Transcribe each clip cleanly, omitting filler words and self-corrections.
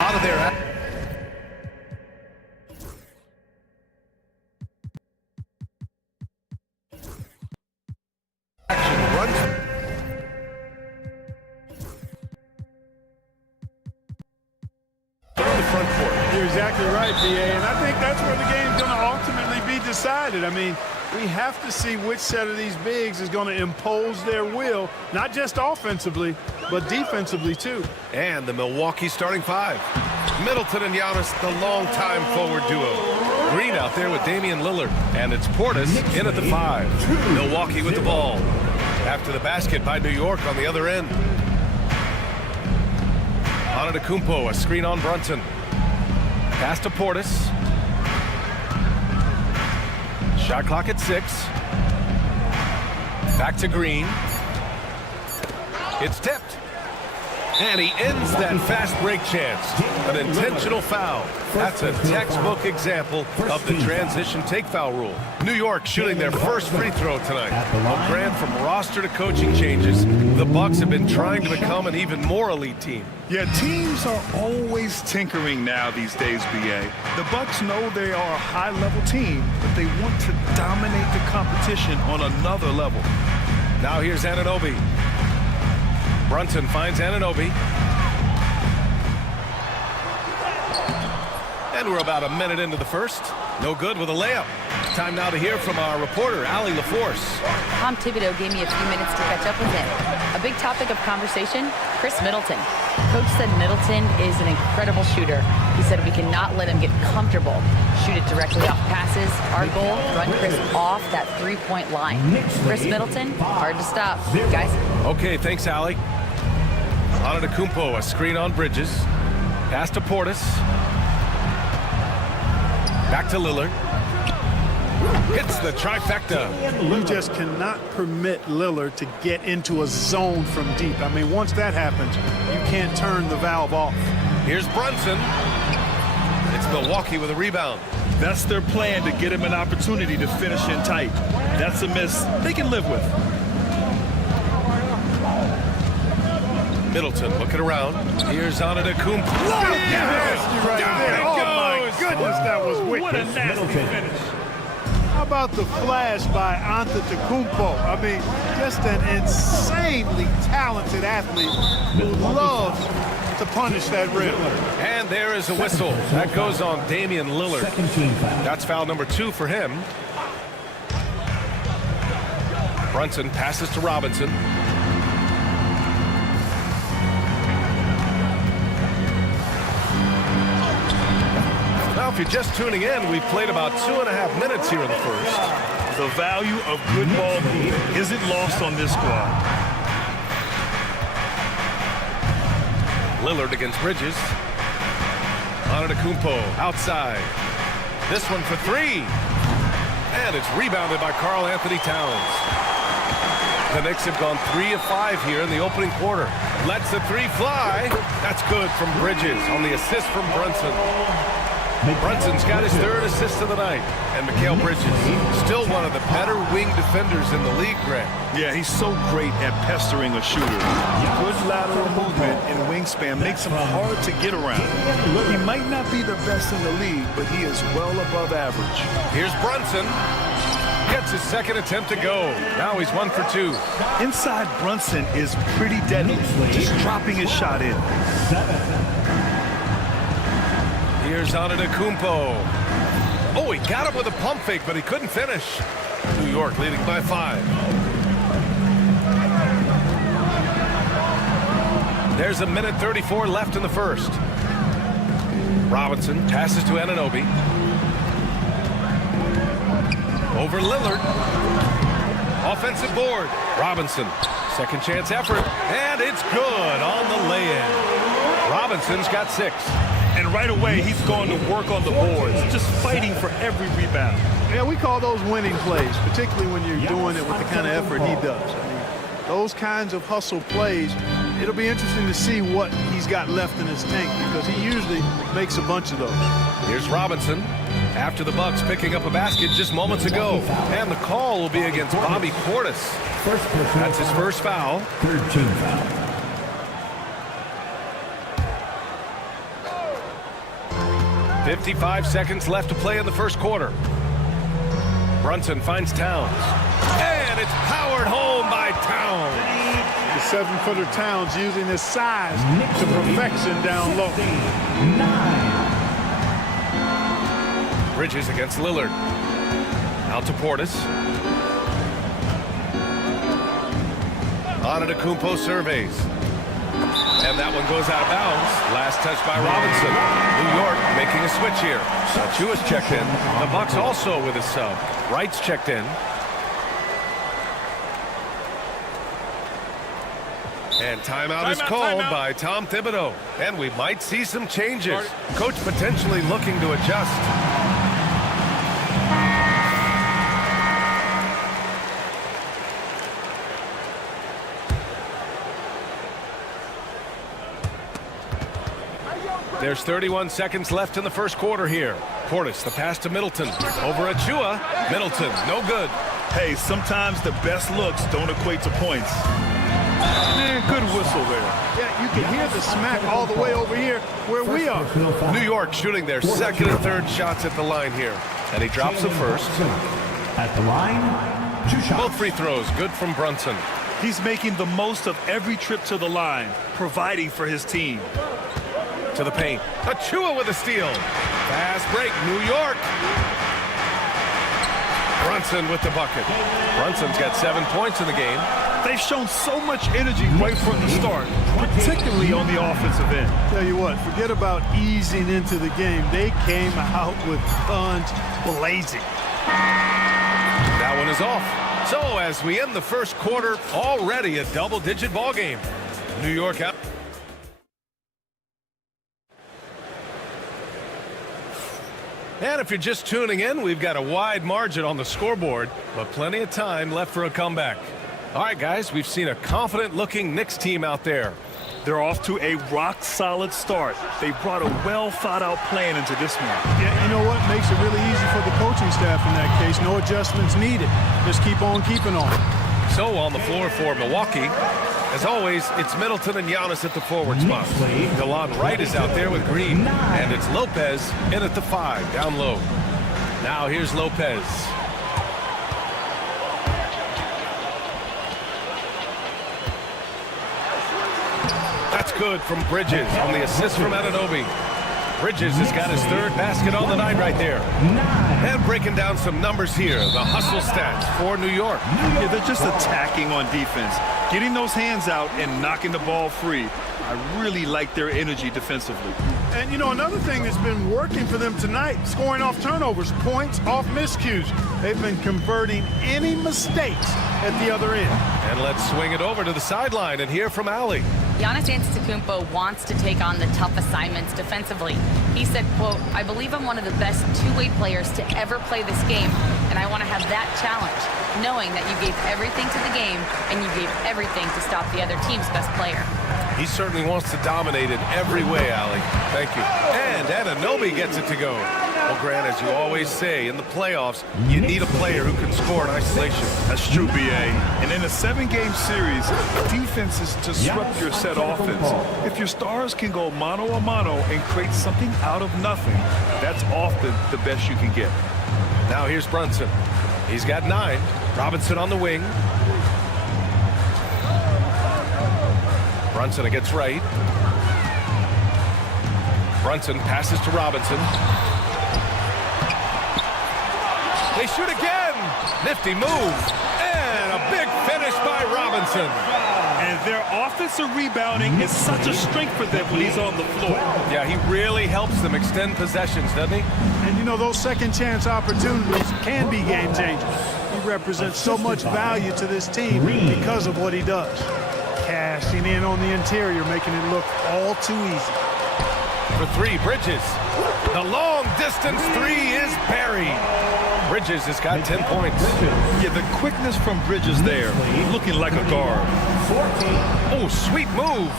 Out of there. Action runs. Front court. You're exactly right, B.A., and I think that's where the game's going to ultimately be decided. I mean, we have to see which set of these bigs is going to impose their will, not just offensively, but defensively, too. And the Milwaukee starting five. Middleton and Giannis, the longtime forward duo. Green out there with Damian Lillard, and it's Portis in at the 5. Milwaukee with the ball. After the basket by New York on the other end. Antetokounmpo, a screen on Brunson. Pass to Portis. Shot clock at 6. Back to Green. It's tipped. And he ends that fast break chance. An intentional foul. That's a textbook example of the transition take foul rule. New York shooting their first free throw tonight. Well, Grant, from roster to coaching changes, the Bucks have been trying to become an even more elite team. Yeah, teams are always tinkering now these days, B.A. The Bucks know they are a high-level team, but they want to dominate the competition on another level. Now here's Anunoby. Brunson finds Anunoby. And we're about a minute into the first. No good with a layup. Time now to hear from our reporter, Allie LaForce. Tom Thibodeau gave me a few minutes to catch up with him. A big topic of conversation, Chris Middleton. Coach said Middleton is an incredible shooter. He said we cannot let him get comfortable. Shoot it directly off passes. Our goal, run Chris off that three-point line. Chris Middleton, hard to stop. Guys. Okay, thanks, Allie. Antetokounmpo, a screen on Bridges. Pass to Portis. Back to Lillard. Hits the trifecta. You just cannot permit Lillard to get into a zone from deep. I mean, once that happens, you can't turn the valve off. Here's Brunson. It's Milwaukee with a rebound. That's their plan, to get him an opportunity to finish in tight. That's a miss they can live with. Middleton looking around. Here's Antetokounmpo. Right there. Oh, my goodness, that was wicked. What a nasty finish. How about the flash by Antetokounmpo? I mean, just an insanely talented athlete who loves to punish that rim. And there is a whistle. That goes on Damian Lillard. That's foul number 2 for him. Brunson passes to Robinson. Now, if you're just tuning in, we've played about 2.5 minutes here in the first. The value of good ball isn't lost on this squad. Lillard against Bridges. Antetokounmpo outside. This one for 3. And it's rebounded by Karl Anthony Towns. The Knicks have gone 3 of 5 here in the opening quarter. Lets the 3 fly. That's good from Bridges on the assist from Brunson. Brunson's got his 3rd assist of the night. And Mikal Bridges, still one of the better wing defenders in the league, Greg. Yeah, he's so great at pestering a shooter. Good lateral movement and wingspan makes him hard to get around. He might not be the best in the league, but he is well above average. Here's Brunson. Gets his 2nd attempt to go. Now he's 1 for 2. Inside Brunson is pretty deadly, just dropping his shot in. Here's Antetokounmpo. Oh, he got him with a pump fake, but he couldn't finish. New York leading by 5. There's a minute 34 left in the first. Robinson passes to Anunoby. Over Lillard. Offensive board. Robinson. Second chance effort. And it's good on the lay-in. Robinson's got 6. And right away, he's going to work on the boards, just fighting for every rebound. Yeah, we call those winning plays, particularly when you're doing it with the kind of effort he does. I mean, those kinds of hustle plays, it'll be interesting to see what he's got left in his tank, because he usually makes a bunch of those. Here's Robinson after the Bucks picking up a basket just moments ago. And the call will be against Bobby Portis. That's his first foul. 13 foul. 55 seconds left to play in the first quarter. Brunson finds Towns. And it's powered home by Towns. The 7-footer Towns using his size to perfection down low. Bridges against Lillard. Out to Portis. Antetokounmpo surveys. And that one goes out of bounds. Last touch by Robinson. New York making a switch here. Achua's checked in. The Bucks also with a sub. Wright's checked in. And timeout is called by Tom Thibodeau. And we might see some changes. Coach potentially looking to adjust. There's 31 seconds left in the first quarter here. Portis, the pass to Middleton. Over Achua. Middleton, no good. Hey, sometimes the best looks don't equate to points. Good whistle there. Yeah, you can hear the smack all the way over here where we are. New York shooting their second and third shots at the line here. And he drops the first. At the line, 2 shots. Both free throws, good from Brunson. He's making the most of every trip to the line, providing for his team. To the paint. Achua with a steal. Fast break, New York. Brunson with the bucket. Brunson's got 7 points in the game. They've shown so much energy right from the start, particularly on the offensive end. Tell you what, forget about easing into the game. They came out with guns blazing. That one is off. So as we end the first quarter, already a double-digit ball game. New York out. And if you're just tuning in, we've got a wide margin on the scoreboard, but plenty of time left for a comeback. All right, guys, we've seen a confident-looking Knicks team out there. They're off to a rock-solid start. They brought a well-thought-out plan into this one. Yeah, you know what? Makes it really easy for the coaching staff in that case. No adjustments needed. Just keep on keeping on. So on the floor for Milwaukee, as always, it's Middleton and Giannis at the forward spot. Delon Wright is out there with Green, and it's Lopez in at the 5, down low. Now here's Lopez. That's good from Bridges on the assist from Anunoby. Bridges has got his third basket on the night right there. And breaking down some numbers here, the hustle stats for New York. Yeah, they're just attacking on defense, getting those hands out and knocking the ball free. I really like their energy defensively. And, you know, another thing that's been working for them tonight, scoring off turnovers, points off miscues. They've been converting any mistakes at the other end. And let's swing it over to the sideline and hear from Allie. Giannis Antetokounmpo wants to take on the tough assignments defensively. He said, quote, "I believe I'm one of the best two-way players to ever play this game, and I want to have that challenge, knowing that you gave everything to the game and you gave everything to stop the other team's best player." He certainly wants to dominate in every way, Allie. Thank you. And Anunoby gets it to go. Well, Grant, as you always say, in the playoffs, you need a player who can score in isolation. That's true, B.A. And in a 7-game series, defense is to disrupt your set offense. If your stars can go mano-a-mano and create something out of nothing, that's often the best you can get. Now here's Brunson. He's got 9. Robinson on the wing. Brunson against Wright. Brunson passes to Robinson. They shoot again. Nifty move. And a big finish by Robinson. And their offensive rebounding is such a strength for them when he's on the floor. Yeah, he really helps them extend possessions, doesn't he? And, you know, those second-chance opportunities can be game changers. He represents so much value to this team because of what he does. Cashing in on the interior, making it look all too easy. For 3, Bridges. The long-distance 3 is buried. Bridges has got 10 points. Yeah, the quickness from Bridges there, looking like a guard. Oh, sweet move.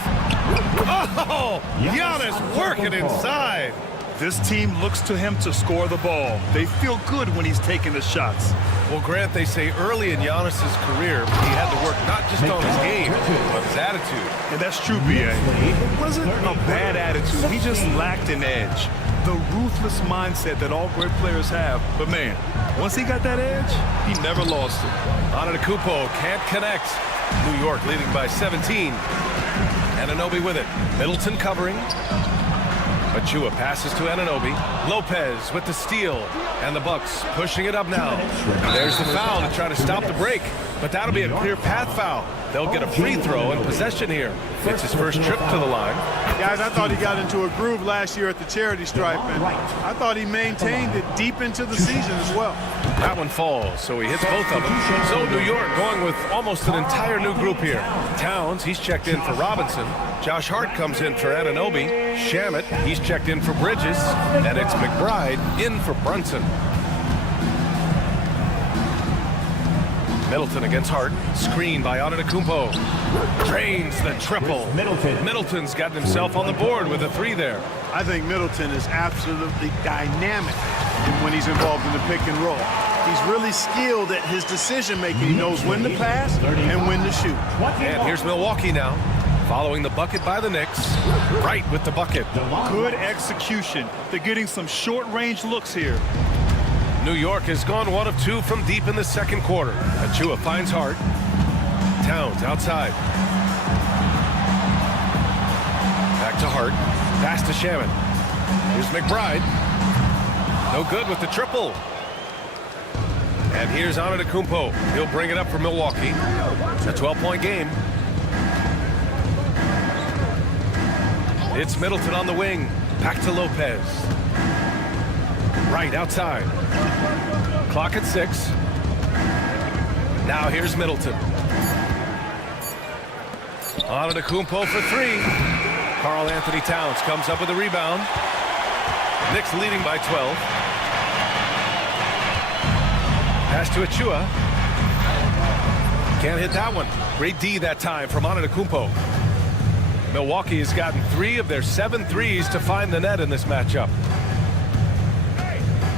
Oh, Giannis working inside. This team looks to him to score the ball. They feel good when he's taking the shots. Well, Grant, they say early in Giannis's career, he had to work not just on his game, but his attitude. And that's true, B.A. It wasn't a bad attitude. He just lacked an edge. the ruthless mindset that all great players have. But, man, once he got that edge, he never lost it. Antetokounmpo can't connect. New York leading by 17. Anunoby with it. Middleton covering. Achua passes to Anunoby. Lopez with the steal. And the Bucks pushing it up now. There's the foul to try to stop the break. But that'll be a clear path foul. They'll get a free throw in possession here. It's his first trip to the line. Guys, I thought he got into a groove last year at the charity stripe, and I thought he maintained it deep into the season as well. That one falls, so he hits both of them. So New York going with almost an entire new group here. Towns, he's checked in for Robinson. Josh Hart comes in for Anunoby. Shamet, he's checked in for Bridges. And it's McBride in for Brunson. Middleton against Hart. Screen by Antetokounmpo. Drains the triple. Middleton's gotten himself on the board with a 3 there. I think Middleton is absolutely dynamic when he's involved in the pick and roll. He's really skilled at his decision-making. He knows when to pass and when to shoot. And here's Milwaukee now, following the bucket by the Knicks. Right with the bucket. Good execution. They're getting some short-range looks here. New York has gone 1 of 2 from deep in the second quarter. Achua finds Hart. Towns outside. Back to Hart. Pass to Shamet. Here's McBride. No good with the triple. And here's Antetokounmpo. He'll bring it up for Milwaukee. A 12-point game. It's Middleton on the wing. Back to Lopez. Right outside. Clock at 6. Now here's Middleton. Antetokounmpo for 3. Karl Anthony Towns comes up with a rebound. Knicks leading by 12. Pass to Achua. Can't hit that one. Great D that time from Antetokounmpo. Milwaukee has gotten 3 of their 7 threes to find the net in this matchup.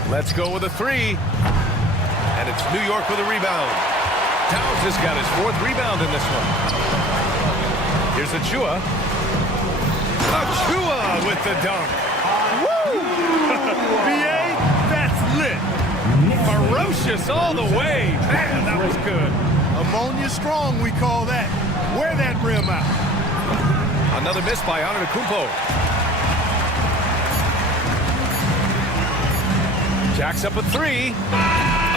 Let's go with a 3. And it's New York with a rebound. Towns has got his 4th rebound in this one. Here's Achua. Achua with the dunk. Woo! BA, that's lit. Ferocious all the way. Man, that was good. Ammonia strong, we call that. Wear that rim out. Another miss by Antetokounmpo. Jacks up a 3.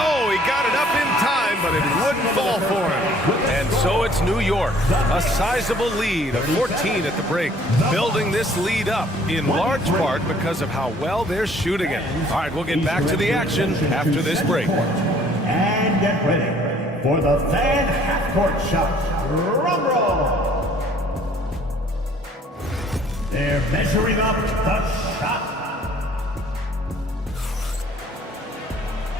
Oh, he got it up in time, but it wouldn't fall for him. And so it's New York. A sizable lead of 14 at the break. Building this lead up in large part because of how well they're shooting it. All right, we'll get back to the action after this break. And get ready for the fan half-court shot. Drum roll. They're measuring up the shot.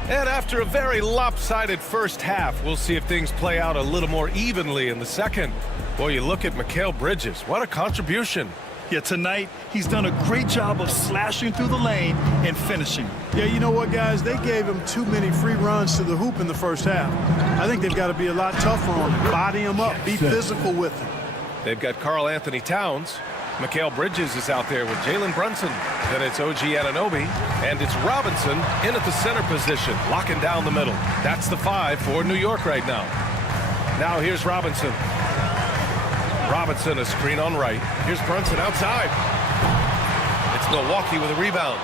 And after a very lopsided first half, we'll see if things play out a little more evenly in the second. Boy, you look at Mikal Bridges. What a contribution. Yeah, tonight, he's done a great job of slashing through the lane and finishing. Yeah, you know what, guys? They gave him too many free runs to the hoop in the first half. I think they've got to be a lot tougher on him. Body him up. Be physical with him. They've got Karl Anthony Towns. Mikal Bridges is out there with Jalen Brunson. Then it's OG Anunoby. And it's Robinson in at the center position, locking down the middle. That's the 5 for New York right now. Now here's Robinson. Robinson, a screen on right. Here's Brunson outside. It's Milwaukee with a rebound.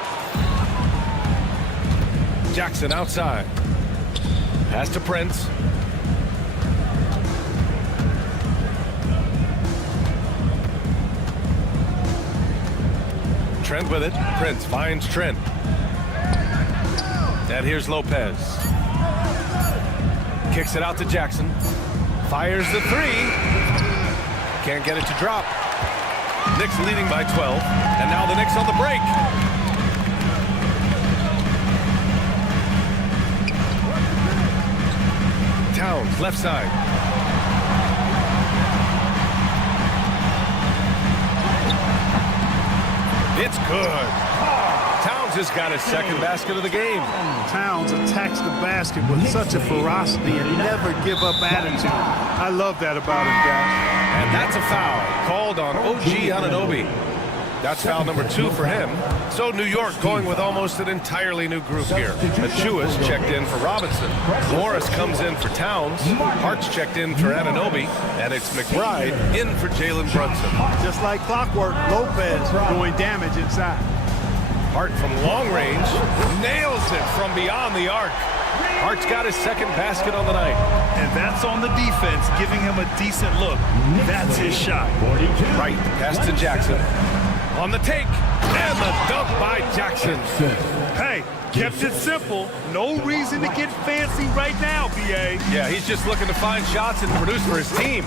Jackson outside. Pass to Prince. Trent with it. Prince finds Trent. And here's Lopez. Kicks it out to Jackson. Fires the 3. Can't get it to drop. Knicks leading by 12. And now the Knicks on the break. Towns, left side. It's good. Towns has got his second basket of the game. Towns attacks the basket with such a ferocity and never give up attitude. I love that about him, guys. And that's a foul called on OG Anunoby. That's foul number 2 for him. So New York going with almost an entirely new group here. Achua's checked in for Robinson. Morris comes in for Towns. Hart's checked in for Anunoby. And it's McBride in for Jalen Brunson. Just like clockwork, Lopez doing damage inside. Hart from long range nails it from beyond the arc. Hart's got his second basket on the night. And that's on the defense, giving him a decent look. That's his shot. Right, pass to Jackson. On the take, and the dunk by Jackson. Hey, kept it simple. No reason to get fancy right now, B.A. Yeah, he's just looking to find shots and produce for his team.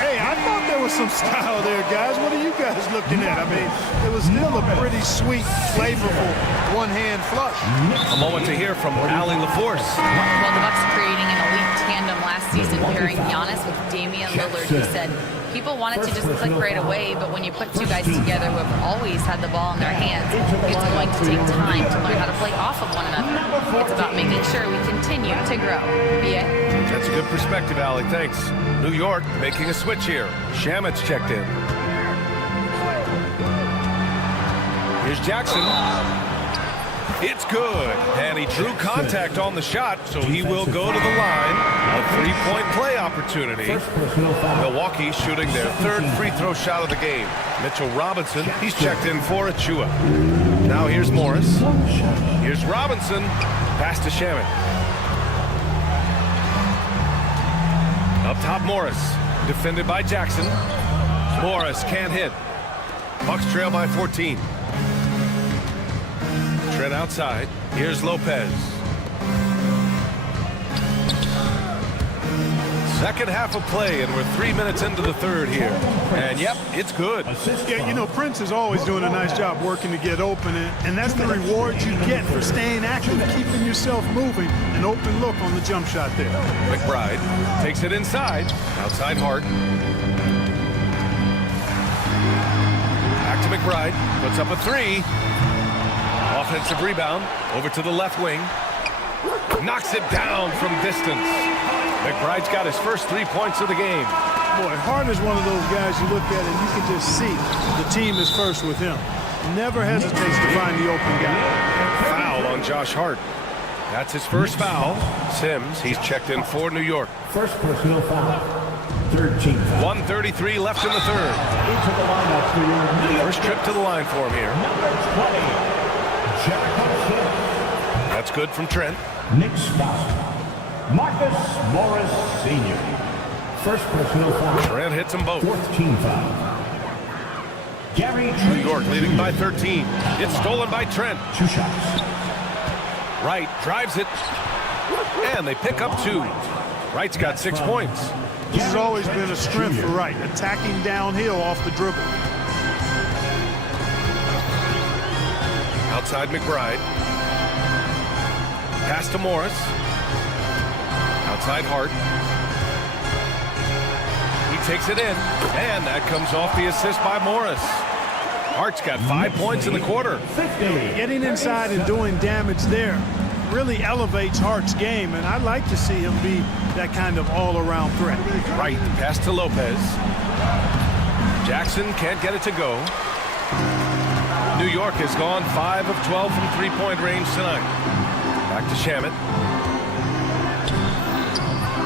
Hey, I thought there was some style there, guys. What are you guys looking at? I mean, it was still a pretty sweet, flavorful one-hand flush. A moment to hear from Ali LaForce. Well, the Bucks creating an elite tandem last season, pairing Giannis with Damian Lillard, who said people wanted to just click right away, but when you put two guys together who have always had the ball in their hands, it's going to take time to learn how to play off of one another. It's about making sure we continue to grow. B.A.? That's a good perspective, Ali. Thanks. New York making a switch here. Shamit's checked in. Here's Jackson. It's good. And he drew contact on the shot, so he will go to the line. A three-point play opportunity. Milwaukee shooting their third free throw shot of the game. Mitchell Robinson, he's checked in for Achua. Now here's Morris. Here's Robinson. Pass to Shamit. Up top, Morris. Defended by Jackson. Morris can't hit. Bucks trail by 14. Trent outside. Here's Lopez. Second half of play, and we're 3 minutes into the third here. And, yep, it's good. Yeah, you know, Prince is always doing a nice job working to get open, and that's the reward you get for staying active, keeping yourself moving. An open look on the jump shot there. McBride takes it inside. Outside Hart. Back to McBride. Puts up a three. Offensive rebound. Over to the left wing. Knocks it down from distance. McBride's got his first 3 points of the game. Boy, Hart is one of those guys you look at and you can just see the team is first with him. Never hesitates to find the open guy. Foul on Josh Hart. That's his first foul. Sims, he's checked in for New York. First personal foul. Third team foul. 1:33 left in the third. Into the lineup for your New York First trip to the line for him here. number 20, Jericho Sims. That's good from Trent. Knicks foul. Marcus Morris Sr. First personal foul. Trent hits them both. Fourth team foul. Gary New York leading by 13. It's stolen by Trent. 2 shots. Wright drives it. And they pick up 2. Wright's got 6 points. This has always been a strength for Wright, attacking downhill off the dribble. Outside McBride. Pass to Morris. Outside Hart. He takes it in. And that comes off the assist by Morris. Hart's got 5 points in the quarter. 50. Getting inside and doing damage there really elevates Hart's game, and I'd like to see him be that kind of all-around threat. Right, pass to Lopez. Jackson can't get it to go. New York has gone 5 of 12 from three-point range tonight. Back to Shamit.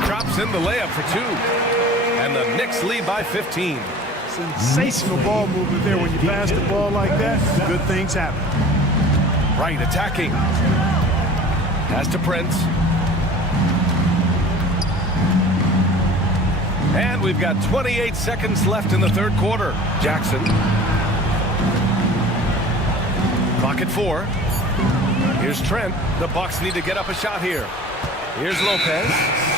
Drops in the layup for 2. And the Knicks lead by 15. Sensational ball movement there. When you pass the ball like that, good things happen. Right, attacking. Pass to Prince. And we've got 28 seconds left in the third quarter. Jackson. Clock at 4. Here's Trent. The Bucks need to get up a shot here. Here's Lopez.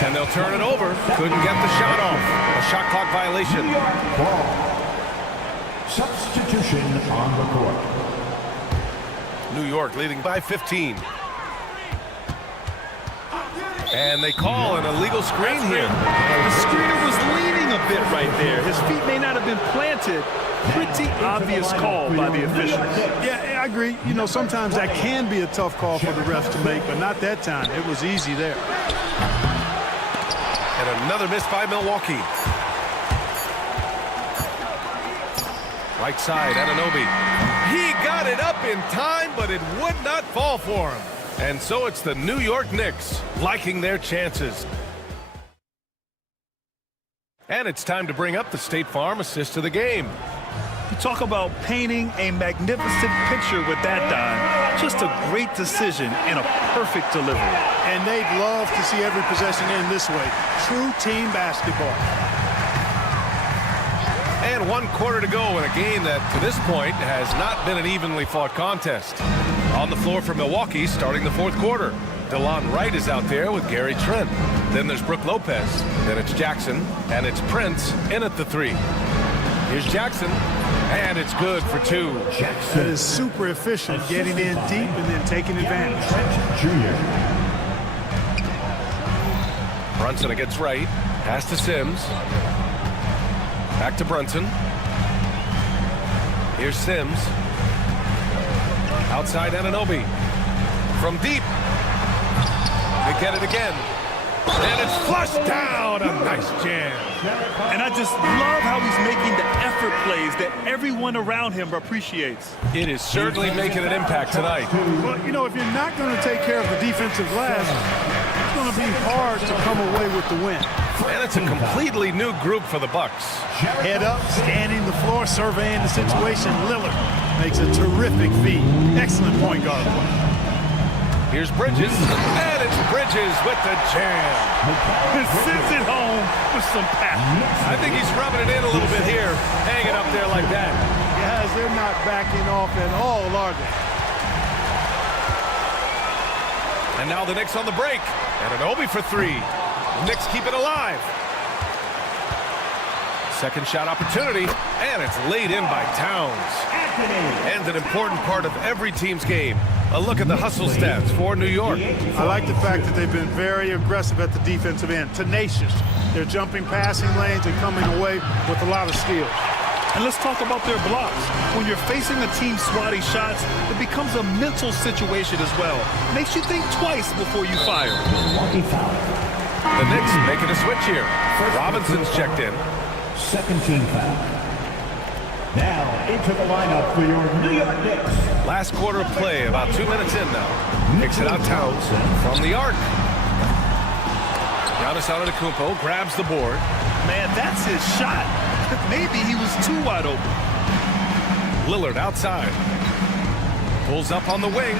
And they'll turn it over. Couldn't get the shot off. A shot clock violation. Ball. Substitution on the court. New York leading by 15. And they call an illegal screen here. The screener was leaning a bit right there. His feet may not have been planted. Pretty obvious call by the officials. Yeah, I agree. You know, sometimes that can be a tough call for the refs to make, but not that time. It was easy there. And another miss by Milwaukee. Right side, Anunoby. He got it up in time, but it would not fall for him. And so it's the New York Knicks liking their chances. And it's time to bring up the State Farm assist of the game. You talk about painting a magnificent picture with that dime. Just a great decision and a perfect delivery. And they'd love to see every possession end this way. True team basketball. And 1 quarter to go in a game that, to this point, has not been an evenly fought contest. On the floor for Milwaukee, starting the 4th quarter. DeLon Wright is out there with Gary Trent. Then there's Brook Lopez. Then it's Jackson. And it's Prince in at the 3. Here's Jackson. And it's good for 2. That is super efficient, getting in deep and then taking advantage. Brunson against Wright. Pass to Sims. Back to Brunson. Here's Sims. Outside Anunoby. From deep. They get it again. And it's flushed down. A nice jam. And I just love how he's making the effort plays that everyone around him appreciates. It is certainly making an impact tonight. Well, you know, if you're not going to take care of the defensive glass, it's going to be hard to come away with the win. And it's a completely new group for the Bucks. Head up, scanning the floor, surveying the situation. Lillard makes a terrific feed. Excellent point guard play. Here's Bridges, and it's Bridges with the jam. And sends it home with some passion. I think he's rubbing it in a little bit here, hanging up there like that. Guys, they're not backing off at all, are they? And now the Knicks on the break. And Anunoby for 3. The Knicks keep it alive. Second shot opportunity, and it's laid in by Towns. And an important part of every team's game. A look at the hustle stats for New York. I like the fact that they've been very aggressive at the defensive end. Tenacious. They're jumping passing lanes and coming away with a lot of steals. And let's talk about their blocks. When you're facing a team swatting shots, it becomes a mental situation as well. Makes you think twice before you fire. The Knicks making a switch here. Robinson's checked in. Second team foul. Now into the lineup for your New York Knicks. Last quarter of play, about 2 minutes in now. Kicks it out Towns from the arc. Giannis Antetokounmpo grabs the board. Man, that's his shot. Maybe he was too wide open. Lillard outside. Pulls up on the wing.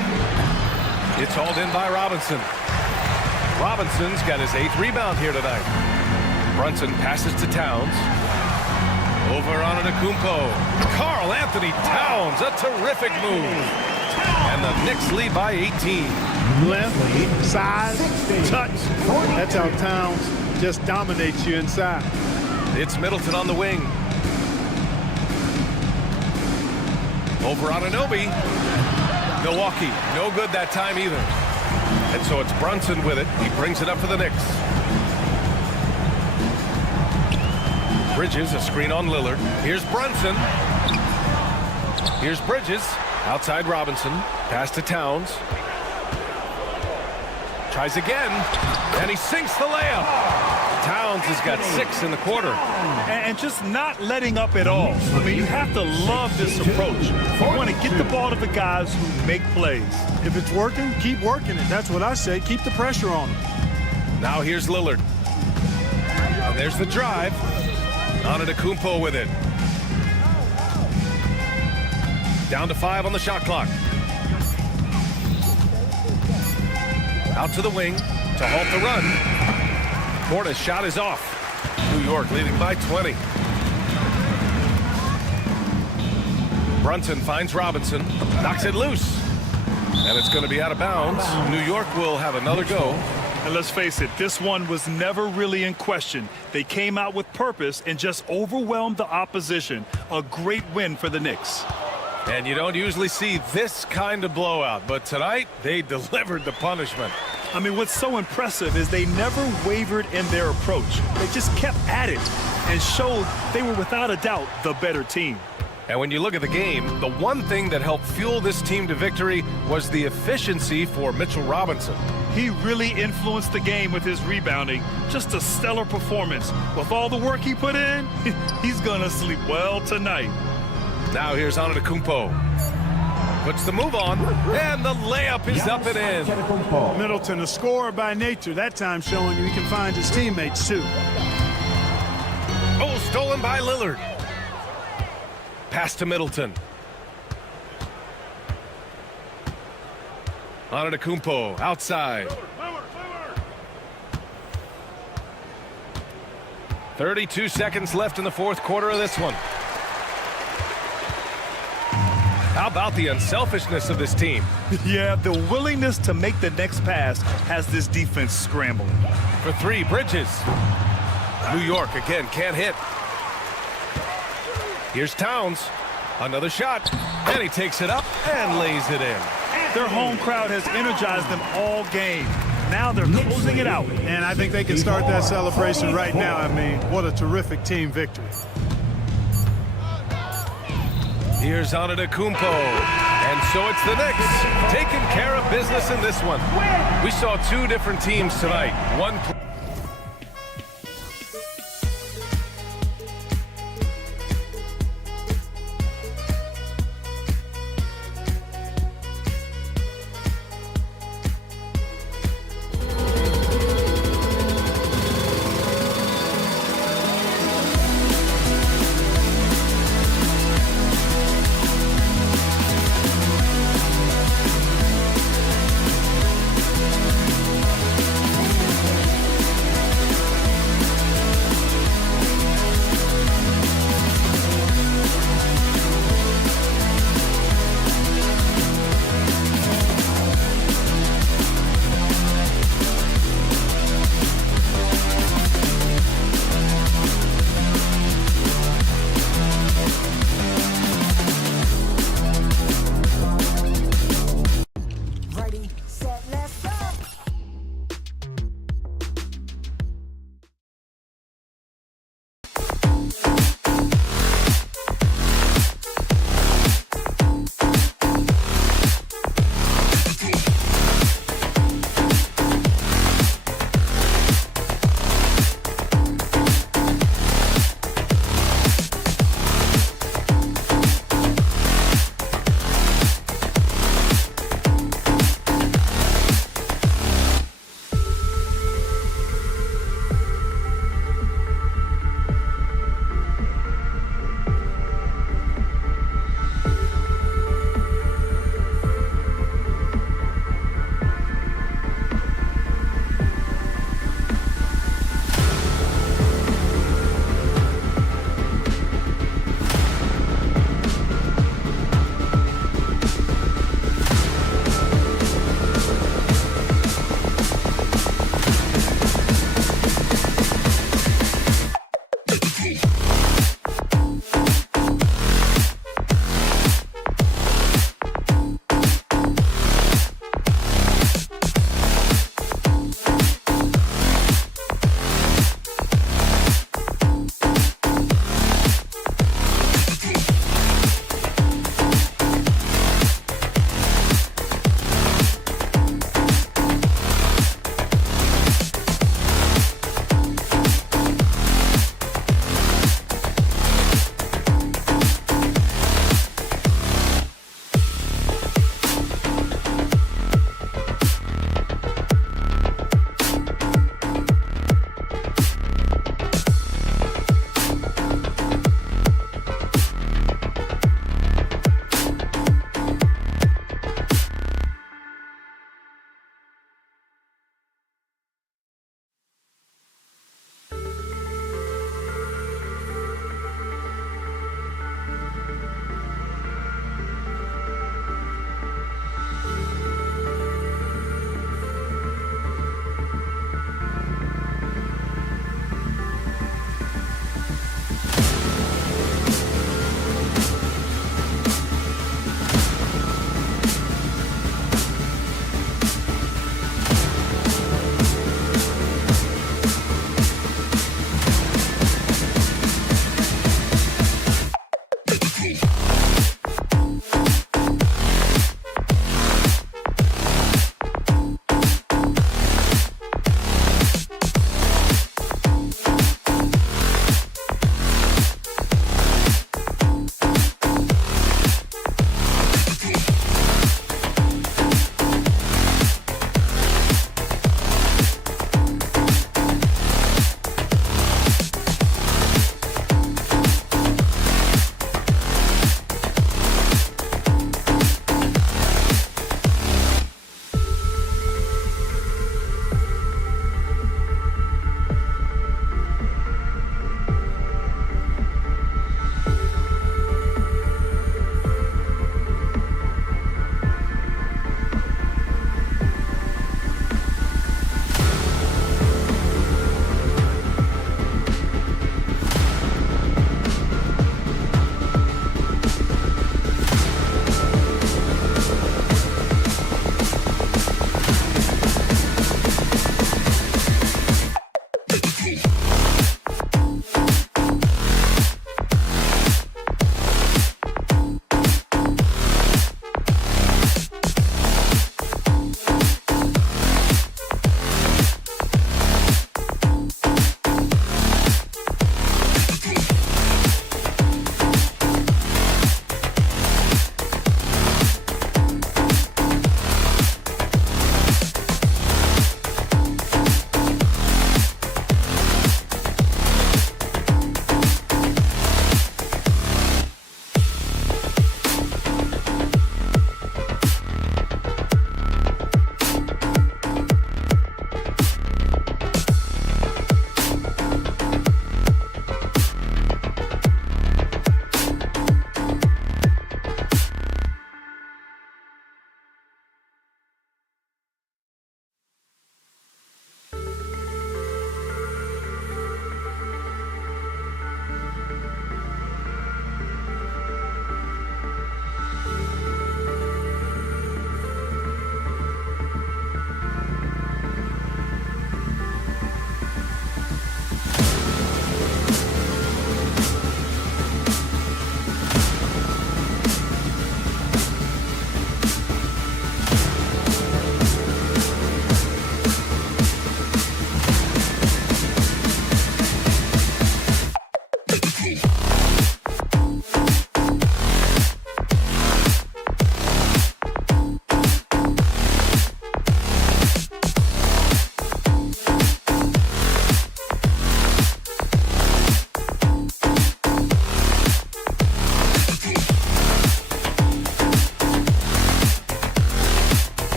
It's hauled in by Robinson. Robinson's got his 8th rebound here tonight. Brunson passes to Towns. Over on Antetokounmpo. Karl Anthony Towns, a terrific move. And the Knicks lead by 18. Length, size, touch. That's how Towns just dominates you inside. It's Middleton on the wing. Over on Anunoby. Milwaukee, no good that time either. And so it's Brunson with it. He brings it up for the Knicks. Bridges, a screen on Lillard. Here's Brunson. Here's Bridges. Outside Robinson. Pass to Towns. Tries again. And he sinks the layup. Towns has got 6 in the quarter. And just not letting up at all. I mean, you have to love this approach. You want to get the ball to the guys who make plays. If it's working, keep working it. That's what I say. Keep the pressure on them. Now here's Lillard. And there's the drive. Antetokounmpo with it. Down to 5 on the shot clock. Out to the wing to halt the run. Porter's shot is off. New York leading by 20. Brunson finds Robinson. Knocks it loose. And it's going to be out of bounds. New York will have another go. And let's face it, this one was never really in question. They came out with purpose and just overwhelmed the opposition. A great win for the Knicks. And you don't usually see this kind of blowout, but tonight they delivered the punishment. I mean, what's so impressive is they never wavered in their approach. They just kept at it and showed they were without a doubt the better team. And when you look at the game, the one thing that helped fuel this team to victory was the efficiency for Mitchell Robinson. He really influenced the game with his rebounding. Just a stellar performance. With all the work he put in, he's gonna sleep well tonight. Now here's Antetokounmpo. Puts the move on, and the layup is up and in. Middleton, a scorer by nature, that time showing you he can find his teammates too. Oh, stolen by Lillard. Pass to Middleton. Antetokounmpo outside. 32 seconds left in the fourth quarter of this one. How about the unselfishness of this team? Yeah, the willingness to make the next pass has this defense scrambling. For three, Bridges. New York again can't hit. Here's Towns. Another shot. And he takes it up and lays it in. Their home crowd has energized them all game. Now they're closing it out. And I think they can start that celebration right now. I mean, what a terrific team victory. Here's Antetokounmpo. And so it's the Knicks taking care of business in this one. We saw two different teams tonight. One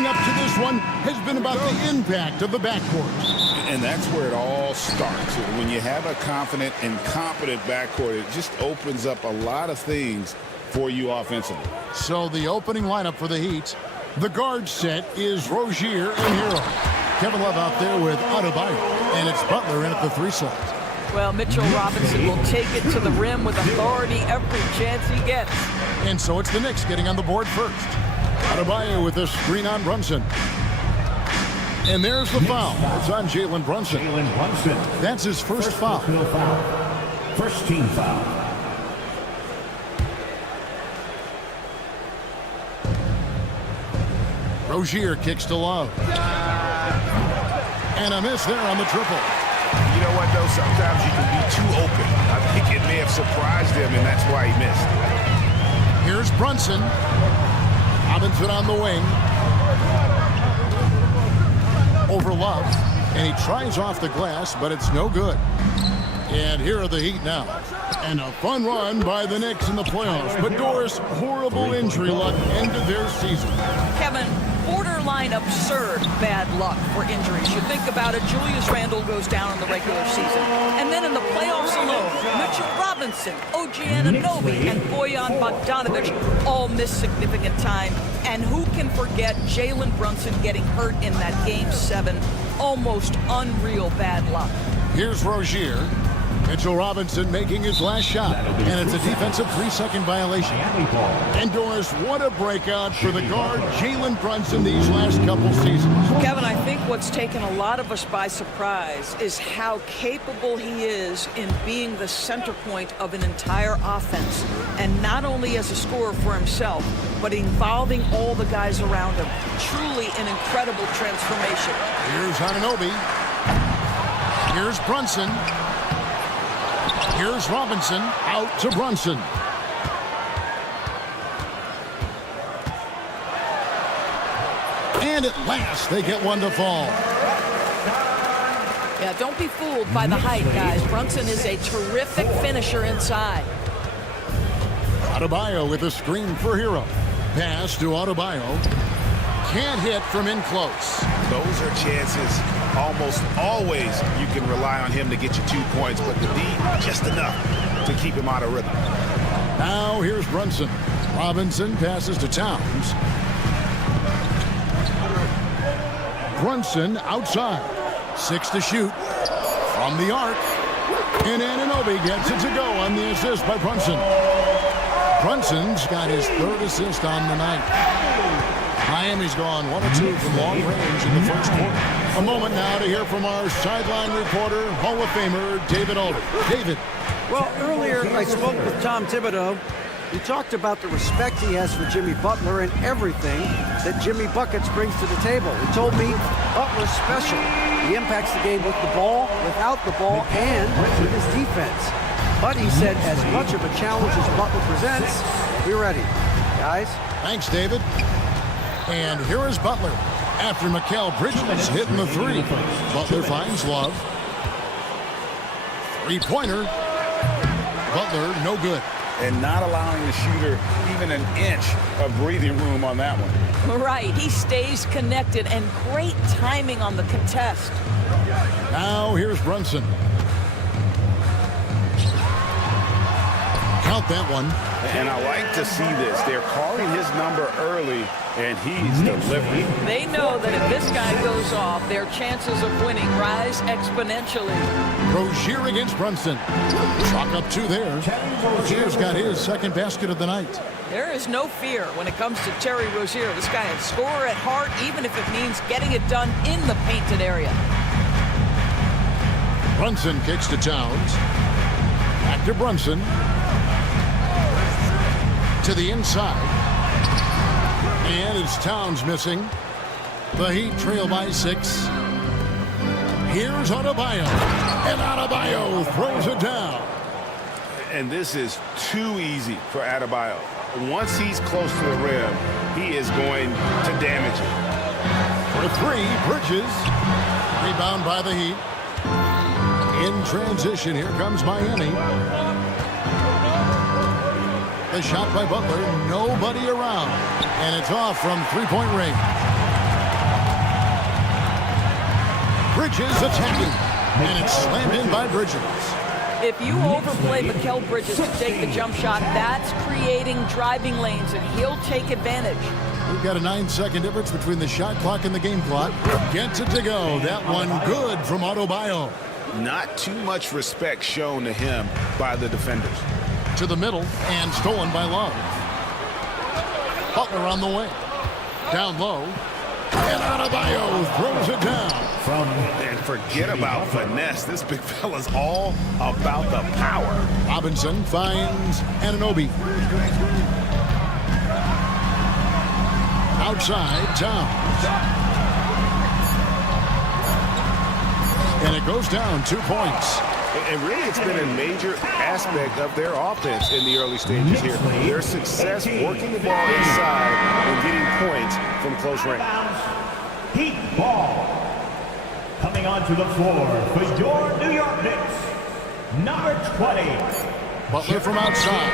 leading up to this one has been about the impact of the backcourt. And that's where it all starts. When you have a confident and competent backcourt, it just opens up a lot of things for you offensively. So the opening lineup for the Heat, the guard set is Rozier and Hero. Kevin Love out there with Adebayo, and it's Butler in at the 3 slot. Well, Mitchell Robinson will take it to the rim with authority every chance he gets. And so it's the Knicks getting on the board first. Adebayo with a screen on Brunson. And there's the foul. It's on Jalen Brunson. That's his first foul. First team foul. Rozier kicks to Love. And a miss there on the triple. You know what, though? Sometimes you can be too open. I think it may have surprised him, and that's why he missed. Here's Brunson. Robinson on the wing. Over Love. And he tries off the glass, but it's no good. And here are the Heat now. And a fun run by the Knicks in the playoffs. But Doris, horrible injury luck ended their season. Kevin, borderline absurd bad luck for injuries. You think about it, Julius Randle goes down in the regular season. And then in the playoffs alone, Mitchell Robinson, OG Anunoby, and Bojan Bogdanovic all miss significant time. And who can forget Jalen Brunson getting hurt in that Game 7? Almost unreal bad luck. Here's Rozier. Mitchell Robinson making his last shot, and it's a defensive 3-second violation. And Doris, what a breakout for the guard, Jalen Brunson, these last couple seasons. Kevin, I think what's taken a lot of us by surprise is how capable he is in being the center point of an entire offense, and not only as a scorer for himself, but involving all the guys around him. Truly an incredible transformation. Here's Anunoby. Here's Brunson. Here's Robinson, out to Brunson. And at last, they get one to fall. Yeah, don't be fooled by the height, guys. Brunson is a terrific finisher inside. Adebayo with a screen for Hero. Pass to Adebayo. Can't hit from in close. Those are chances almost always you can rely on him to get you 2 points, but the D, just enough to keep him out of rhythm. Now here's Brunson. Robinson passes to Towns. Brunson outside. 6 to shoot. From the arc. And Anunoby gets it to go on the assist by Brunson. Brunson's got his 3rd assist on the night. Miami's gone 1 of 2 from long range in the first quarter. A moment now to hear from our sideline reporter, Hall of Famer David Alder. David. Well, earlier I spoke with Tom Thibodeau. He talked about the respect he has for Jimmy Butler and everything that Jimmy Buckets brings to the table. He told me Butler's special. He impacts the game with the ball, without the ball, and with his defense. But he said as much of a challenge as Butler presents, be ready. Guys? Thanks, David. And here is Butler after Mikal Bridges hitting the 3. Butler finds Love. 3-pointer. Butler, no good. And not allowing the shooter even an inch of breathing room on that one. Right, he stays connected, and great timing on the contest. Now here's Brunson. Count that one. And I like to see this. They're calling his number early, and he's delivering. They know that if this guy goes off, their chances of winning rise exponentially. Rozier against Brunson. Chalk up 2 there. Rozier's got his 2nd basket of the night. There is no fear when it comes to Terry Rozier. This guy is a scorer at heart, even if it means getting it done in the painted area. Brunson kicks to Towns. Back to Brunson. To the inside. And it's Towns missing. The Heat trail by 6. Here's Adebayo. And Adebayo throws it down. And this is too easy for Adebayo. Once he's close to the rim, he is going to damage it. For 3, Bridges. Rebound by the Heat. In transition, here comes Miami. The shot by Butler, nobody around. And it's off from 3-point range. Bridges attacking. And it's slammed in by Bridges. If you overplay Mikal Bridges to take the jump shot, that's creating driving lanes, and he'll take advantage. We've got a 9-second difference between the shot clock and the game clock. Gets it to go. That one good from Adebayo. Not too much respect shown to him by the defenders. To the middle and stolen by Love. Butler on the wing. Down low. And Adebayo throws it down. And forget about finesse. This big fella's all about the power. Robinson finds Anunoby. Outside, Towns. And it goes down 2 points. And really, it's been a major aspect of their offense in the early stages here. Their success working the ball inside and getting points from close range. Heat ball. Coming onto the floor for your New York Knicks, number 20. Butler from outside.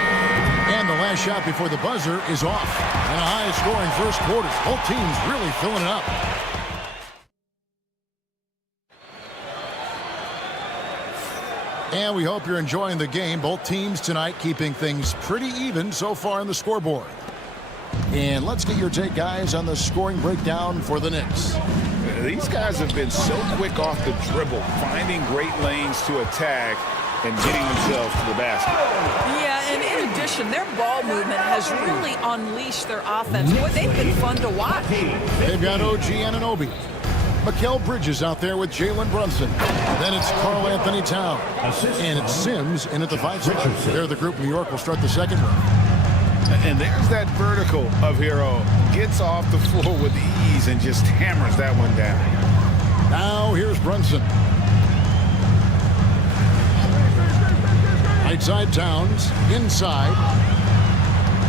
And the last shot before the buzzer is off. And a high-scoring first quarter. Both teams really filling it up. And we hope you're enjoying the game. Both teams tonight keeping things pretty even so far on the scoreboard. And let's get your take, guys, on the scoring breakdown for the Knicks. These guys have been so quick off the dribble, finding great lanes to attack and getting themselves to the basket. Yeah, and in addition, their ball movement has really unleashed their offense. Boy, they've been fun to watch. They've got OG Anunoby. Mikal Bridges out there with Jalen Brunson. Then it's Karl Anthony Towns. And it's Sims in at the 5 spot. They're the group New York will start the second round. And there's that vertical of Hero. Gets off the floor with ease and just hammers that one down. Now here's Brunson. Right side Towns. Inside.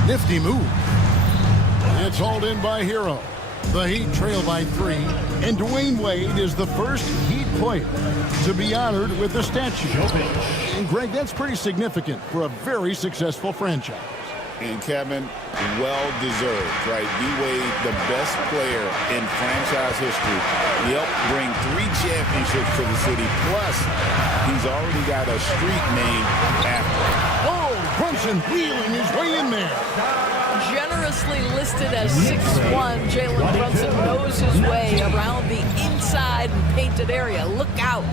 Nifty move. It's hauled in by Hero. The Heat trail by 3. And Dwayne Wade is the first Heat player to be honored with the statue. And Greg, that's pretty significant for a very successful franchise. And Kevin, well-deserved, right? D-Wade, the best player in franchise history. He helped bring 3 championships to the city. Plus, he's already got a street named after him. Oh, Brunson wheeling his way in there. Generously listed as 6'1", Jalen Brunson knows his way around the inside and painted area. Look out.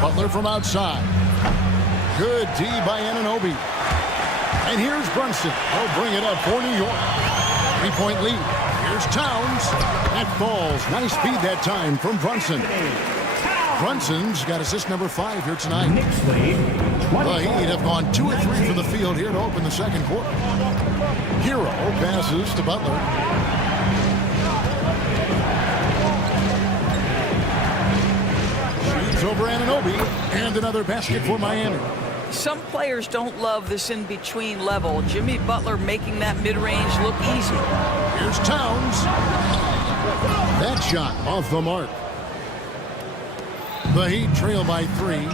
Butler from outside. Good D by Anunoby. And here's Brunson. He'll bring it up for New York. 3-point lead. Here's Towns. That falls. Nice speed that time from Brunson. Brunson's got assist number 5 here tonight. The Heat have gone 2 of 3 from the field here to open the second quarter. Hero passes to Butler. Shoots over Anunoby. And another basket for Miami. Some players don't love this in-between level. Jimmy Butler making that mid-range look easy. Here's Towns. That shot off the mark. The Heat trail by 3.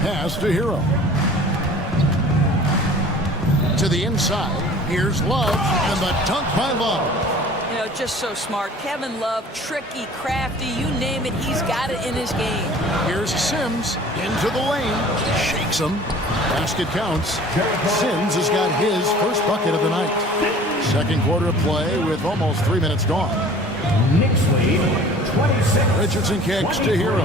Pass to Hero. To the inside. Here's Love. And the dunk by Love. You know, just so smart. Kevin Love, tricky, crafty, you name it, he's got it in his game. Here's Sims into the lane. Shakes him. Basket counts. Sims has got his first bucket of the night. Second quarter of play with almost 3 minutes gone. Knicks lead 26. Richardson kicks to Hero.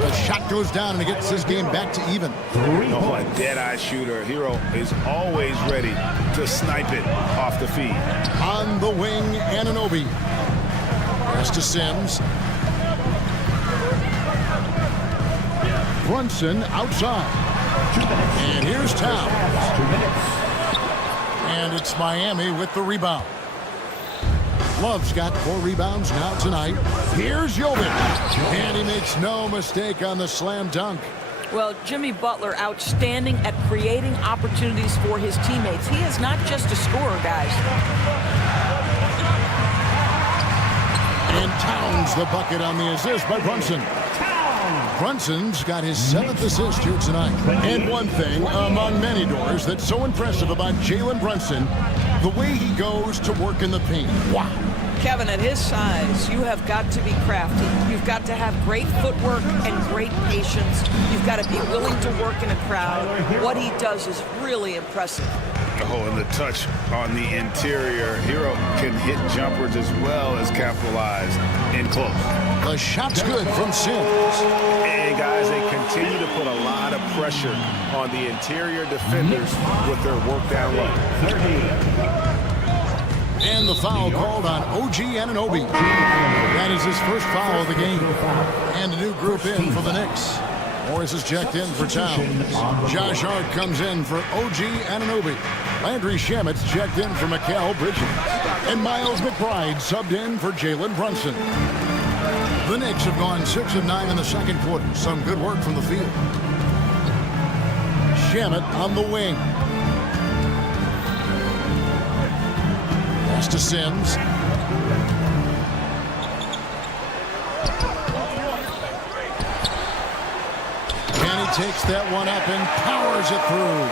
The shot goes down and it gets his game back to even. Oh, a dead-eye shooter. Hero is always ready to snipe it off the feed. On the wing, Anunoby. Pass to Sims. Brunson outside. And here's Towns. And it's Miami with the rebound. Love's got 4 rebounds now tonight. Here's Jovic. And he makes no mistake on the slam dunk. Well, Jimmy Butler outstanding at creating opportunities for his teammates. He is not just a scorer, guys. And Towns the bucket on the assist by Brunson. Brunson's got his 7th assist here tonight. And one thing among many doors that's so impressive about Jalen Brunson, the way he goes to work in the paint. Wow. Kevin, at his size, you have got to be crafty. You've got to have great footwork and great patience. You've got to be willing to work in a crowd. What he does is really impressive. Oh, and the touch on the interior. Hero can hit jumpers as well as capitalize in close. The shot's good from Sims. And guys, they continue to put a lot of pressure on the interior defenders with their work down low. And the foul called on OG Anunoby. That is his first foul of the game. And a new group in for the Knicks. Morris is checked in for Towns. Josh Hart comes in for OG Anunoby. Landry Shamet's checked in for Mikal Bridges. And Miles McBride subbed in for Jalen Brunson. The Knicks have gone 6 of 9 in the second quarter. Some good work from the field. Shamet on the wing. Pass to Sims. Kenny takes that one up and powers it through.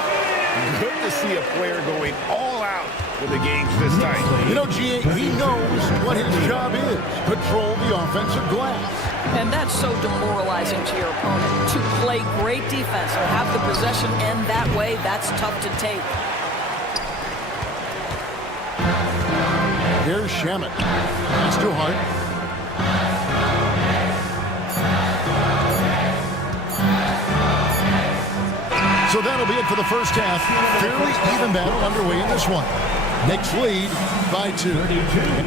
Good to see a player going all out when the game's this tight. You know, G.A., he knows what his job is. Control the offensive glass. And that's so demoralizing to your opponent. To play great defense and have the possession end that way, that's tough to take. Here's Shamet. That's too hard. So that'll be it for the first half. Fairly even battle underway in this one. Knicks lead by 2.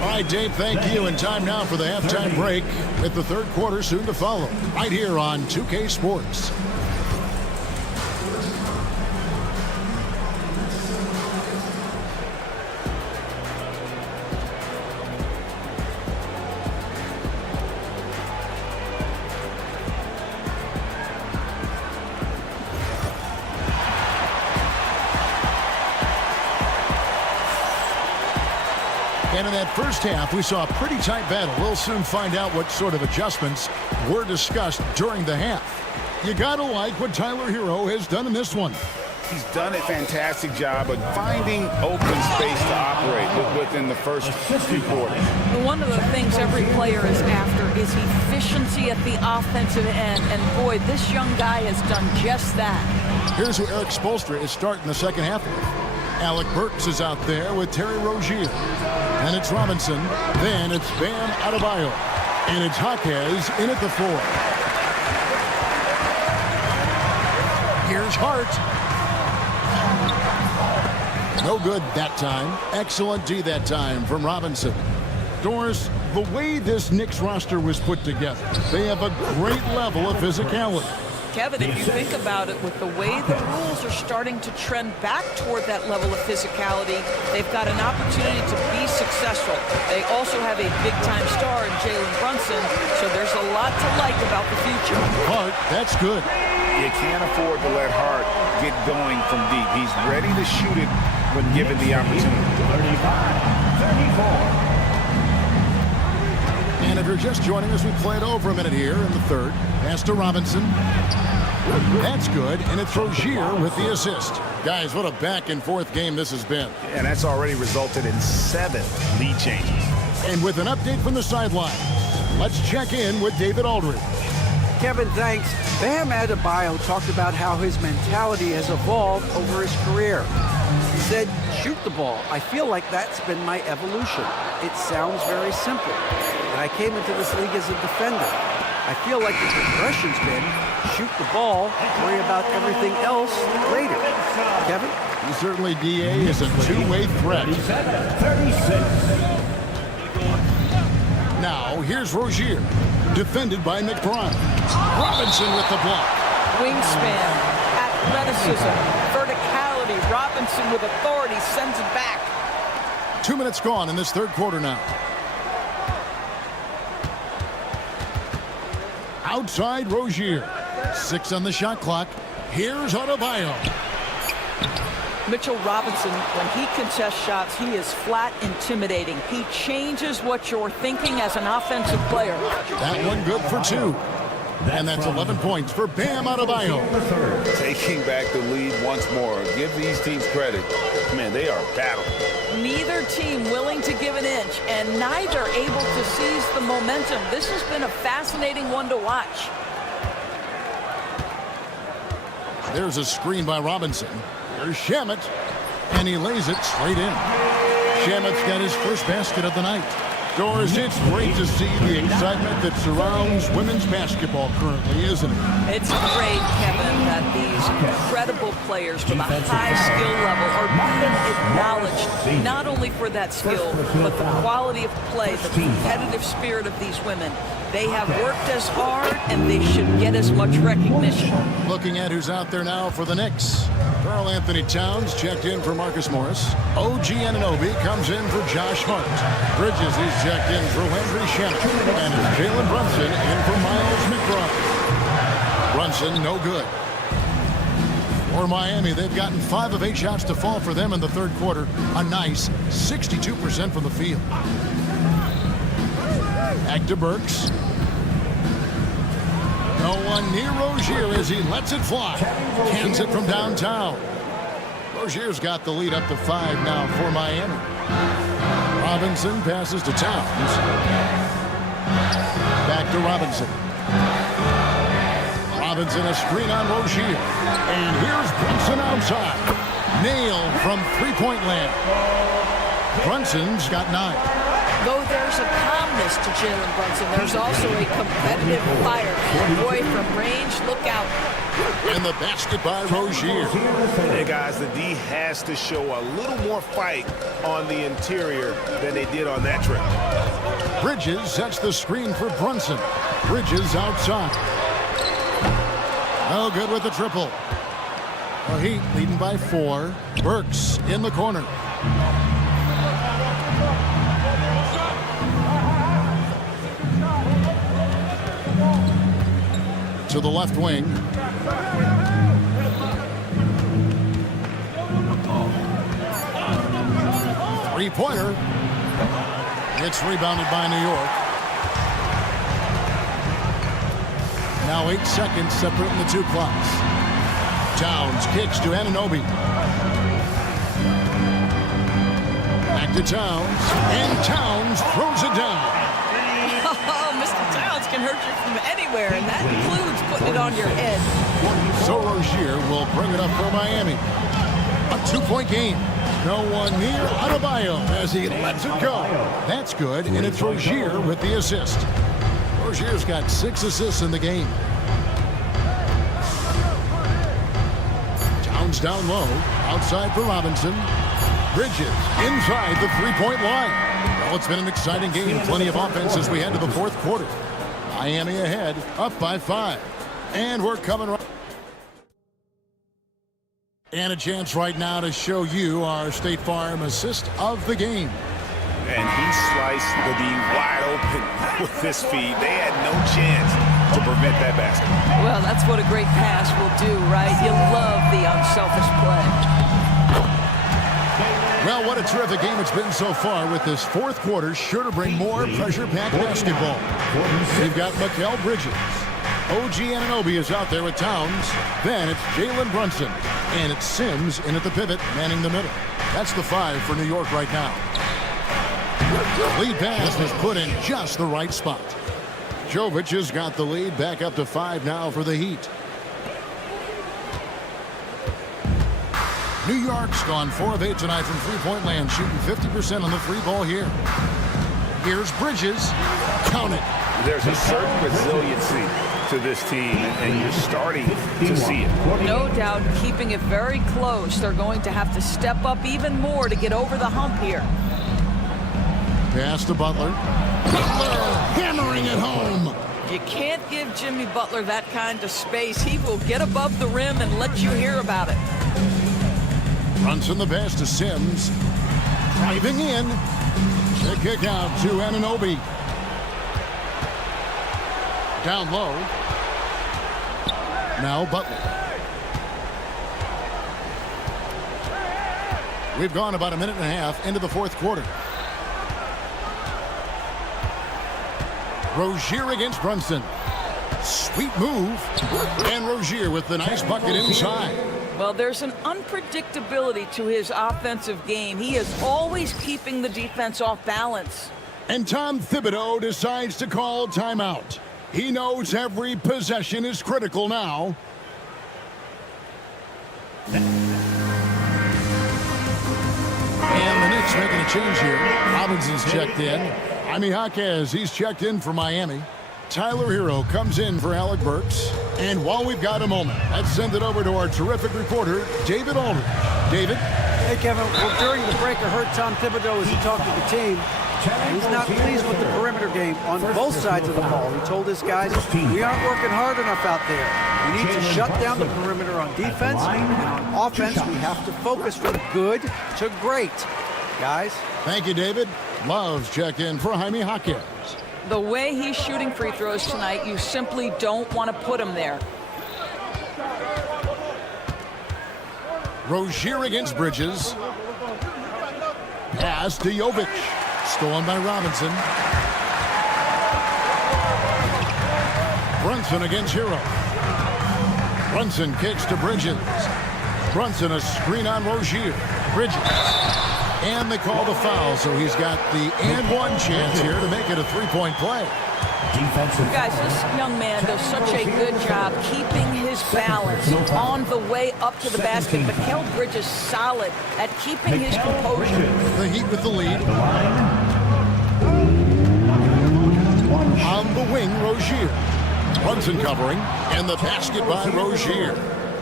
All right, Dave, thank you. And time now for the halftime break with the third quarter soon to follow. Right here on 2K Sports. And in that first half, we saw a pretty tight battle. We'll soon find out what sort of adjustments were discussed during the half. You gotta like what Tyler Hero has done in this one. He's done a fantastic job of finding open space to operate within the first few quarters. One of the things every player is after is efficiency at the offensive end. And boy, this young guy has done just that. Here's who Eric Spoelstra is starting the second half with. Alec Burks is out there with Terry Rozier. And it's Robinson. Then it's Bam Adebayo. And it's Jaquez in at the 4. Here's Hart. No good that time. Excellent D that time from Robinson. Doris, the way this Knicks roster was put together, they have a great level of physicality. Kevin, if you think about it, with the way the rules are starting to trend back toward that level of physicality, they've got an opportunity to be successful. They also have a big-time star in Jalen Brunson, so there's a lot to like about the future. Hart, that's good. You can't afford to let Hart get going from deep. He's ready to shoot it when given the opportunity. 35-34. And if you're just joining us, we played over a minute here in the third. Pass to Robinson. That's good, and it's Rozier with the assist. Guys, what a back-and-forth game this has been. And that's already resulted in 7 lead changes. And with an update from the sideline, let's check in with David Aldridge. Kevin, thanks. Bam Adebayo talked about how his mentality has evolved over his career. He said, shoot the ball. I feel like that's been my evolution. It sounds very simple. And I came into this league as a defender. I feel like the progression's been shoot the ball, worry about everything else later. Kevin? Certainly, DA is a two-way threat. 36. Now, here's Rozier, defended by McBride. Robinson with the block. Wingspan, athleticism, verticality. Robinson with authority sends it back. 2 minutes gone in this third quarter now. Outside Rozier. 6 on the shot clock. Here's Adebayo. Mitchell Robinson, when he contests shots, he is flat intimidating. He changes what you're thinking as an offensive player. That one good for 2. And that's 11 points for Bam Adebayo. Taking back the lead once more. Give these teams credit. Man, they are battling. Neither team willing to give an inch, and neither able to seize the momentum. This has been a fascinating one to watch. There's a screen by Robinson. Here's Shamet, and he lays it straight in. Shamet's got his first basket of the night. Doris, it's great to see the excitement that surrounds women's basketball currently, isn't it? It's great, Kevin, that these incredible players with a high skill level are being acknowledged, not only for that skill, but the quality of play, the competitive spirit of these women. They have worked as hard, and they should get as much recognition. Looking at who's out there now for the Knicks. Karl Anthony Towns checked in for Marcus Morris. OG Anunoby comes in for Josh Hart. Bridges is checked in for Landry Shamet. And Jalen Brunson in for Miles McBride. Brunson, no good. For Miami, they've gotten 5 of 8 shots to fall for them in the third quarter. A nice 62% from the field. Back to Burks. No one near Rozier as he lets it fly. Cans it from downtown. Rozier's got the lead up to 5 now for Miami. Robinson passes to Towns. Back to Robinson. Robinson a screen on Rozier. And here's Brunson outside. Nailed from three-point land. Brunson's got 9. Though there's a calmness to Jalen Brunson, there's also a competitive fire. Boy, from range, look out. And the basket by Rozier. Hey, guys, the D has to show a little more fight on the interior than they did on that trip. Bridges sets the screen for Brunson. Bridges outside. No good with the triple. The Heat leading by 4. Burks in the corner. To the left wing. Three-pointer. It's rebounded by New York. Now 8 seconds separating the 2 clocks. Towns kicks to Anunoby. Back to Towns. And Towns throws it down. Oh, Mr. Towns can hurt you from anywhere, and that includes putting it on your head. So Rozier will bring it up for Miami. A 2-point game. No one near Adebayo as he lets it go. That's good, and it's Rozier with the assist. Rozier's got 6 assists in the game. Towns down low, outside for Robinson. Bridges inside the 3-point line. Well, it's been an exciting game. Plenty of offense as we head to the fourth quarter. Miami ahead, up by 5. And we're coming right. And a chance right now to show you our State Farm assist of the game. And he sliced the D wide open with this feed. They had no chance to prevent that basket. Well, that's what a great pass will do, right? You love the unselfish play. Well, what a terrific game it's been so far with this fourth quarter. Sure to bring more pressure-packed basketball. We've got Mikal Bridges. OG Anunoby is out there with Towns. Then it's Jalen Brunson. And it's Sims in at the pivot, manning the middle. That's the 5 for New York right now. Lead pass was put in just the right spot. Jovic has got the lead back up to 5 now for the Heat. New York's gone 4 of 8 tonight from three-point land, shooting 50% on the 3 ball here. Here's Bridges. Count it. There's a certain resiliency to this team, and you're starting to see it. No doubt, keeping it very close. They're going to have to step up even more to get over the hump here. Pass to Butler. Butler hammering it home. You can't give Jimmy Butler that kind of space. He will get above the rim and let you hear about it. Brunson the pass to Sims. Driving in. The kick out to Anunoby. Down low. Now Butler. We've gone about a minute and a half into the fourth quarter. Rozier against Brunson. Sweet move. And Rozier with the nice bucket inside. Well, there's an unpredictability to his offensive game. He is always keeping the defense off balance. And Tom Thibodeau decides to call timeout. He knows every possession is critical now. And the Knicks making a change here. Robinson's checked in. Jaime Jaquez, he's checked in for Miami. Tyler Hero comes in for Alec Burks. And while we've got a moment, let's send it over to our terrific reporter, David Aldridge. David? Hey, Kevin. Well, during the break, I heard Tom Thibodeau as he talked to the team. He's not pleased with the perimeter game on both sides of the ball. He told his guys, we aren't working hard enough out there. We need to shut down the perimeter on defense, and on offense, we have to focus from good to great. Guys? Thank you, David. Love's checked in for Jaime Jaquez. The way he's shooting free throws tonight, you simply don't want to put him there. Rozier against Bridges. Pass to Jovic. Stolen by Robinson. Brunson against Hero. Brunson kicks to Bridges. Brunson a screen on Rozier. Bridges. And they call the foul, so he's got the and one chance here to make it a three-point play. Guys, this young man does such a good job keeping his balance on the way up to the basket. Mikal Bridges solid at keeping his composure. The Heat with the lead. On the wing, Rozier. Brunson covering, and the basket by Rozier.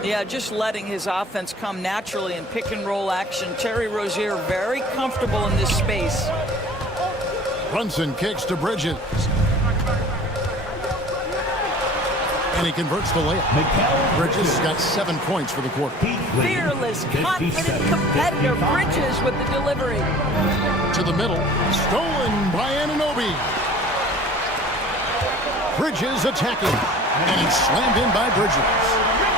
Yeah, just letting his offense come naturally in pick and roll action. Terry Rozier very comfortable in this space. Brunson kicks to Bridges. And he converts the layup. Bridges has got 7 points for the quarter. Fearless, confident competitor. Bridges with the delivery. To the middle. Stolen by Anunoby. Bridges attacking. And it's slammed in by Bridges.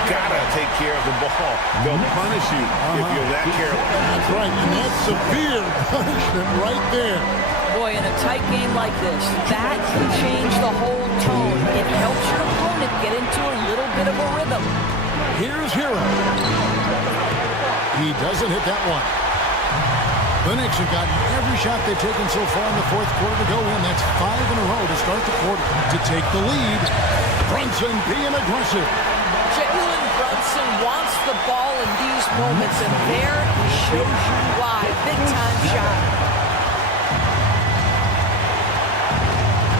Gotta take care of the ball. They'll punish you if you're that careless. That's right, and that's severe punishment right there. Boy, in a tight game like this, that can change the whole tone. It helps your opponent get into a little bit of a rhythm. Here's Hero. He doesn't hit that one. The Knicks have gotten every shot they've taken so far in the fourth quarter to go in. That's 5 in a row to start the quarter. To take the lead, Brunson being aggressive. Jalen Brunson wants the ball in these moments, and there he shows you why. Big-time shot.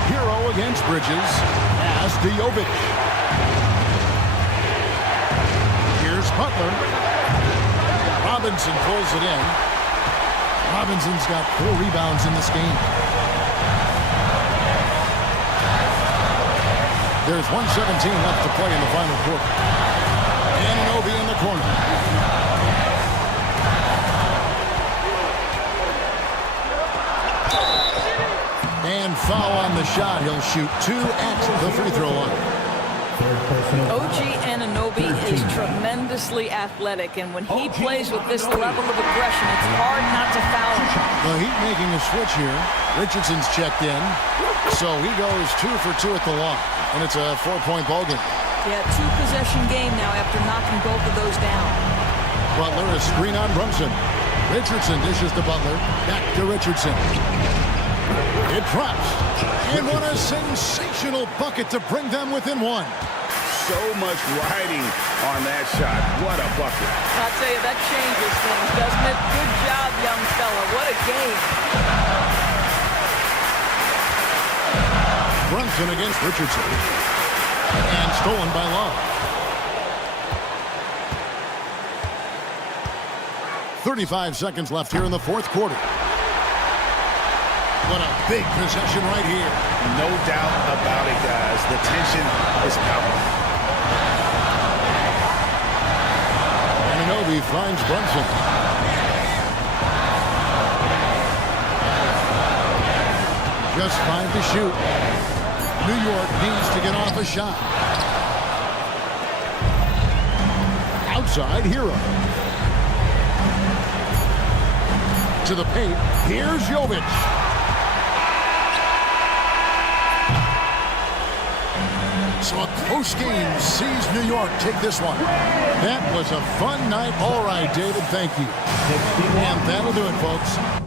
Hero against Bridges. Pass to Jovic. Here's Butler. Robinson pulls it in. Robinson's got 4 rebounds in this game. There's 1:17 left to play in the final quarter. Anunoby in the corner. And foul on the shot. He'll shoot 2 at the free throw line. OG Anunoby is tremendously athletic, and when he plays with this level of aggression, it's hard not to foul him. The Heat making a switch here. Richardson's checked in, so he goes 2 for 2 at the line, and it's a 4-point ball game. Yeah, 2-possession game now after knocking both of those down. Butler a screen on Brunson. Richardson dishes to Butler. Back to Richardson. It drops. And what a sensational bucket to bring them within 1. So much riding on that shot. What a bucket. I'll tell you, that changes things, doesn't it? Good job, young fella. What a game. Brunson against Richardson. And stolen by Love. 35 seconds left here in the fourth quarter. What a big possession right here. No doubt about it, guys. The tension is palpable. Anunoby finds Brunson. Just 5 to shoot. New York needs to get off a shot. Outside, Hero. To the paint. Here's Jovic. So a close game sees New York take this one. That was a fun night. All right, David, thank you. And that'll do it, folks.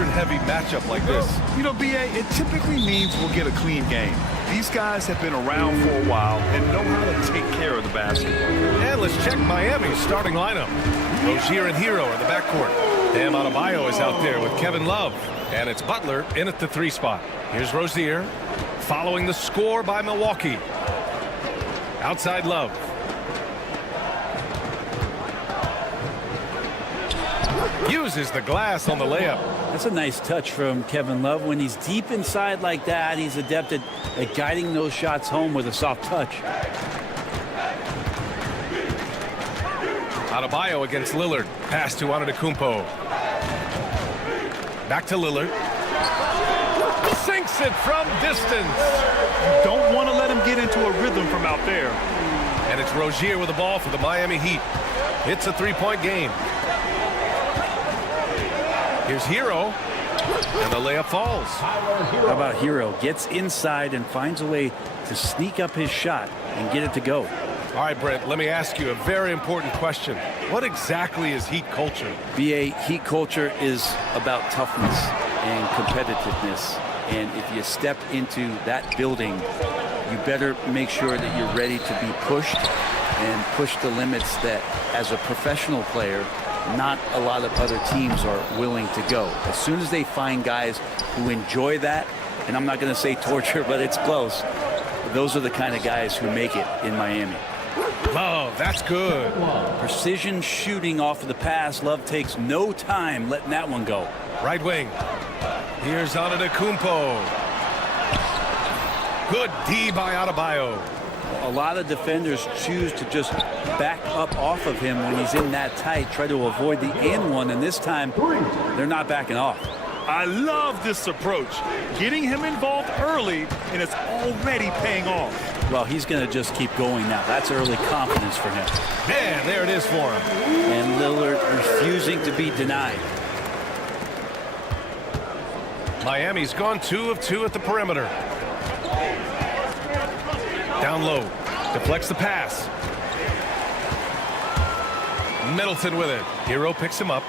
veteran-heavy matchup like this? You know, B.A., it typically means we'll get a clean game. These guys have been around for a while and know how to take care of the basket. And let's check Miami's starting lineup. Rozier and Hero in the backcourt. Bam Adebayo is out there with Kevin Love. And it's Butler in at the 3 spot. Here's Rozier following the score by Milwaukee. Outside Love. Uses the glass on the layup. That's a nice touch from Kevin Love. When he's deep inside like that, he's adept at guiding those shots home with a soft touch. Adebayo against Lillard. Pass to Antetokounmpo. Back to Lillard. Sinks it from distance. You don't want to let him get into a rhythm from out there. And it's Rozier with the ball for the Miami Heat. It's a 3-point game. Here's Hero. And the layup falls. How about Hero? Gets inside and finds a way to sneak up his shot and get it to go. All right, Brent, let me ask you a very important question. What exactly is Heat culture? BA, Heat culture is about toughness and competitiveness. And if you step into that building, you better make sure that you're ready to be pushed and push the limits that, as a professional player, not a lot of other teams are willing to go. As soon as they find guys who enjoy that, and I'm not going to say torture, but it's close, those are the kind of guys who make it in Miami. Love, that's good. Precision shooting off of the pass. Love takes no time letting that one go. Right wing. Here's Antetokounmpo. Good D by Adebayo. A lot of defenders choose to just back up off of him when he's in that tight, try to avoid the and one, and this time they're not backing off. I love this approach. Getting him involved early, and it's already paying off. Well, he's going to just keep going now. That's early confidence for him. Man, there it is for him. And Lillard refusing to be denied. Miami's gone 2 of 2 at the perimeter. Down low. Deflects the pass. Middleton with it. Hero picks him up.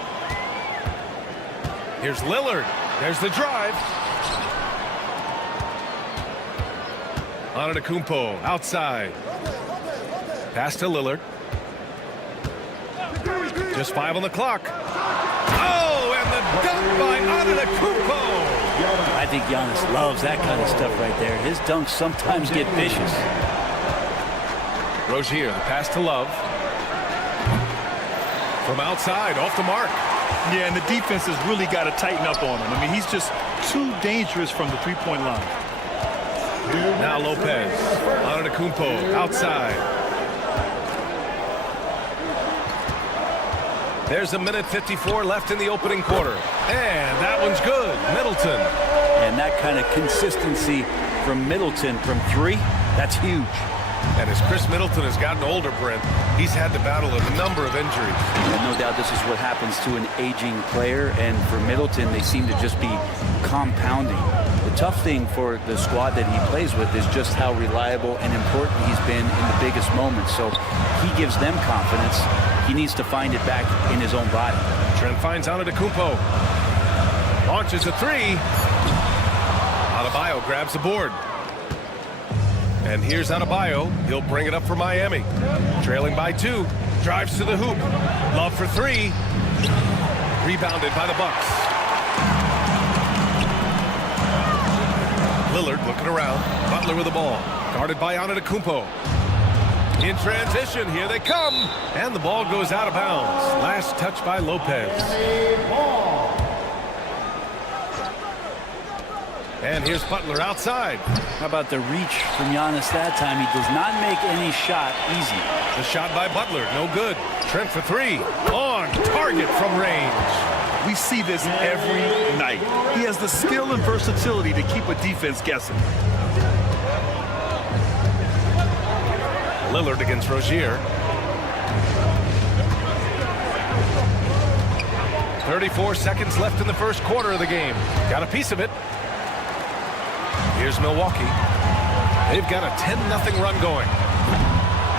Here's Lillard. There's the drive. Antetokounmpo outside. Pass to Lillard. Just 5 on the clock. Oh, and the dunk by Antetokounmpo. I think Giannis loves that kind of stuff right there. His dunks sometimes get vicious. Rozier, the pass to Love. From outside, off the mark. Yeah, and the defense has really got to tighten up on him. I mean, he's just too dangerous from the three-point line. Now Lopez. Antetokounmpo outside. There's 1:54 left in the opening quarter. And that one's good. Middleton. And that kind of consistency from Middleton from 3, that's huge. And as Chris Middleton has gotten older, Brent, he's had to battle a number of injuries. And no doubt this is what happens to an aging player. And for Middleton, they seem to just be compounding. The tough thing for the squad that he plays with is just how reliable and important he's been in the biggest moments. So he gives them confidence. He needs to find it back in his own body. Trent finds Antetokounmpo. Launches a 3. Adebayo grabs the board. And here's Adebayo. He'll bring it up for Miami. Trailing by 2. Drives to the hoop. Love for 3. Rebounded by the Bucks. Lillard looking around. Butler with the ball. Guarded by Antetokounmpo. In transition, here they come. And the ball goes out of bounds. Last touch by Lopez. And here's Butler outside. How about the reach from Giannis that time? He does not make any shot easy. The shot by Butler, no good. Trent for 3. On target from range. We see this every night. He has the skill and versatility to keep a defense guessing. Lillard against Rozier. 34 seconds left in the first quarter of the game. Got a piece of it. Here's Milwaukee. They've got a 10-0 run going.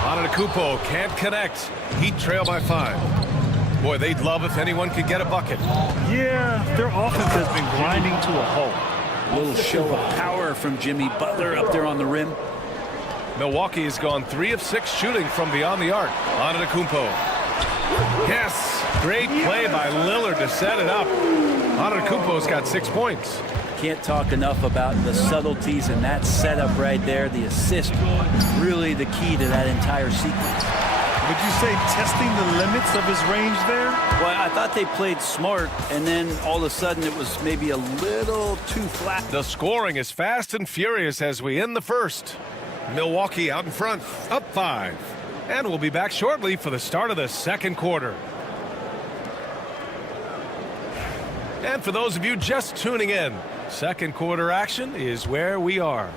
Antetokounmpo can't connect. Heat trail by 5. Boy, they'd love if anyone could get a bucket. Yeah, their offense has been grinding to a halt. A little show of power from Jimmy Butler up there on the rim. Milwaukee has gone 3 of 6 shooting from beyond the arc. Antetokounmpo. Yes, great play by Lillard to set it up. Antetokounmpo's got 6 points. Can't talk enough about the subtleties in that setup right there. The assist, really the key to that entire sequence. Would you say testing the limits of his range there? Well, I thought they played smart, and then all of a sudden it was maybe a little too flat. The scoring is fast and furious as we end the first. Milwaukee out in front, up 5. And we'll be back shortly for the start of the second quarter. And for those of you just tuning in, second quarter action is where we are.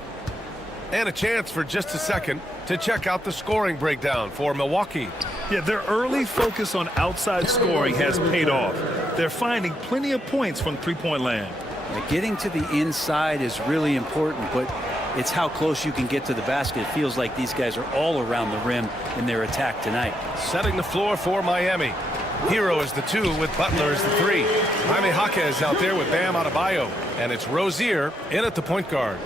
And a chance for just a second to check out the scoring breakdown for Milwaukee. Yeah, their early focus on outside scoring has paid off. They're finding plenty of points from three-point land. Yeah, getting to the inside is really important, but it's how close you can get to the basket. It feels like these guys are all around the rim in their attack tonight. Setting the floor for Miami. Hero is the 2 with Butler as the 3. Jaime Jaquez out there with Bam Adebayo. And it's Rozier in at the point guard.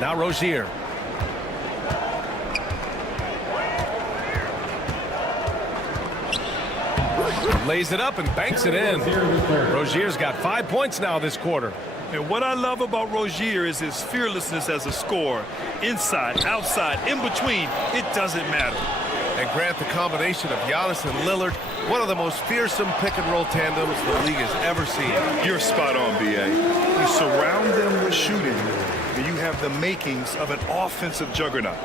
Now Rozier. Lays it up and banks it in. Rozier's got 5 points now this quarter. And what I love about Rozier is his fearlessness as a scorer. Inside, outside, in between, it doesn't matter. And Grant, the combination of Giannis and Lillard, one of the most fearsome pick-and-roll tandems the league has ever seen. You're spot on, B.A. You surround them with shooting, and you have the makings of an offensive juggernaut.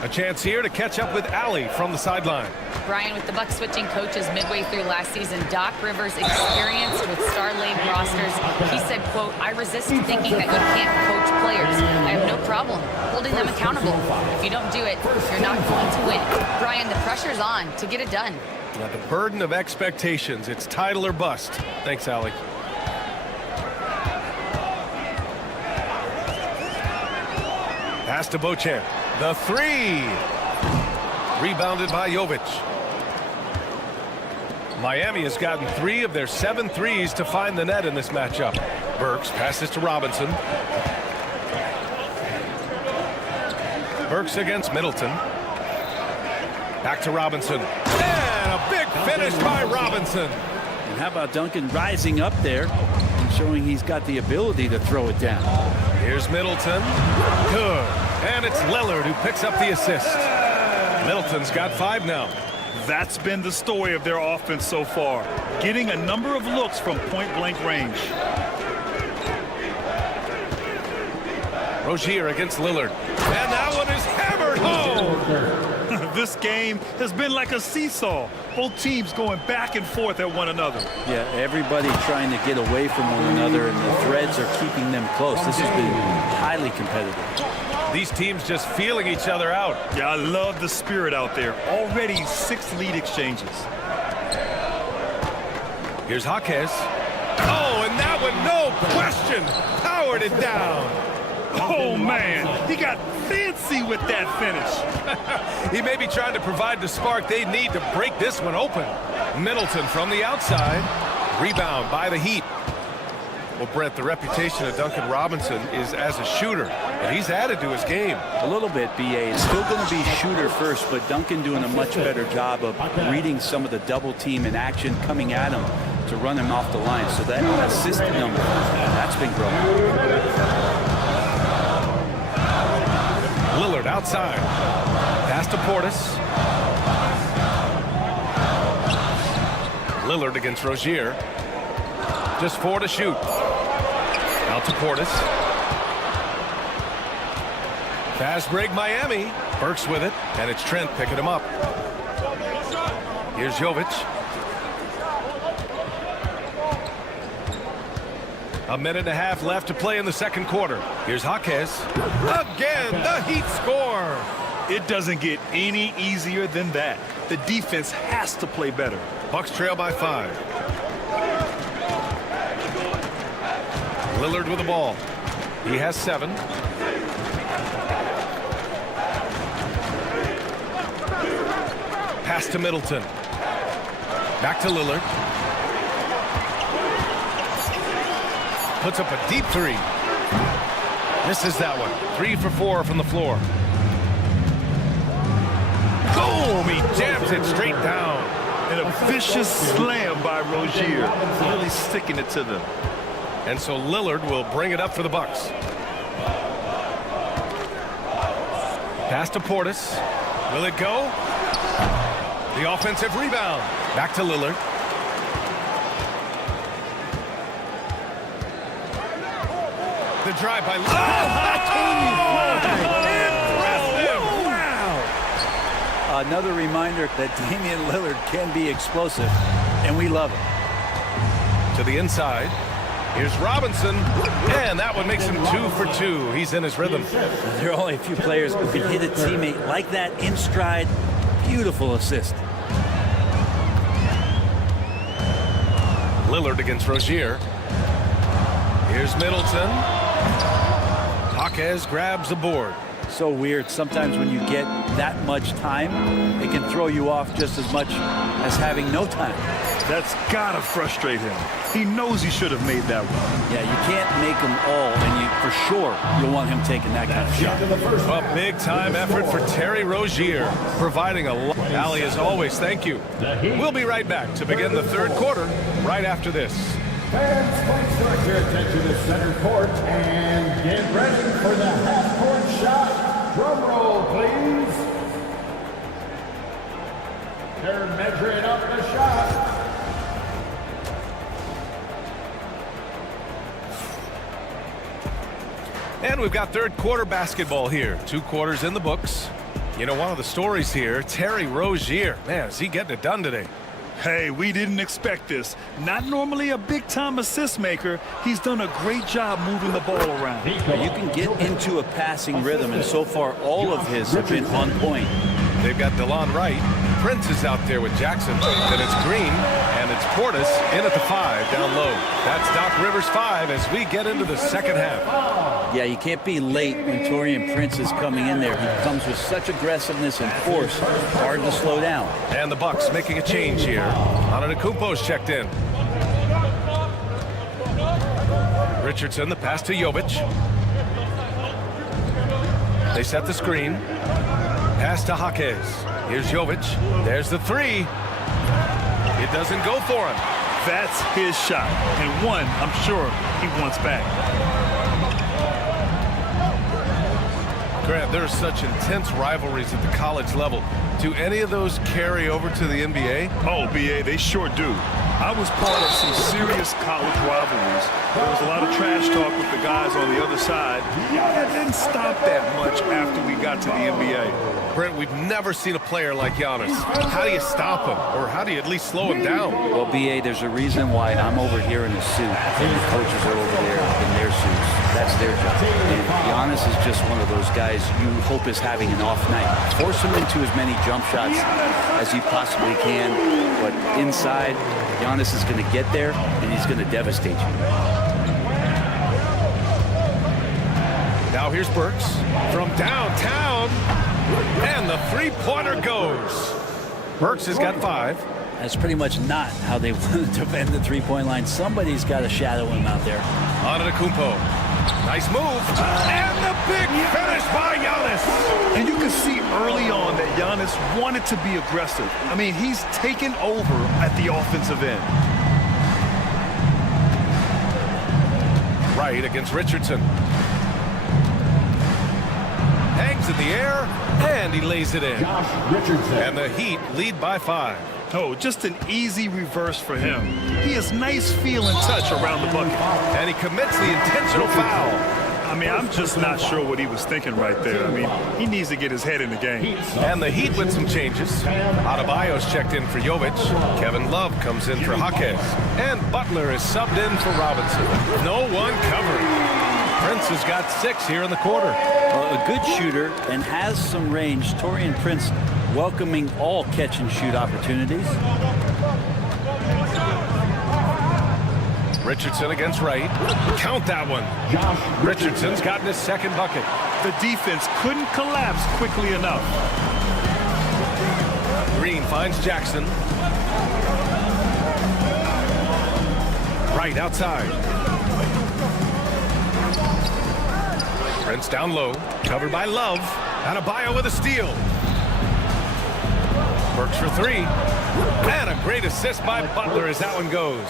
A chance here to catch up with Allie from the sideline. Brian, with the Bucks switching coaches midway through last season, Doc Rivers' experience with star-laden rosters, he said, quote, "I resist thinking that you can't coach players. I have no problem holding them accountable. If you don't do it, you're not going to win." Brian, the pressure's on to get it done. Now the burden of expectations. It's title or bust. Thanks, Allie. Pass to Beauchamp. The 3. Rebounded by Jovic. Miami has gotten 3 of their 7 threes to find the net in this matchup. Burks passes to Robinson. Burks against Middleton. Back to Robinson. And a big finish by Robinson. And how about Duncan rising up there and showing he's got the ability to throw it down. Here's Middleton. Good. And it's Lillard who picks up the assist. Middleton's got 5 now. That's been the story of their offense so far, getting a number of looks from point-blank range. Rozier against Lillard. And that one is hammered home. This game has been like a seesaw. Both teams going back and forth at one another. Yeah, everybody trying to get away from one another, and the threads are keeping them close. This has been highly competitive. These teams just feeling each other out. Yeah, I love the spirit out there. Already 6 lead exchanges. Here's Jaquez. Oh, and that one, no question, powered it down. Oh, man, he got fancy with that finish. He may be trying to provide the spark they need to break this one open. Middleton from the outside. Rebound by the Heat. Well, Brent, the reputation of Duncan Robinson is as a shooter, and he's added to his game. A little bit, B.A. It's still going to be shooter first, but Duncan doing a much better job of reading some of the double team in action coming at him to run him off the line. So that assist number, that's been growing. Lillard outside. Pass to Portis. Lillard against Rozier. Just 4 to shoot. Out to Portis. Fast break Miami. Burks with it, and it's Trent picking him up. Here's Jovic. A minute and a half left to play in the second quarter. Here's Jaquez. Again, the Heat score. It doesn't get any easier than that. The defense has to play better. Bucks trail by 5. Lillard with the ball. He has 7. Pass to Middleton. Back to Lillard. Puts up a deep three. Misses that one. 3 for 4 from the floor. Boom! He jams it straight down. And a vicious slam by Rozier, really sticking it to them. And so Lillard will bring it up for the Bucks. Pass to Portis. Will it go? The offensive rebound. Back to Lillard. The drive by Lillard. Impressive! Wow! Another reminder that Damian Lillard can be explosive, and we love it. To the inside. Here's Robinson, and that one makes him 2 for 2. He's in his rhythm. There are only a few players who can hit a teammate like that in stride. Beautiful assist. Lillard against Rozier. Here's Middleton. Jaquez grabs the board. So weird. Sometimes when you get that much time, it can throw you off just as much as having no time. That's gotta frustrate him. He knows he should have made that one. Yeah, you can't make them all, and for sure you'll want him taking that kind of shot. A big-time effort for Terry Rozier, providing a lot. Allie, as always, thank you. We'll be right back to begin the third quarter right after this. Fans, please direct your attention to center court and get ready for the half-court shot. Drum roll, please. They're measuring up the shot. And we've got third quarter basketball here. 2 quarters in the books. You know, one of the stories here, Terry Rozier. Man, is he getting it done today? Hey, we didn't expect this. Not normally a big-time assist maker. He's done a great job moving the ball around. You can get into a passing rhythm, and so far all of his have been on point. They've got DeLon Wright. Prince is out there with Jackson. Then it's Green, and it's Portis in at the 5 down low. That's Doc Rivers' 5 as we get into the second half. Yeah, you can't be late when Taurean Prince is coming in there. He comes with such aggressiveness and force, hard to slow down. And the Bucks making a change here. Antetokounmpo's checked in. Richardson, the pass to Jovic. They set the screen. Pass to Jaquez. Here's Jovic. There's the 3. It doesn't go for him. That's his shot. And one, I'm sure he wants back. Grant, there are such intense rivalries at the college level. Do any of those carry over to the NBA? Oh, BA, they sure do. I was part of some serious college rivalries. There was a lot of trash talk with the guys on the other side. It didn't stop that much after we got to the NBA. Brent, we've never seen a player like Giannis. How do you stop him? Or how do you at least slow him down? Well, BA, there's a reason why I'm over here in a suit and the coaches are over there in their suits. That's their job. And Giannis is just one of those guys you hope is having an off night. Force him into as many jump shots as you possibly can, but inside, Giannis is going to get there and he's going to devastate you. Now here's Burks from downtown, and the 3-pointer goes. Burks has got 5. That's pretty much not how they want to defend the 3-point line. Somebody's got to shadow him out there. Antetokounmpo. Nice move. And the big finish by Giannis. And you can see early on that Giannis wanted to be aggressive. I mean, he's taken over at the offensive end. Right against Richardson. Hangs in the air, and he lays it in. And the Heat lead by 5. Oh, just an easy reverse for him. He has nice feel and touch around the bucket. And he commits the intentional foul. I mean, I'm just not sure what he was thinking right there. I mean, he needs to get his head in the game. And the Heat with some changes. Adebayo's checked in for Jovic. Kevin Love comes in for Jaquez. And Butler is subbed in for Robinson. No one covering. Prince has got 6 here in the quarter. A good shooter and has some range. Taurean Prince welcoming all catch-and-shoot opportunities. Richardson against Wright. Count that one. Richardson's gotten his second bucket. The defense couldn't collapse quickly enough. Green finds Jackson. Right outside. Prince down low. Covered by Love. Adebayo with a steal. Works for three. And a great assist by Butler as that one goes.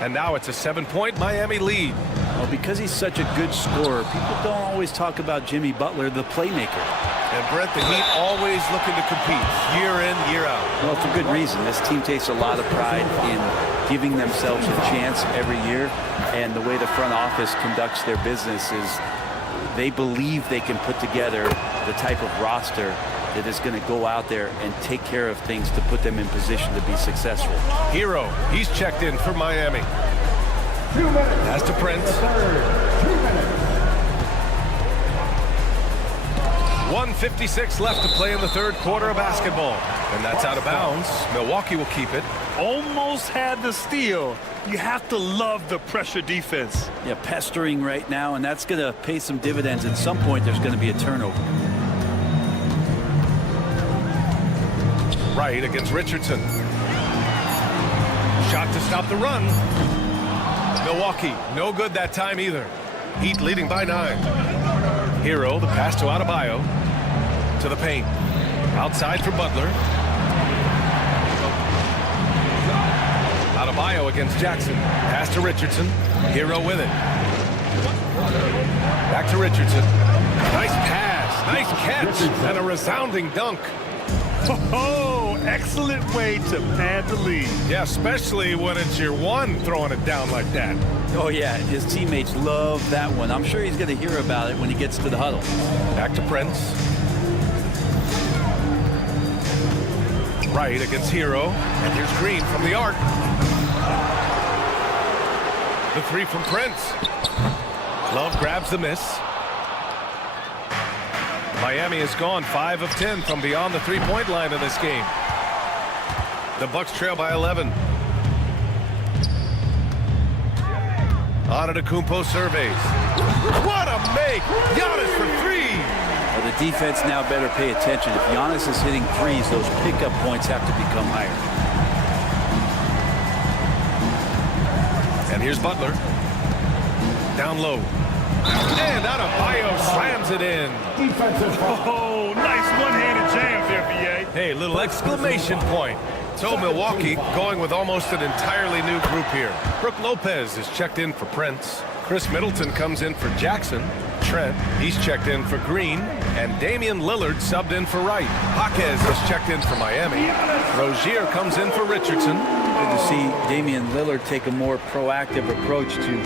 And now it's a 7-point Miami lead. Well, because he's such a good scorer, people don't always talk about Jimmy Butler, the playmaker. And Brett, the Heat always looking to compete year in, year out. Well, for good reason. This team takes a lot of pride in giving themselves a chance every year. And the way the front office conducts their business is they believe they can put together the type of roster that is going to go out there and take care of things to put them in position to be successful. Hero, he's checked in for Miami. 2 minutes. That's to Prince. 2 minutes. 1:56 left to play in the third quarter of basketball. And that's out of bounds. Milwaukee will keep it. Almost had the steal. You have to love the pressure defense. Yeah, pestering right now, and that's going to pay some dividends. At some point, there's going to be a turnover. Right against Richardson. Shot to stop the run. Milwaukee, no good that time either. Heat leading by 9. Hero, the pass to Adebayo. To the paint. Outside for Butler. Adebayo against Jackson. Pass to Richardson. Hero with it. Back to Richardson. Nice pass. Nice catch. And a resounding dunk. Oh, excellent way to pad the lead. Yeah, especially when it's your one throwing it down like that. Oh, yeah, his teammates love that one. I'm sure he's going to hear about it when he gets to the huddle. Back to Prince. Right against Hero. And here's Green from the arc. The three from Prince. Love grabs the miss. Miami has gone 5 of 10 from beyond the three-point line in this game. The Bucks trail by 11. Antetokounmpo surveys. What a make! Giannis for three! Well, the defense now better pay attention. If Giannis is hitting threes, those pickup points have to become higher. And here's Butler. Down low. And Adebayo slams it in. Oh, nice one-handed jam there, B.A. Hey, little exclamation point. So Milwaukee going with almost an entirely new group here. Brook Lopez is checked in for Prince. Chris Middleton comes in for Jackson. Trent, he's checked in for Green. And Damian Lillard subbed in for Wright. Jaquez is checked in for Miami. Rozier comes in for Richardson. Good to see Damian Lillard take a more proactive approach to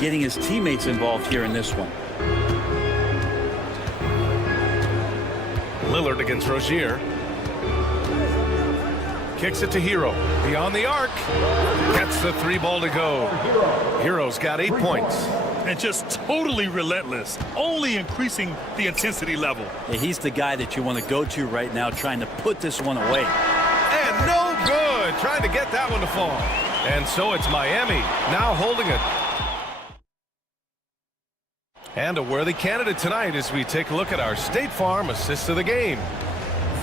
getting his teammates involved here in this one. Lillard against Rozier. Kicks it to Hero. Beyond the arc. Gets the three ball to go. Hero's got 8 points. And just totally relentless, only increasing the intensity level. Yeah, he's the guy that you want to go to right now, trying to put this one away. And no good. Trying to get that one to fall. And so it's Miami now holding it. And a worthy candidate tonight as we take a look at our State Farm assist of the game.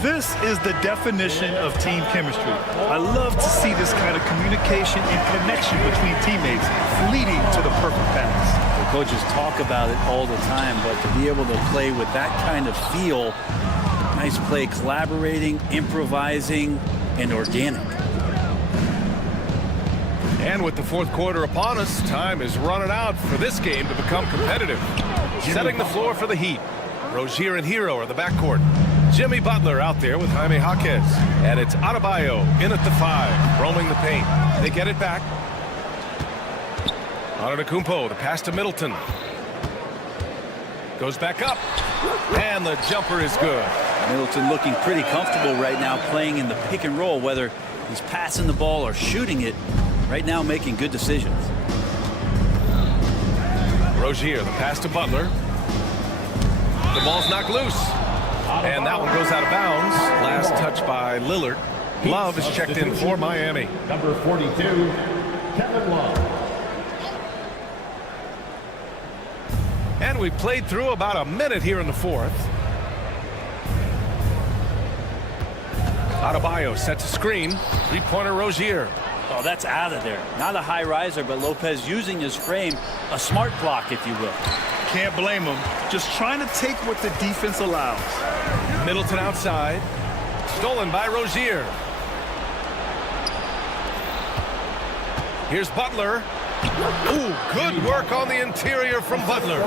This is the definition of team chemistry. I love to see this kind of communication and connection between teammates leading to the perfect pass. The coaches talk about it all the time, but to be able to play with that kind of feel, nice play, collaborating, improvising, and organic. And with the fourth quarter upon us, time is running out for this game to become competitive. Setting the floor for the Heat. Rozier and Hero are the backcourt. Jimmy Butler out there with Jaime Jaquez. And it's Adebayo in at the 5, roaming the paint. They get it back. Antetokounmpo, the pass to Middleton. Goes back up. And the jumper is good. Middleton looking pretty comfortable right now playing in the pick and roll, whether he's passing the ball or shooting it. Right now making good decisions. Rozier, the pass to Butler. The ball's knocked loose. And that one goes out of bounds. Last touch by Lillard. Love is checked in for Miami. Number 42, Kevin Love. And we played through about a minute here in the fourth. Adebayo sets a screen. Three-pointer Rozier. Oh, that's out of there. Not a high riser, but Lopez using his frame, a smart block, if you will. Can't blame him. Just trying to take what the defense allows. Middleton outside. Stolen by Rozier. Here's Butler. Ooh, good work on the interior from Butler.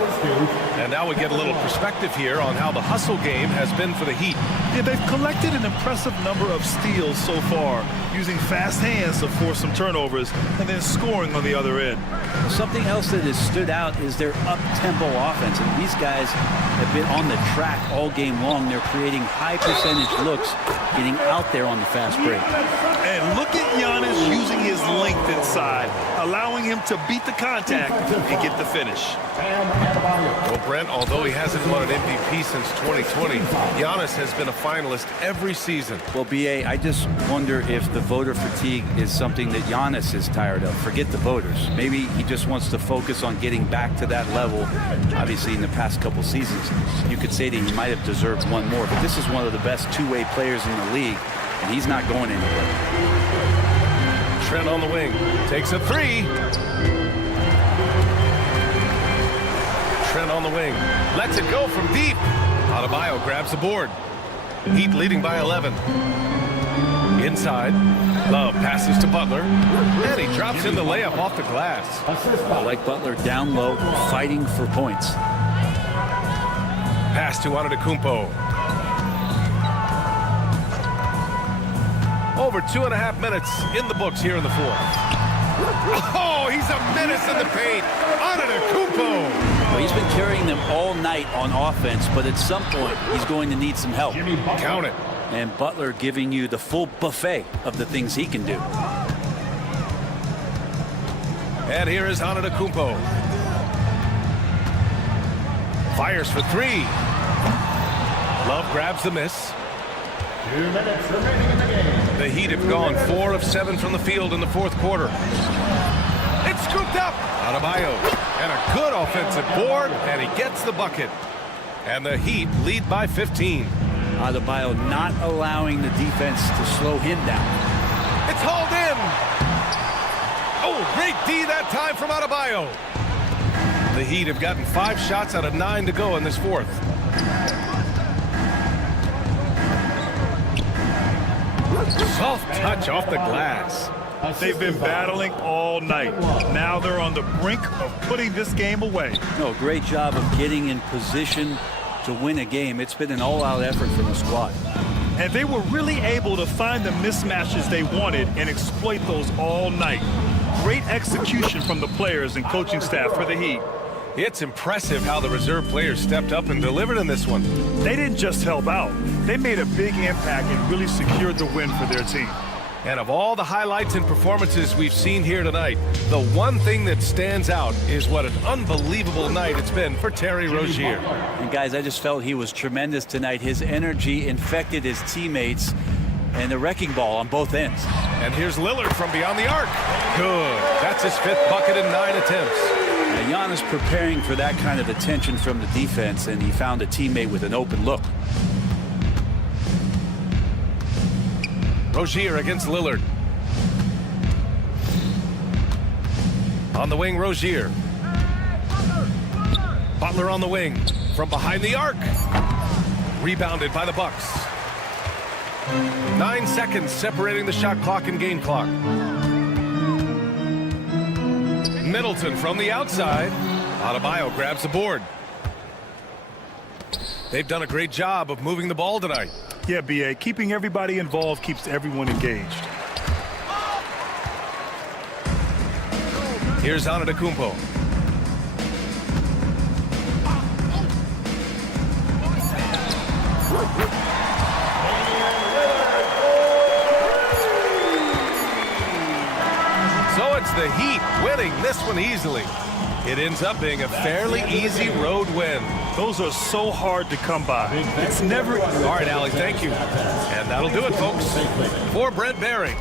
And now we get a little perspective here on how the hustle game has been for the Heat. Yeah, they've collected an impressive number of steals so far, using fast hands to force some turnovers and then scoring on the other end. Something else that has stood out is their up-tempo offense. And these guys have been on the track all game long. They're creating high-percentage looks, getting out there on the fast break. And look at Giannis using his length inside, allowing him to beat the contact and get the finish. Well, Brent, although he hasn't won an MVP since 2020, Giannis has been a finalist every season. Well, B.A., I just wonder if the voter fatigue is something that Giannis is tired of. Forget the voters. Maybe he just wants to focus on getting back to that level. Obviously, in the past couple seasons, you could say that he might have deserved one more, but this is one of the best two-way players in the league, and he's not going anywhere. Trent on the wing. Takes a three. Trent on the wing. Lets it go from deep. Adebayo grabs the board. Heat leading by 11. Inside. Love passes to Butler. And he drops in the layup off the glass. I like Butler down low, fighting for points. Pass to Antetokounmpo. Over 2.5 minutes in the books here in the fourth. Oh, he's a menace in the paint. Antetokounmpo. Well, he's been carrying them all night on offense, but at some point, he's going to need some help. Count it. And Butler giving you the full buffet of the things he can do. And here is Antetokounmpo. Fires for three. Love grabs the miss. 2 minutes remaining in the game. The Heat have gone 4 of 7 from the field in the fourth quarter. It's scooped up. Adebayo. And a good offensive board, and he gets the bucket. And the Heat lead by 15. Adebayo not allowing the defense to slow him down. It's hauled in. Oh, great D that time from Adebayo. The Heat have gotten 5 shots out of 9 to go in this fourth. Soft touch off the glass. They've been battling all night. Now they're on the brink of putting this game away. No, great job of getting in position to win a game. It's been an all-out effort from the squad. And they were really able to find the mismatches they wanted and exploit those all night. Great execution from the players and coaching staff for the Heat. It's impressive how the reserve players stepped up and delivered in this one. They didn't just help out. They made a big impact and really secured the win for their team. And of all the highlights and performances we've seen here tonight, the one thing that stands out is what an unbelievable night it's been for Terry Rozier. And guys, I just felt he was tremendous tonight. His energy infected his teammates, and the wrecking ball on both ends. And here's Lillard from beyond the arc. Good. That's his 5th bucket in 9 attempts. Now, Giannis preparing for that kind of attention from the defense, and he found a teammate with an open look. Rozier against Lillard. On the wing, Rozier. Butler on the wing. From behind the arc. Rebounded by the Bucks. 9 seconds separating the shot clock and game clock. Middleton from the outside. Adebayo grabs the board. They've done a great job of moving the ball tonight. Yeah, B.A., keeping everybody involved keeps everyone engaged. Here's Antetokounmpo. So it's the Heat winning this one easily. It ends up being a fairly easy road win. Those are so hard to come by. It's never... All right, Allie, thank you. And that'll do it, folks. For Brent Barry.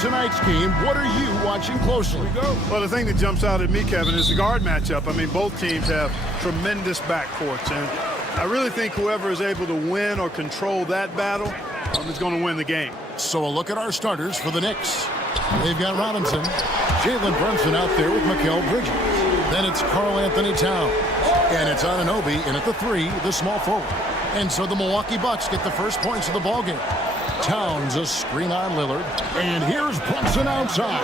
tonight's game, what are you watching closely? Well, the thing that jumps out at me, Kevin, is the guard matchup. I mean, both teams have tremendous backcourts, and I really think whoever is able to win or control that battle is going to win the game. So a look at our starters for the Knicks. They've got Robinson, Jalen Brunson out there with Mikal Bridges. Then it's Karl Anthony Towns. And it's Anunoby in at the 3, the small forward. And so the Milwaukee Bucks get the first points of the ballgame. Towns a screen on Lillard. And here's Brunson outside.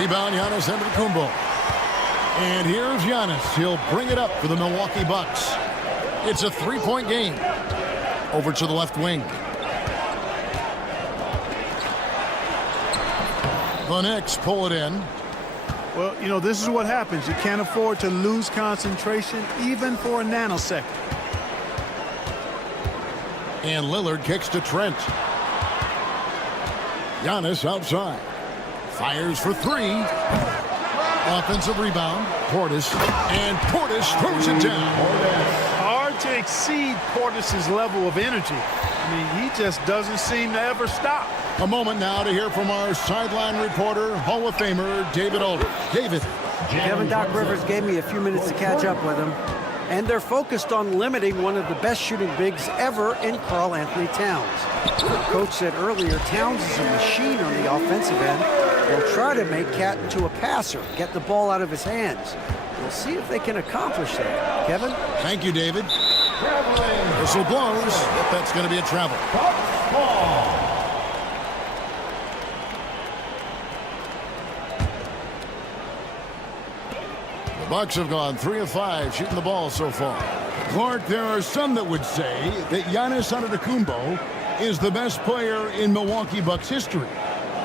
Rebound Giannis Antetokounmpo. And here's Giannis. He'll bring it up for the Milwaukee Bucks. It's a 3-point game. Over to the left wing. The Knicks pull it in. Well, you know, this is what happens. You can't afford to lose concentration even for a nanosecond. And Lillard kicks to Trent. Giannis outside. Fires for 3. Offensive rebound. Portis. And Portis throws it down. Hard to exceed Portis' level of energy. I mean, he just doesn't seem to ever stop. A moment now to hear from our sideline reporter, Hall of Famer David Aldridge. David. Kevin, Doc Rivers gave me a few minutes to catch up with him, and they're focused on limiting one of the best shooting bigs ever in Karl Anthony Towns. The coach said earlier Towns is a machine on the offensive end. They'll try to make Cat into a passer, get the ball out of his hands. We'll see if they can accomplish that. Kevin? Thank you, David. Whistle blows. If that's going to be a travel. The Bucks have gone 3 of 5 shooting the ball so far. Clark, there are some that would say that Giannis Antetokounmpo is the best player in Milwaukee Bucks history.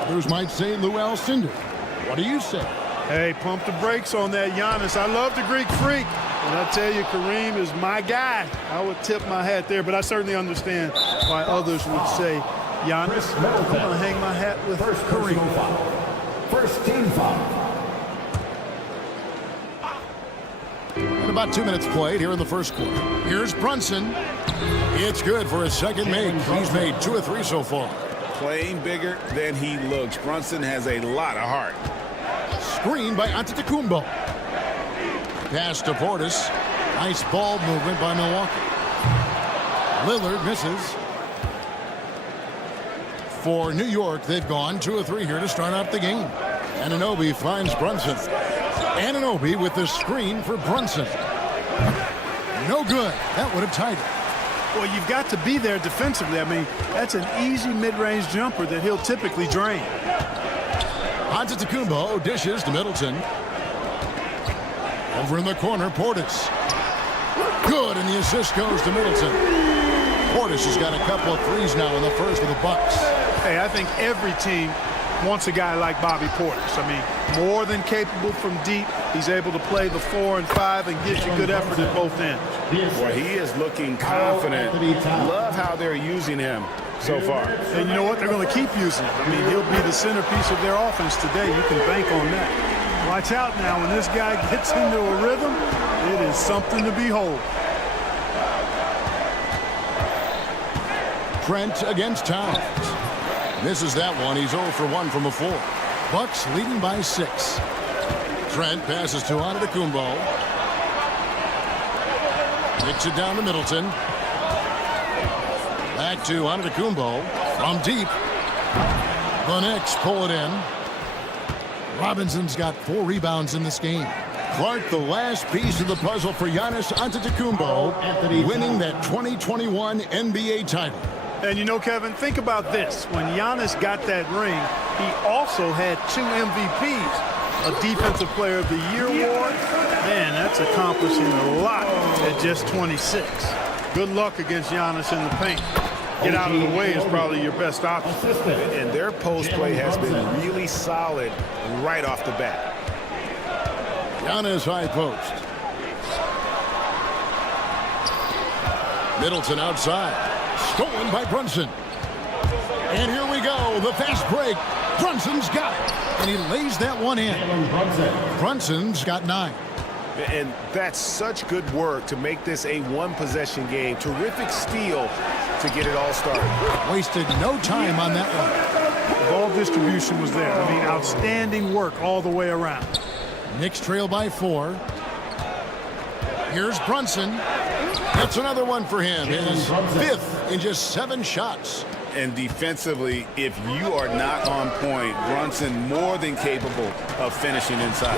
Others might say Lou Alcindor. What do you say? Hey, pump the brakes on that Giannis. I love the Greek Freak. And I tell you, Kareem is my guy. I would tip my hat there, but I certainly understand why others would say Giannis. I'm going to hang my hat with Kareem. First team foul. And about 2 minutes played here in the first quarter. Here's Brunson. It's good for his second make. He's made 2 of 3 so far. Playing bigger than he looks. Brunson has a lot of heart. Screen by Antetokounmpo. Pass to Portis. Nice ball movement by Milwaukee. Lillard misses. For New York, they've gone 2 of 3 here to start out the game. Anunoby finds Brunson. Anunoby with the screen for Brunson. No good. That would have tied it. Well, you've got to be there defensively. I mean, that's an easy mid-range jumper that he'll typically drain. Antetokounmpo dishes to Middleton. Over in the corner, Portis. Good, and the assist goes to Middleton. Portis has got a couple of threes now in the first for the Bucks. Hey, I think every team wants a guy like Bobby Portis. I mean, more than capable from deep. He's able to play the 4 and 5 and gives you good effort at both ends. Well, he is looking confident. Love how they're using him so far. And you know what? They're going to keep using him. I mean, he'll be the centerpiece of their offense today. You can bank on that. Watch out now. When this guy gets into a rhythm, it is something to behold. Trent against Towns. Misses that one. He's 0 for 1 from the 4. Bucks leading by 6. Trent passes to Antetokounmpo. Kicks it down to Middleton. Back to Antetokounmpo from deep. The Knicks pull it in. Robinson's got 4 rebounds in this game. Clark, the last piece of the puzzle for Giannis Antetokounmpo, winning that 2021 NBA title. And you know, Kevin, think about this. When Giannis got that ring, he also had 2 MVPs. A Defensive Player of the Year award. Man, that's accomplishing a lot at just 26. Good luck against Giannis in the paint. Get out of the way is probably your best option. And their post play has been really solid right off the bat. Giannis high post. Middleton outside. Stolen by Brunson. And here we go. The fast break. Brunson's got it. And he lays that one in. Brunson's got 9. And that's such good work to make this a 1-possession game. Terrific steal to get it all started. Wasted no time on that one. Ball distribution was there. I mean, outstanding work all the way around. Knicks trail by 4. Here's Brunson. That's another one for him. His 5th in just 7 shots. And defensively, if you are not on point, Brunson more than capable of finishing inside.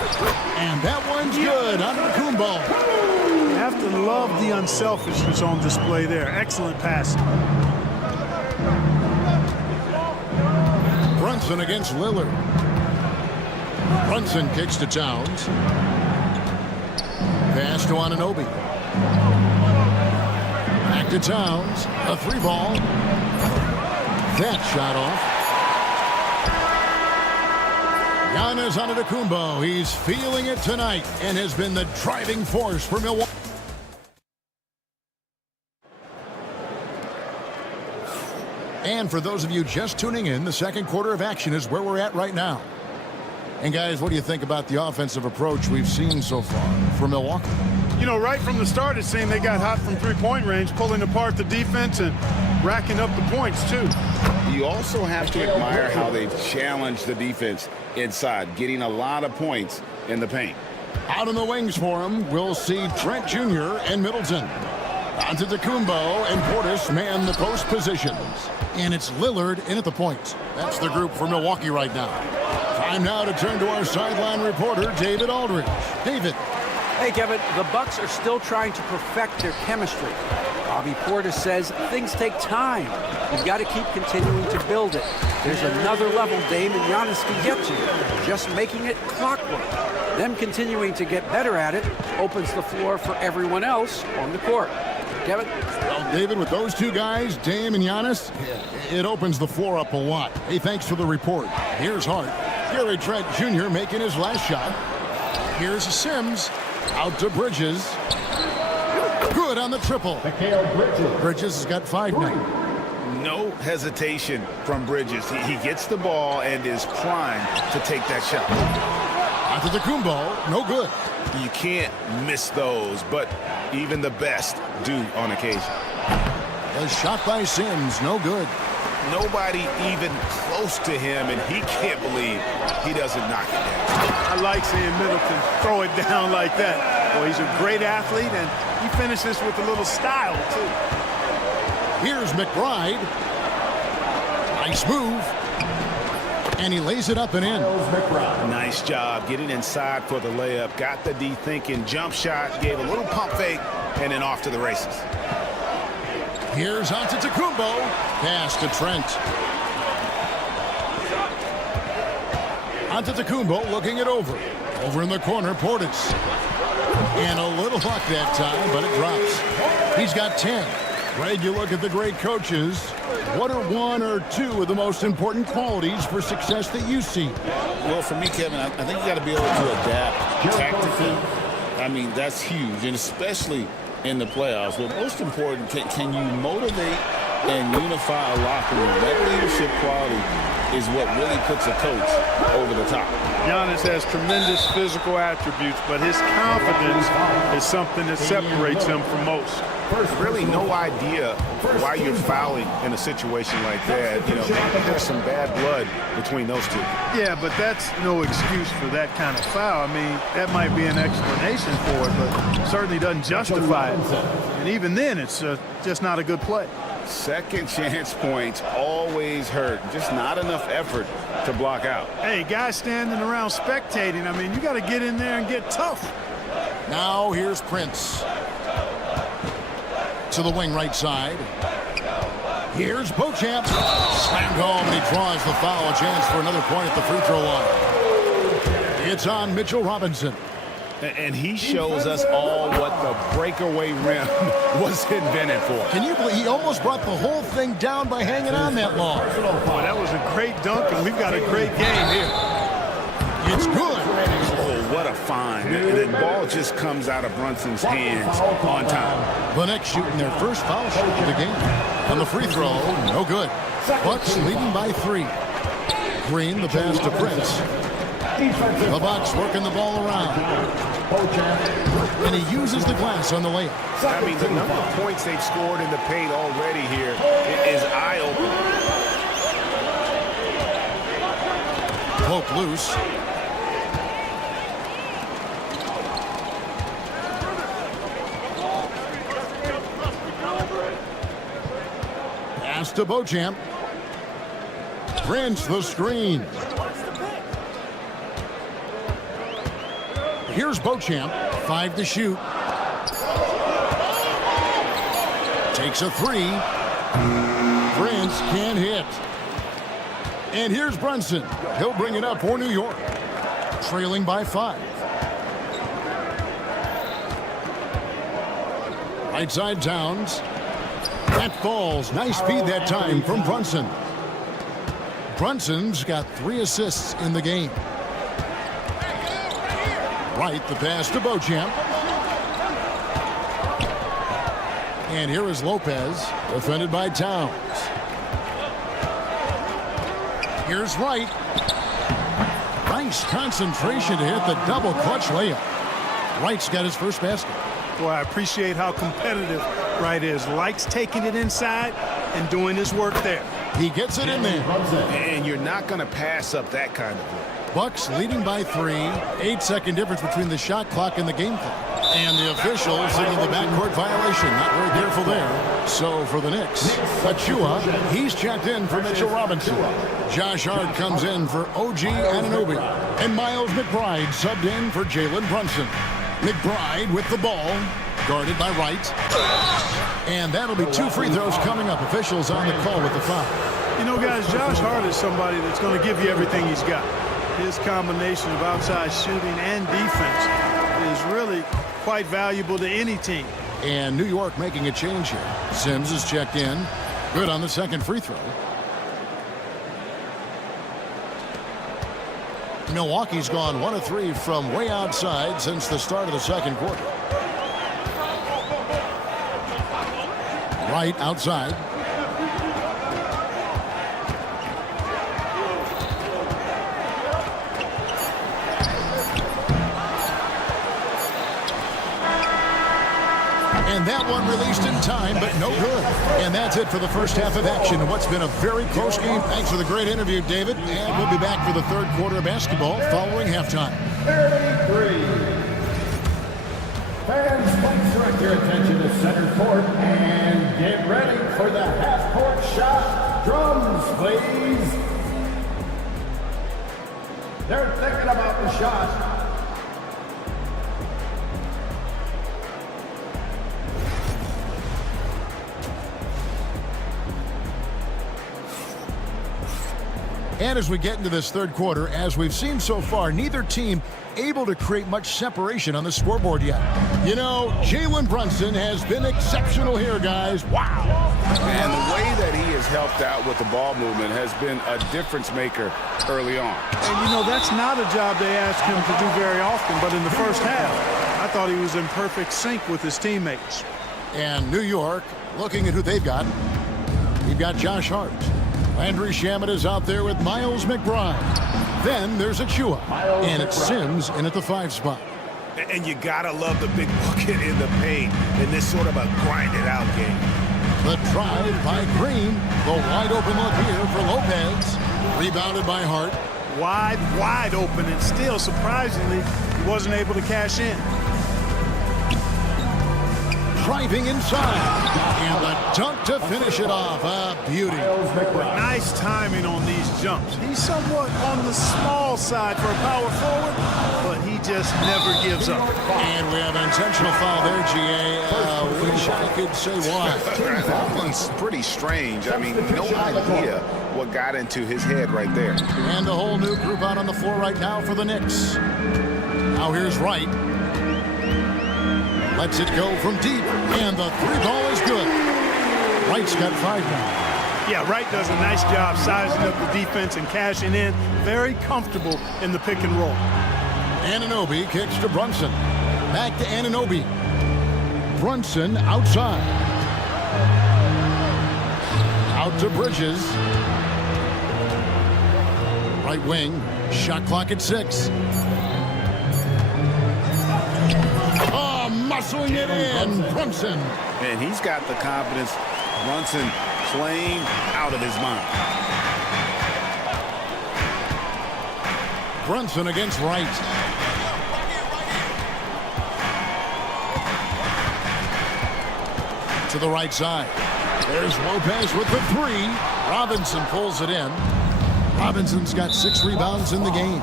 And that one's good on Kumbo. You have to love the unselfishness on display there. Excellent passing. Brunson against Lillard. Brunson kicks to Towns. Pass to Anunoby. Back to Towns. A 3-ball. That shot off. Giannis Antetokounmpo. He's feeling it tonight and has been the driving force for Milwaukee. And for those of you just tuning in, the second quarter of action is where we're at right now. And guys, what do you think about the offensive approach we've seen so far for Milwaukee? You know, right from the start, it seemed they got hot from three-point range, pulling apart the defense and racking up the points, too. You also have to admire how they've challenged the defense inside, getting a lot of points in the paint. Out on the wings for him, we'll see Trent Jr. and Middleton. Antetokounmpo and Portis man the post positions. And it's Lillard in at the point. That's the group for Milwaukee right now. Time now to turn to our sideline reporter, David Aldridge. David. Hey, Kevin, the Bucks are still trying to perfect their chemistry. Bobby Portis says things take time. You've got to keep continuing to build it. There's another level Dame and Giannis can get to, just making it clockwork. Them continuing to get better at it opens the floor for everyone else on the court. Kevin? Well, David, with those two guys, Dame and Giannis, it opens the floor up a lot. Hey, thanks for the report. Here's Hart. Gary Trent Jr. making his last shot. Here's Sims. Out to Bridges. Good on the triple. Bridges has got 5 now. No hesitation from Bridges. He gets the ball and is primed to take that shot. Antetokounmpo, no good. You can't miss those, but even the best do on occasion. A shot by Sims, no good. Nobody even close to him, and he can't believe he doesn't knock it down. I like seeing Middleton throw it down like that. Well, he's a great athlete, and he finishes with a little style, too. Here's McBride. Nice move. And he lays it up and in. Nice job getting inside for the layup. Got the D thinking jump shot, gave a little pump fake, and then off to the races. Here's Antetokounmpo. Pass to Trent. Antetokounmpo looking it over. Over in the corner, Portis. And a little luck that time, but it drops. He's got 10. Greg, you look at the great coaches. What are 1 or 2 of the most important qualities for success that you see? Well, for me, Kevin, I think you got to be able to adapt tactically. I mean, that's huge, and especially in the playoffs. But most important, can you motivate and unify a locker room? That leadership quality is what really puts a coach over the top. Giannis has tremendous physical attributes, but his confidence is something that separates him from most. Really no idea why you're fouling in a situation like that. You know, maybe there's some bad blood between those two. Yeah, but that's no excuse for that kind of foul. I mean, that might be an explanation for it, but certainly doesn't justify it. And even then, it's just not a good play. Second chance points always hurt. Just not enough effort to block out. Hey, guys standing around spectating, I mean, you got to get in there and get tough. Now here's Prince. To the wing right side. Here's Beauchamp. Slammed home, and he draws the foul. A chance for another point at the free throw line. It's on Mitchell Robinson. And he shows us all what the breakaway rim was invented for. Can you believe he almost brought the whole thing down by hanging on that long? Boy, that was a great dunk, and we've got a great game here. It's good. Oh, what a find. And the ball just comes out of Brunson's hands on time. The Knicks shooting their first foul shot of the game. On the free throw, no good. Bucks leading by 3. Green, the pass to Prince. The Bucks working the ball around. And he uses the glass on the layup. I mean, the number of points they've scored in the paint already here is eye-opening. Broke loose. Pass to Beauchamp. Prince the screen. Here's Beauchamp. 5 to shoot. Takes a 3. Prince can't hit. And here's Brunson. He'll bring it up for New York. Trailing by 5. Right side Towns. That falls. Nice feed that time from Brunson. Brunson's got 3 assists in the game. Right, the pass to Beauchamp. And here is Lopez, defended by Towns. Here's Wright. Nice concentration to hit the double clutch layup. Wright's got his first basket. Boy, I appreciate how competitive Wright is. Likes taking it inside and doing his work there. He gets it in there. And you're not going to pass up that kind of work. Bucks leading by 3. 8-second difference between the shot clock and the game clock. And the official signaled the backcourt violation. Not very careful there. So for the Knicks, Achua, he's checked in for Mitchell Robinson. Josh Hart comes in for OG Anunoby. And Miles McBride subbed in for Jalen Brunson. McBride with the ball, guarded by Wright. And that'll be 2 free throws coming up. Officials on the call with the foul. You know, guys, Josh Hart is somebody that's going to give you everything he's got. His combination of outside shooting and defense is really quite valuable to any team. And New York making a change here. Sims is checked in. Good on the second free throw. Milwaukee's gone 1 of 3 from way outside since the start of the second quarter. Right outside. And that one released in time, but no good. And that's it for the first half of action in what's been a very close game. Thanks for the great interview, David. And we'll be back for the third quarter of basketball following halftime. 33. Fans, please direct your attention to center court and get ready for the half-court shot. Drums, please. They're thinking about the shot. And as we get into this third quarter, as we've seen so far, neither team able to create much separation on the scoreboard yet. You know, Jalen Brunson has been exceptional here, guys. Wow. And the way that he has helped out with the ball movement has been a difference maker early on. And, you know, that's not a job they ask him to do very often, but in the first half, I thought he was in perfect sync with his teammates. And New York, looking at who they've got. You've got Josh Hart. Landry Shamet is out there with Miles McBride. Then there's Achua. And it's Sims in at the 5 spot. And you gotta love the big bucket in the paint in this sort of a grinded-out game. The drive by Green. The wide open look here for Lopez. Rebounded by Hart. Wide open, and still, surprisingly, he wasn't able to cash in. Driving inside. And the dunk to finish it off. A beauty. Nice timing on these jumps. He's somewhat on the small side for a power forward, but he just never gives up. And we have an intentional foul there, GA. Wish I could say why. That one's pretty strange. I mean, no idea what got into his head right there. And a whole new group out on the floor right now for the Knicks. Now here's Wright. Lets it go from deep, and the 3 ball is good. Wright's got 5 now. Yeah, Wright does a nice job sizing up the defense and cashing in. Very comfortable in the pick and roll. Anunoby kicks to Brunson. Back to Anunoby. Brunson outside. Out to Bridges. Right wing. Shot clock at 6. Muscling it in, Brunson. And he's got the confidence. Brunson playing out of his mind. Brunson against Wright. To the right side. There's Lopez with the three. Robinson pulls it in. Robinson's got 6 rebounds in the game.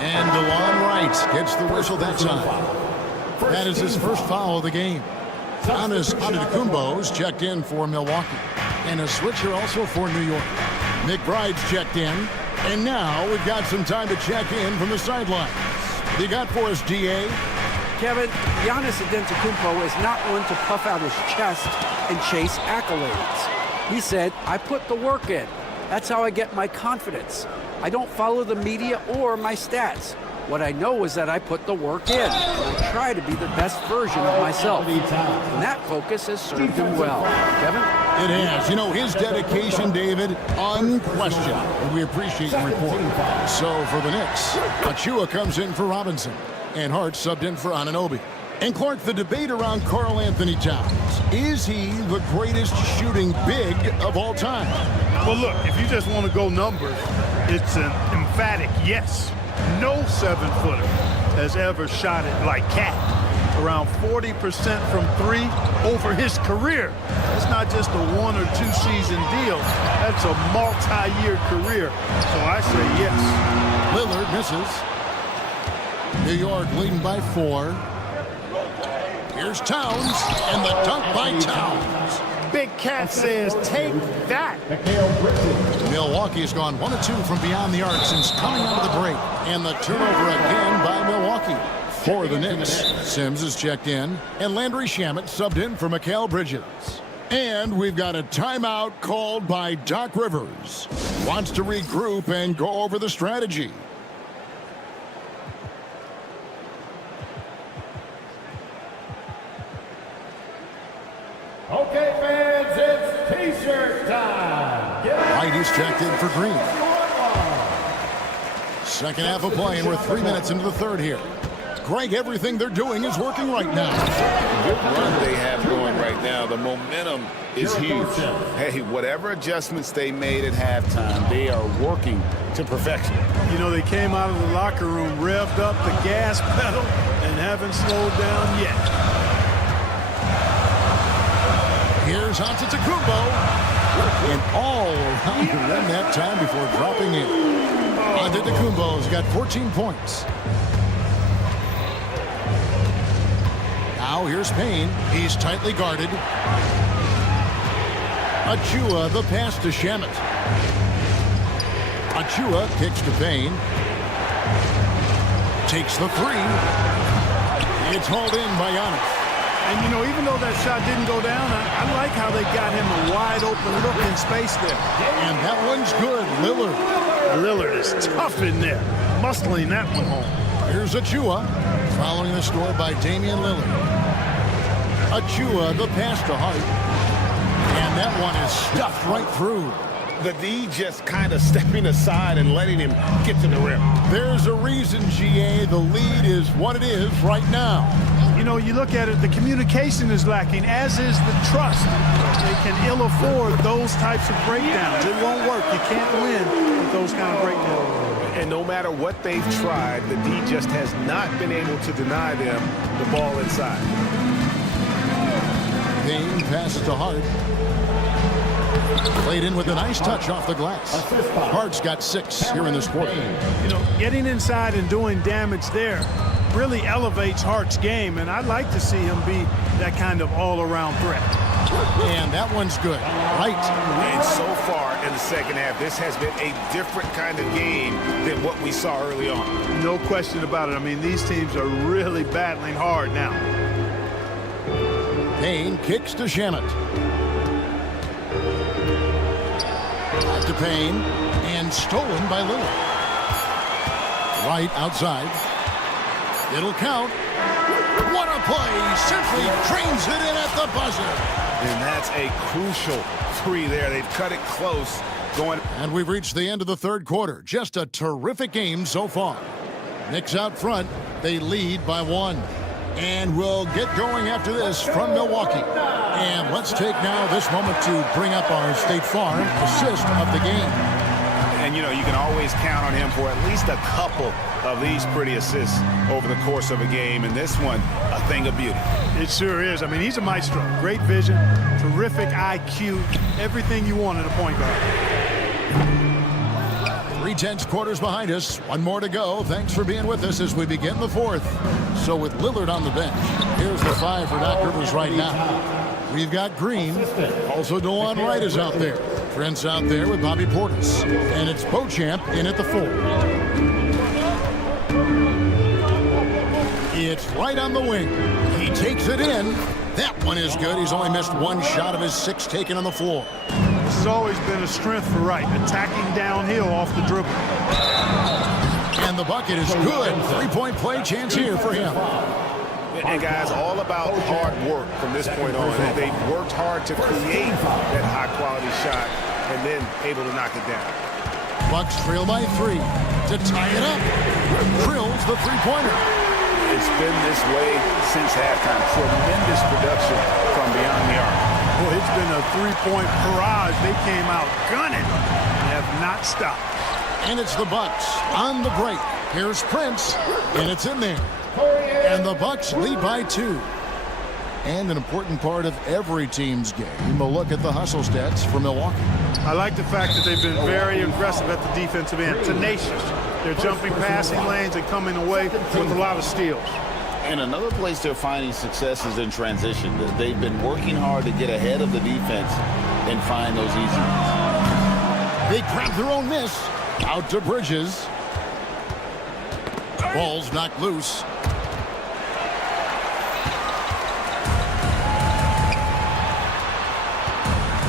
And DeLon Wright gets the whistle that time. That is his first foul of the game. Giannis Antetokounmpo's checked in for Milwaukee. And a switcher also for New York. McBride's checked in. And now we've got some time to check in from the sidelines. What do you got for us, GA? Kevin, Giannis Antetokounmpo is not one to puff out his chest and chase accolades. He said, I put the work in. That's how I get my confidence. I don't follow the media or my stats. What I know is that I put the work in. And I try to be the best version of myself. And that focus has served him well. Kevin? It has. You know, his dedication, David, unquestioned. And we appreciate the report. So for the Knicks, Achua comes in for Robinson. And Hart subbed in for Anunoby. And Clark, the debate around Karl Anthony Towns. Is he the greatest shooting big of all time? Well, look, if you just want to go numbers, it's an emphatic yes. No 7-footer has ever shot it like Cat. Around 40% from 3 over his career. That's not just a 1 or 2 season deal. That's a multi-year career. So I say yes. Lillard misses. New York leading by 4. Here's Towns, and the dunk by Towns. Big Cat says, take that. Milwaukee's gone 1 of 2 from beyond the arc since coming out of the break. And the turnover again by Milwaukee. For the Knicks, Sims is checked in, and Landry Shamet subbed in for Mikal Bridges. And we've got a timeout called by Doc Rivers. Wants to regroup and go over the strategy. Okay, fans, it's T-shirt time. Wright is checked in for Green. Second half of play, and we're 3 minutes into the third here. Greg, everything they're doing is working right now. Good run they have going right now. The momentum is huge. Hey, whatever adjustments they made at halftime, they are working to perfection. You know, they came out of the locker room, revved up the gas pedal, and haven't slowed down yet. Here's Antetokounmpo. And all around the rim that time before dropping in. Antetokounmpo's got 14 points. Now here's Payne. He's tightly guarded. Achua, the pass to Shamet. Achua kicks to Payne. Takes the 3. It's hauled in by Giannis. And, you know, even though that shot didn't go down, I like how they got him a wide open look in space there. And that one's good. Lillard is tough in there, muscling that one home. Here's Achua, following the score by Damian Lillard. Achua, the pass to Hart. And that one is stuffed right through. The D just kind of stepping aside and letting him get to the rim. There's a reason, GA, the lead is what it is right now. You know, you look at it, the communication is lacking, as is the trust. They can ill afford those types of breakdowns. It won't work. You can't win with those kind of breakdowns. And no matter what they've tried, the D just has not been able to deny them the ball inside. Payne passes to Hart. Played in with a nice touch off the glass. Hart's got 6 here in this quarter. You know, getting inside and doing damage there really elevates Hart's game, and I'd like to see him be that kind of all-around threat. And that one's good. Right. And so far in the second half, this has been a different kind of game than what we saw early on. No question about it. I mean, these teams are really battling hard now. Payne kicks to Shamet. Back to Payne, and stolen by Lillard. Right outside. It'll count. What a play! Simply trains it in at the buzzer. And that's a crucial 3 there. They've cut it close. And we've reached the end of the third quarter. Just a terrific game so far. Knicks out front. They lead by 1. And we'll get going after this from Milwaukee. And let's take now this moment to bring up our State Farm assist of the game. And And, you know, you can always count on him for at least a couple of these pretty assists over the course of a game. And this one, a thing of beauty. It sure is. I mean, he's a maestro. Great vision, terrific IQ, everything you want in a point guard. 3/10 quarters behind us. One more to go. Thanks for being with us as we begin the fourth. So with Lillard on the bench, here's the 5 for Doc Rivers right now. We've got Green. Also, DeLon Wright is out there. Trent's out there with Bobby Portis. And it's Beauchamp in at the 4. It's right on the wing. He takes it in. That one is good. He's only missed 1 shot of his 6 taken on the floor. This has always been a strength for Wright, attacking downhill off the dribble. And the bucket is good. 3-point play chance here for him. And guys, all about hard work from this point on. They've worked hard to create that high-quality shot and then able to knock it down. Bucks trail by 3 to tie it up. Drills the 3-pointer. It's been this way since halftime. Tremendous production from beyond the arc. Well, it's been a 3-point barrage. They came out gunning and have not stopped. And it's the Bucks on the break. Here's Prince, and it's in there. And the Bucks lead by 2. And an important part of every team's game, a look at the hustle stats for Milwaukee. I like the fact that they've been very aggressive at the defensive end, tenacious. They're jumping passing lanes and coming away with a lot of steals. And another place they're finding success is in transition. They've been working hard to get ahead of the defense and find those easy ones. They grab their own miss. Out to Bridges. Ball's knocked loose.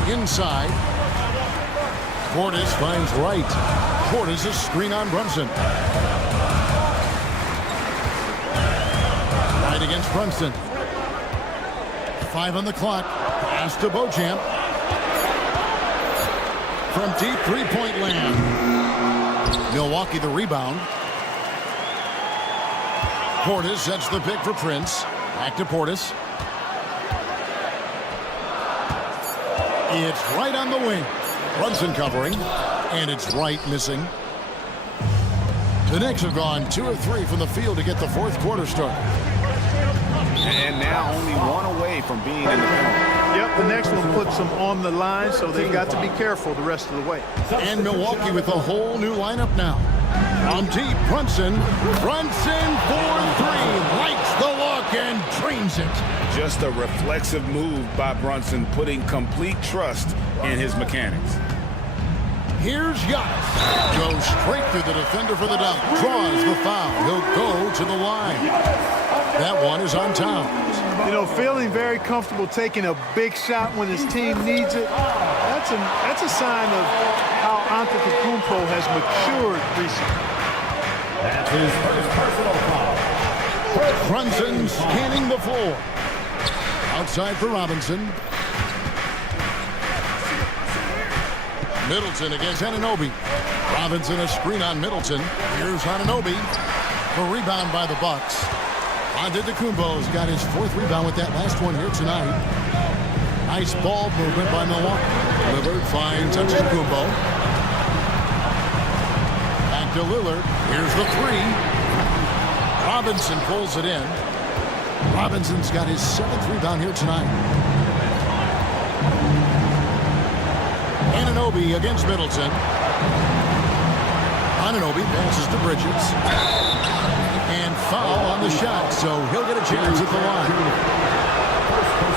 Inside. Portis finds Wright. Portis a screen on Brunson. Right against Brunson. 5 on the clock. Pass to Beauchamp. From deep 3-point land. Milwaukee the rebound. Portis sets the pick for Prince. Back to Portis. It's right on the wing. Brunson covering. And it's Wright missing. The Knicks have gone 2 of 3 from the field to get the 4th quarter started. And now only 1 away from being in the penalty. Yep, the next one puts them on the line, so they've got to be careful the rest of the way. And Milwaukee with a whole new lineup now. On deep, Brunson. Brunson for 3. Lights the look and drains it. Just a reflexive move by Brunson, putting complete trust in his mechanics. Here's Giannis. Goes straight through the defender for the dunk. Draws the foul. He'll go to the line. That one is on Towns. You know, feeling very comfortable taking a big shot when his team needs it. That's a sign of how Antetokounmpo has matured recently. That's his first personal foul. Brunson scanning the floor. Outside for Robinson. Middleton against Anunoby. Robinson a screen on Middleton. Here's Anunoby. The rebound by the Bucks. Antetokounmpo's got his 4th rebound with that last one here tonight. Nice ball movement by Milwaukee. Lillard finds Antetokounmpo. Back to Lillard. Here's the 3. Robinson pulls it in. Robinson's got his 7th rebound here tonight. Anunoby against Middleton. Anunoby passes to Bridges. And foul on the shot, so he'll get a chance at the line.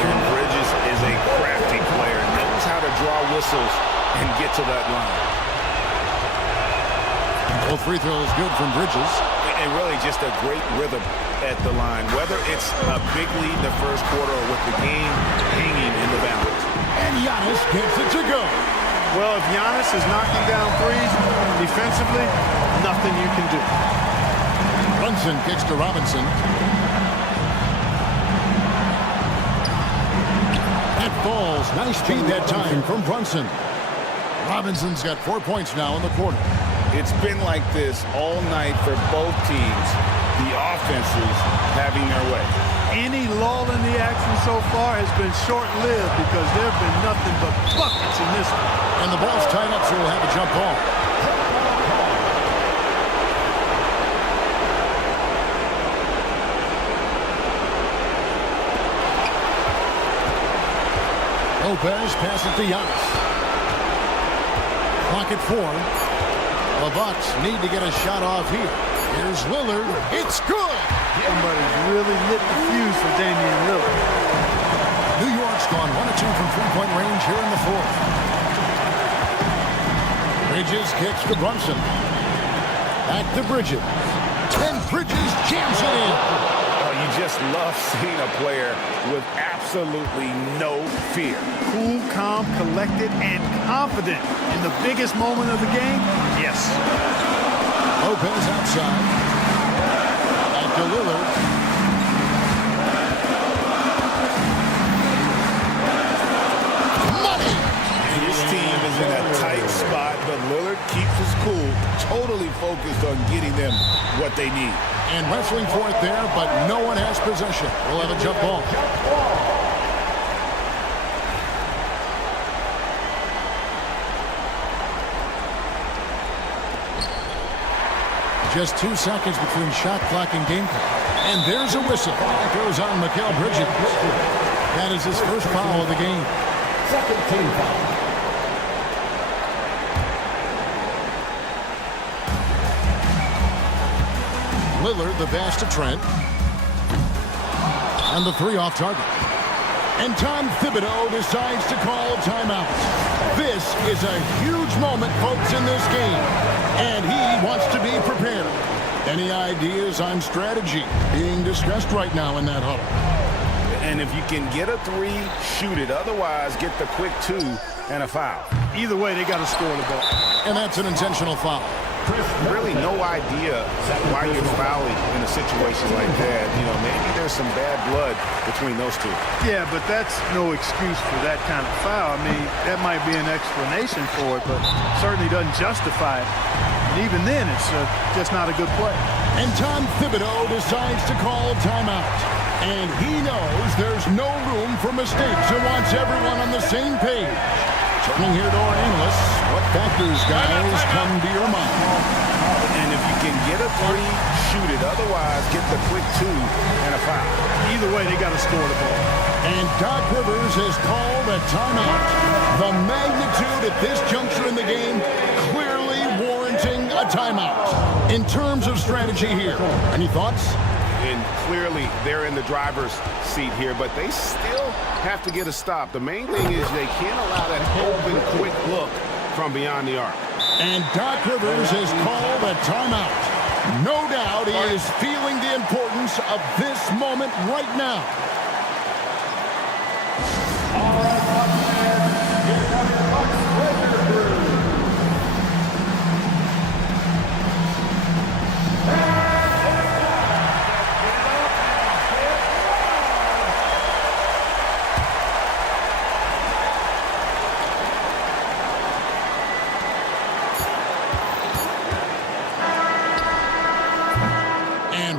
And Bridges is a crafty player, knows how to draw whistles and get to that line. Both free throws good from Bridges. And really just a great rhythm at the line, whether it's a big lead in the first quarter or with the game hanging in the balance. And Giannis gets it to go. Well, if Giannis is knocking down threes defensively, nothing you can do. Brunson kicks to Robinson. That falls. Nice feed that time from Brunson. Robinson's got 4 points now in the quarter. It's been like this all night for both teams. The offenses having their way. Any lull in the action so far has been short-lived because there have been nothing but buckets in this one. And the ball's tied up, so we'll have a jump ball. Lopez passes to Giannis. Clock at 4. The Bucks need to get a shot off here. Here's Lillard. It's good. Somebody's really lit the fuse for Damian Lillard. New York's gone 1 of 2 from three-point range here in the fourth. Bridges kicks to Brunson. Back to Bridges. And Bridges jams it in. Oh, you just love seeing a player with absolutely no fear. Cool, calm, collected, and confident in the biggest moment of the game. Yes. Lopez outside. Back to Lillard. Money! His team is in a tight spot, but Lillard keeps his cool, totally focused on getting them what they need. And wrestling for it there, but no one has possession. We'll have a jump ball. Just 2 seconds between shot clock and game clock. And there's a whistle. That goes on Mikal Bridges. That is his first foul of the game. Second team foul. Lillard, the pass to Trent. And the 3 off target. And Tom Thibodeau decides to call a timeout. This is a huge moment, folks, in this game. And he wants to be prepared. Any ideas on strategy being discussed right now in that huddle? And if you can get a 3, shoot it. Otherwise, get the quick 2 and a foul. Either way, they got to score the ball. And that's an intentional foul. Really no idea why you're fouling in a situation like that. You know, maybe there's some bad blood between those two. Yeah, but that's no excuse for that kind of foul. I mean, that might be an explanation for it, but certainly doesn't justify it. And even then, it's just not a good play. And Tom Thibodeau decides to call a timeout. And he knows there's no room for mistakes and wants everyone on the same page. Turning here to our analysts, what factors, guys, come to your mind? And if you can get a 3, shoot it. Otherwise, get the quick 2 and a foul. Either way, they got to score the ball. And Doc Rivers has called a timeout. The magnitude at this juncture in the game clearly warranting a timeout. In terms of strategy here, any thoughts? And clearly, they're in the driver's seat here, but they still have to get a stop. The main thing is they can't allow that open, quick look from beyond the arc. And Doc Rivers has called a timeout. No doubt he is feeling the importance of this moment right now. All right, Bucks fans, here comes the Bucks Breaker Crew.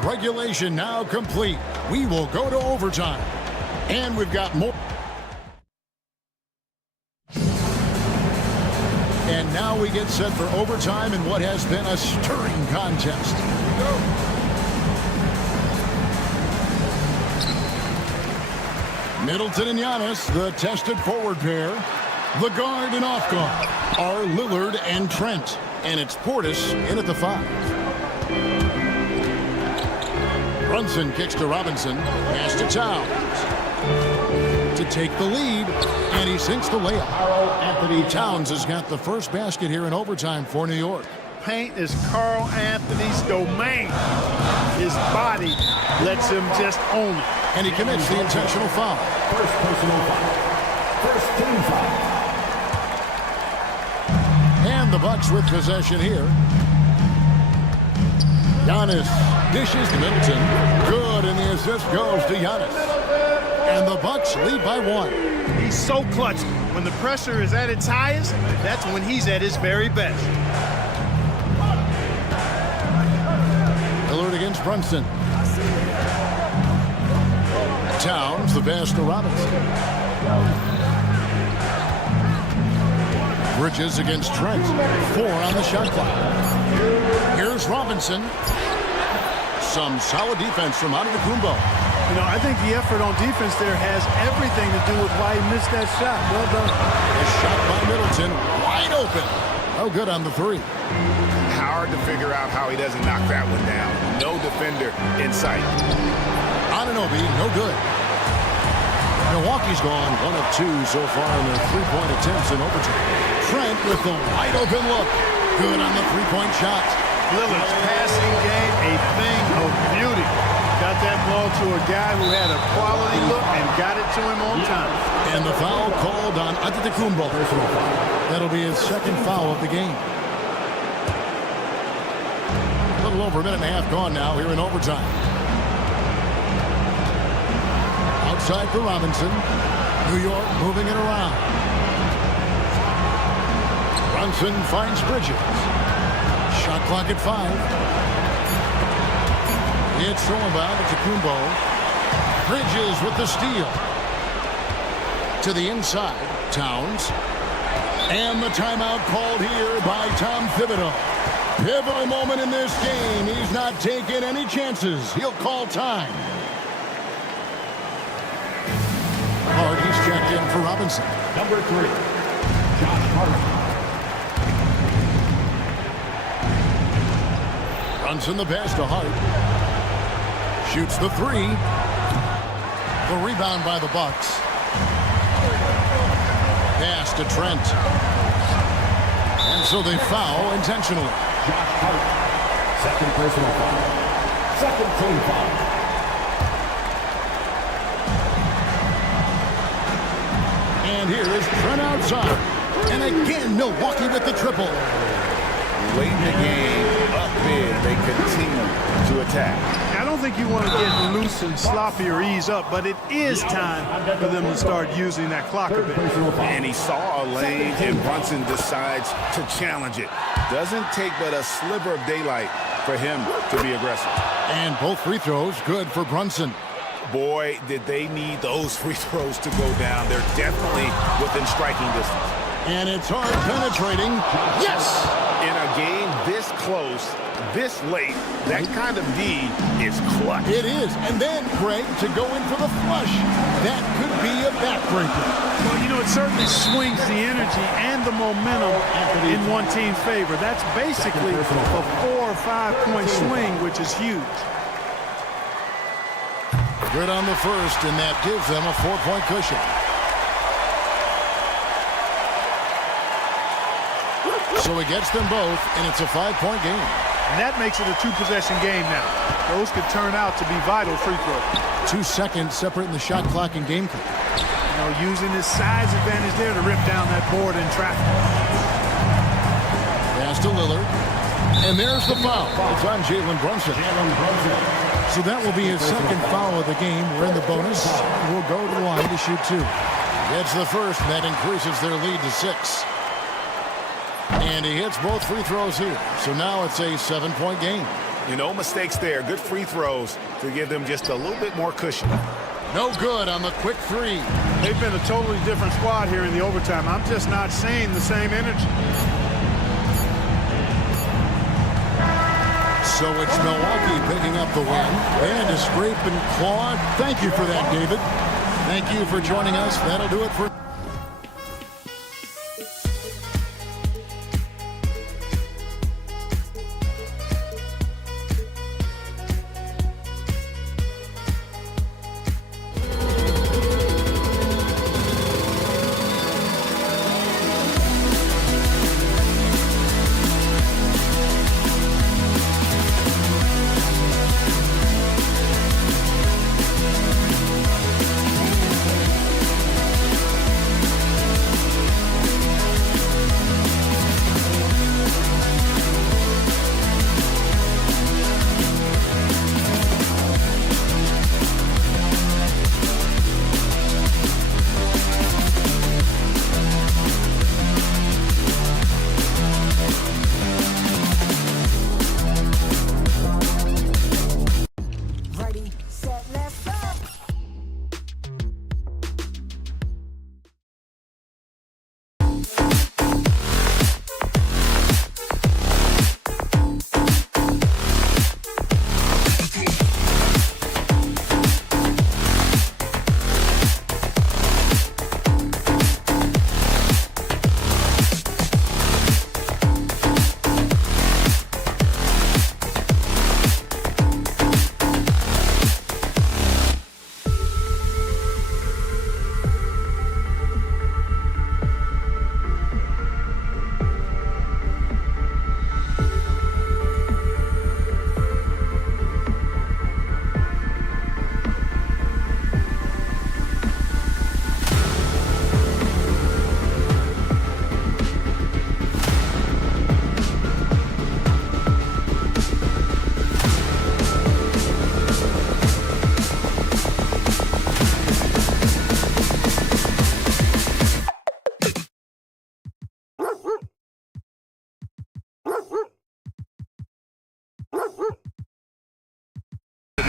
Regulation now complete. We will go to overtime. And we've got more. And now we get set for overtime in what has been a stirring contest. Middleton and Giannis, the tested forward pair. The guard and off guard are Lillard and Trent. And it's Portis in at the 5. Brunson kicks to Robinson, pass to Towns to take the lead, and he sinks the layup. Anthony Towns has got the first basket here in overtime for New York. Paint is Carl Anthony's domain. His body lets him just own it. And he commits the intentional foul. First personal foul. First team foul. And the Bucks with possession here. Giannis dishes to Middleton. Good, and the assist goes to Giannis. And the Bucks lead by 1. He's so clutch. When the pressure is at its highest, that's when he's at his very best. Lillard against Brunson. Towns, the pass to Robinson. Bridges against Trent. 4 on the shot clock. Here's Robinson. Some solid defense from Antetokounmpo. You know, I think the effort on defense there has everything to do with why he missed that shot. Well done. A shot by Middleton, wide open. Oh, good on the three. Hard to figure out how he doesn't knock that one down. No defender in sight. Anunoby, no good. Milwaukee's gone 1 of 2 so far in their three-point attempts in overtime. Trent with the wide open look. Good on the three-point shot. Lillard's passing game, a thing of beauty. Got that ball to a guy who had a quality look and got it to him on time. And the foul called on Antetokounmpo. That'll be his second foul of the game. A little over a minute and a half gone now here in overtime. Outside for Robinson. New York moving it around. Brunson finds Bridges. Shot clock at 5. It's thrown by Antetokounmpo. Bridges with the steal. To the inside. Towns. And the timeout called here by Tom Thibodeau. Pivotal moment in this game. He's not taking any chances. He'll call time. Hart, he's checked in for Robinson. Number 3, Josh Hart. Brunson the pass to Hart. Shoots the three. The rebound by the Bucks. Pass to Trent. And so they foul intentionally. Josh Hart. Second personal foul. Second team foul. And here is Trent outside. And again, Milwaukee with the triple. Late in the game, up big, they continue to attack. I don't think you want to get loose and sloppy or ease up, but it is time for them to start using that clock a bit. And he saw a lane, and Brunson decides to challenge it. Doesn't take but a sliver of daylight for him to be aggressive. And both free throws good for Brunson. Boy, did they need those free throws to go down. They're definitely within striking distance. And it's Hart penetrating. Yes! In a game this close, this late, that kind of D is clutch. It is. And then, Greg, to go in for the flush. That could be a backbreaker. Well, you know, it certainly swings the energy and the momentum in one team's favor. That's basically a 4 or 5 point swing, which is huge. Good on the first, and that gives them a 4-point cushion. So he gets them both, and it's a 5-point game. And that makes it a 2-possession game now. Those could turn out to be vital free throws. 2 seconds separating the shot clock and game clock. You know, using his size advantage there to rip down that board in traffic. Pass to Lillard. And there's the foul. It's on Jalen Brunson. So that will be his second foul of the game. We're in the bonus. We'll go to the line to shoot 2. Gets the first, and that increases their lead to 6. And he hits both free throws here. So now it's a 7-point game. You know, mistakes there. Good free throws to give them just a little bit more cushion. No good on the quick 3. They've been a totally different squad here in the overtime. I'm just not seeing the same energy. So it's Milwaukee picking up the win. They had to scrape and claw. Thank you for that, David. Thank you for joining us. That'll do it for...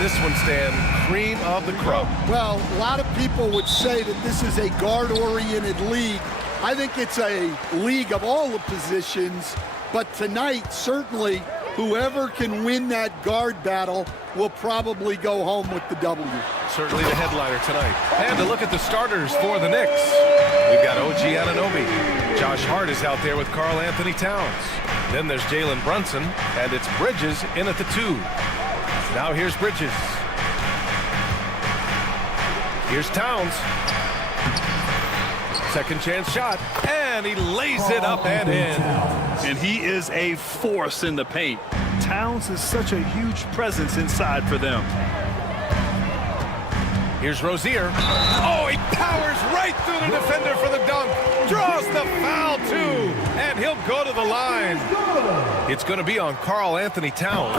This one, Stan, cream of the crop. Well, a lot of people would say that this is a guard-oriented league. I think it's a league of all the positions, but tonight, certainly, whoever can win that guard battle will probably go home with the W. Certainly the headliner tonight. And to look at the starters for the Knicks. We've got OG Anunoby. Josh Hart is out there with Karl Anthony Towns. Then there's Jalen Brunson, and it's Bridges in at the 2. Now here's Bridges. Here's Towns. Second chance shot, and he lays it up and in. And he is a force in the paint. Towns is such a huge presence inside for them. Here's Rozier. Oh, he powers right through the defender for the dunk. Draws the foul, too. And he'll go to the line. It's going to be on Karl Anthony Towns.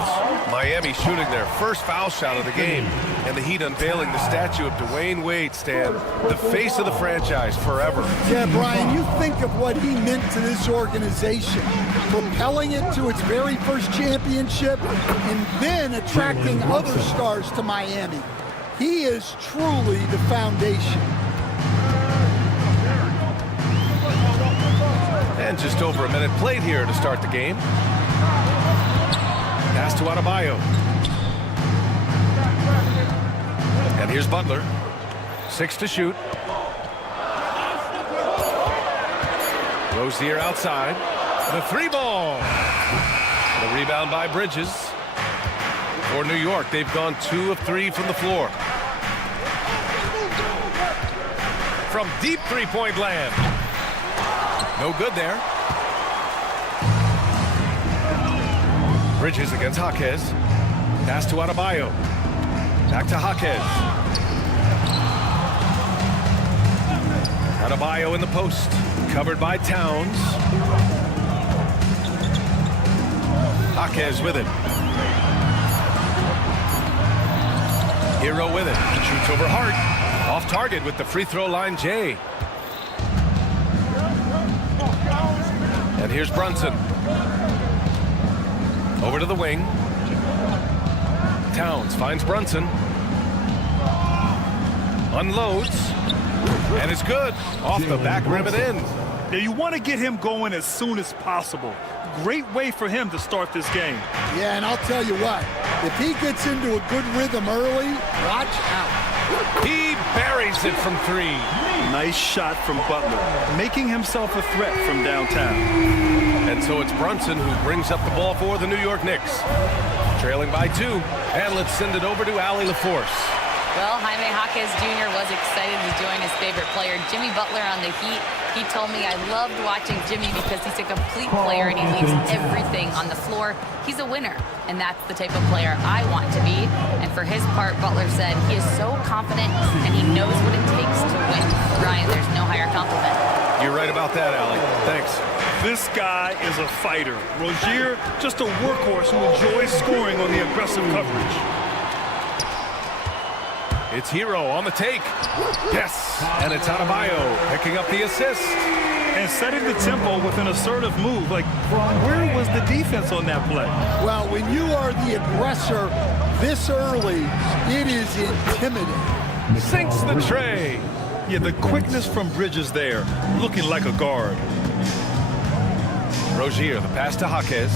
Miami shooting their first foul shot of the game. And the Heat unveiling the statue of Dwayne Wade, Stan, the face of the franchise forever. Yeah, Brian, you think of what he meant to this organization, propelling it to its very first championship and then attracting other stars to Miami. He is truly the foundation. And just over a minute played here to start the game. Pass to Adebayo. And here's Butler. 6 to shoot. Rozier outside. The 3-ball. The rebound by Bridges. For New York, they've gone 2 of 3 from the floor. From deep three-point land. No good there. Bridges against Jaquez. Pass to Adebayo. Back to Jaquez. Adebayo in the post. Covered by Towns. Jaquez with it. Hero with it. Shoots over Hart. Off target with the free throw line, Jay. And here's Brunson. Over to the wing. Towns finds Brunson. Unloads. And it's good. Off the back rim and in. Now you want to get him going as soon as possible. Great way for him to start this game. Yeah, and I'll tell you what, if he gets into a good rhythm early, watch out. He buries it from 3. Nice shot from Butler, making himself a threat from downtown. And so it's Brunson who brings up the ball for the New York Knicks. Trailing by 2. And let's send it over to Allie LaForce. Well, Jaime Jaquez Jr. was excited to join his favorite player, Jimmy Butler, on the Heat. He told me, I loved watching Jimmy because he's a complete player and he leaves everything on the floor. He's a winner, and that's the type of player I want to be. And for his part, Butler said he is so confident and he knows what it takes to win. Ryan, there's no higher compliment. You're right about that, Allie. Thanks. This guy is a fighter. Rozier, just a workhorse who enjoys scoring on the aggressive coverage. It's Hero on the take. Yes, and it's Adebayo picking up the assist. And setting the tempo with an assertive move. Like, where was the defense on that play? Well, when you are the aggressor this early, it is intimidating. Sinks the tray. Yeah, the quickness from Bridges there, looking like a guard. Rozier, the pass to Jaquez.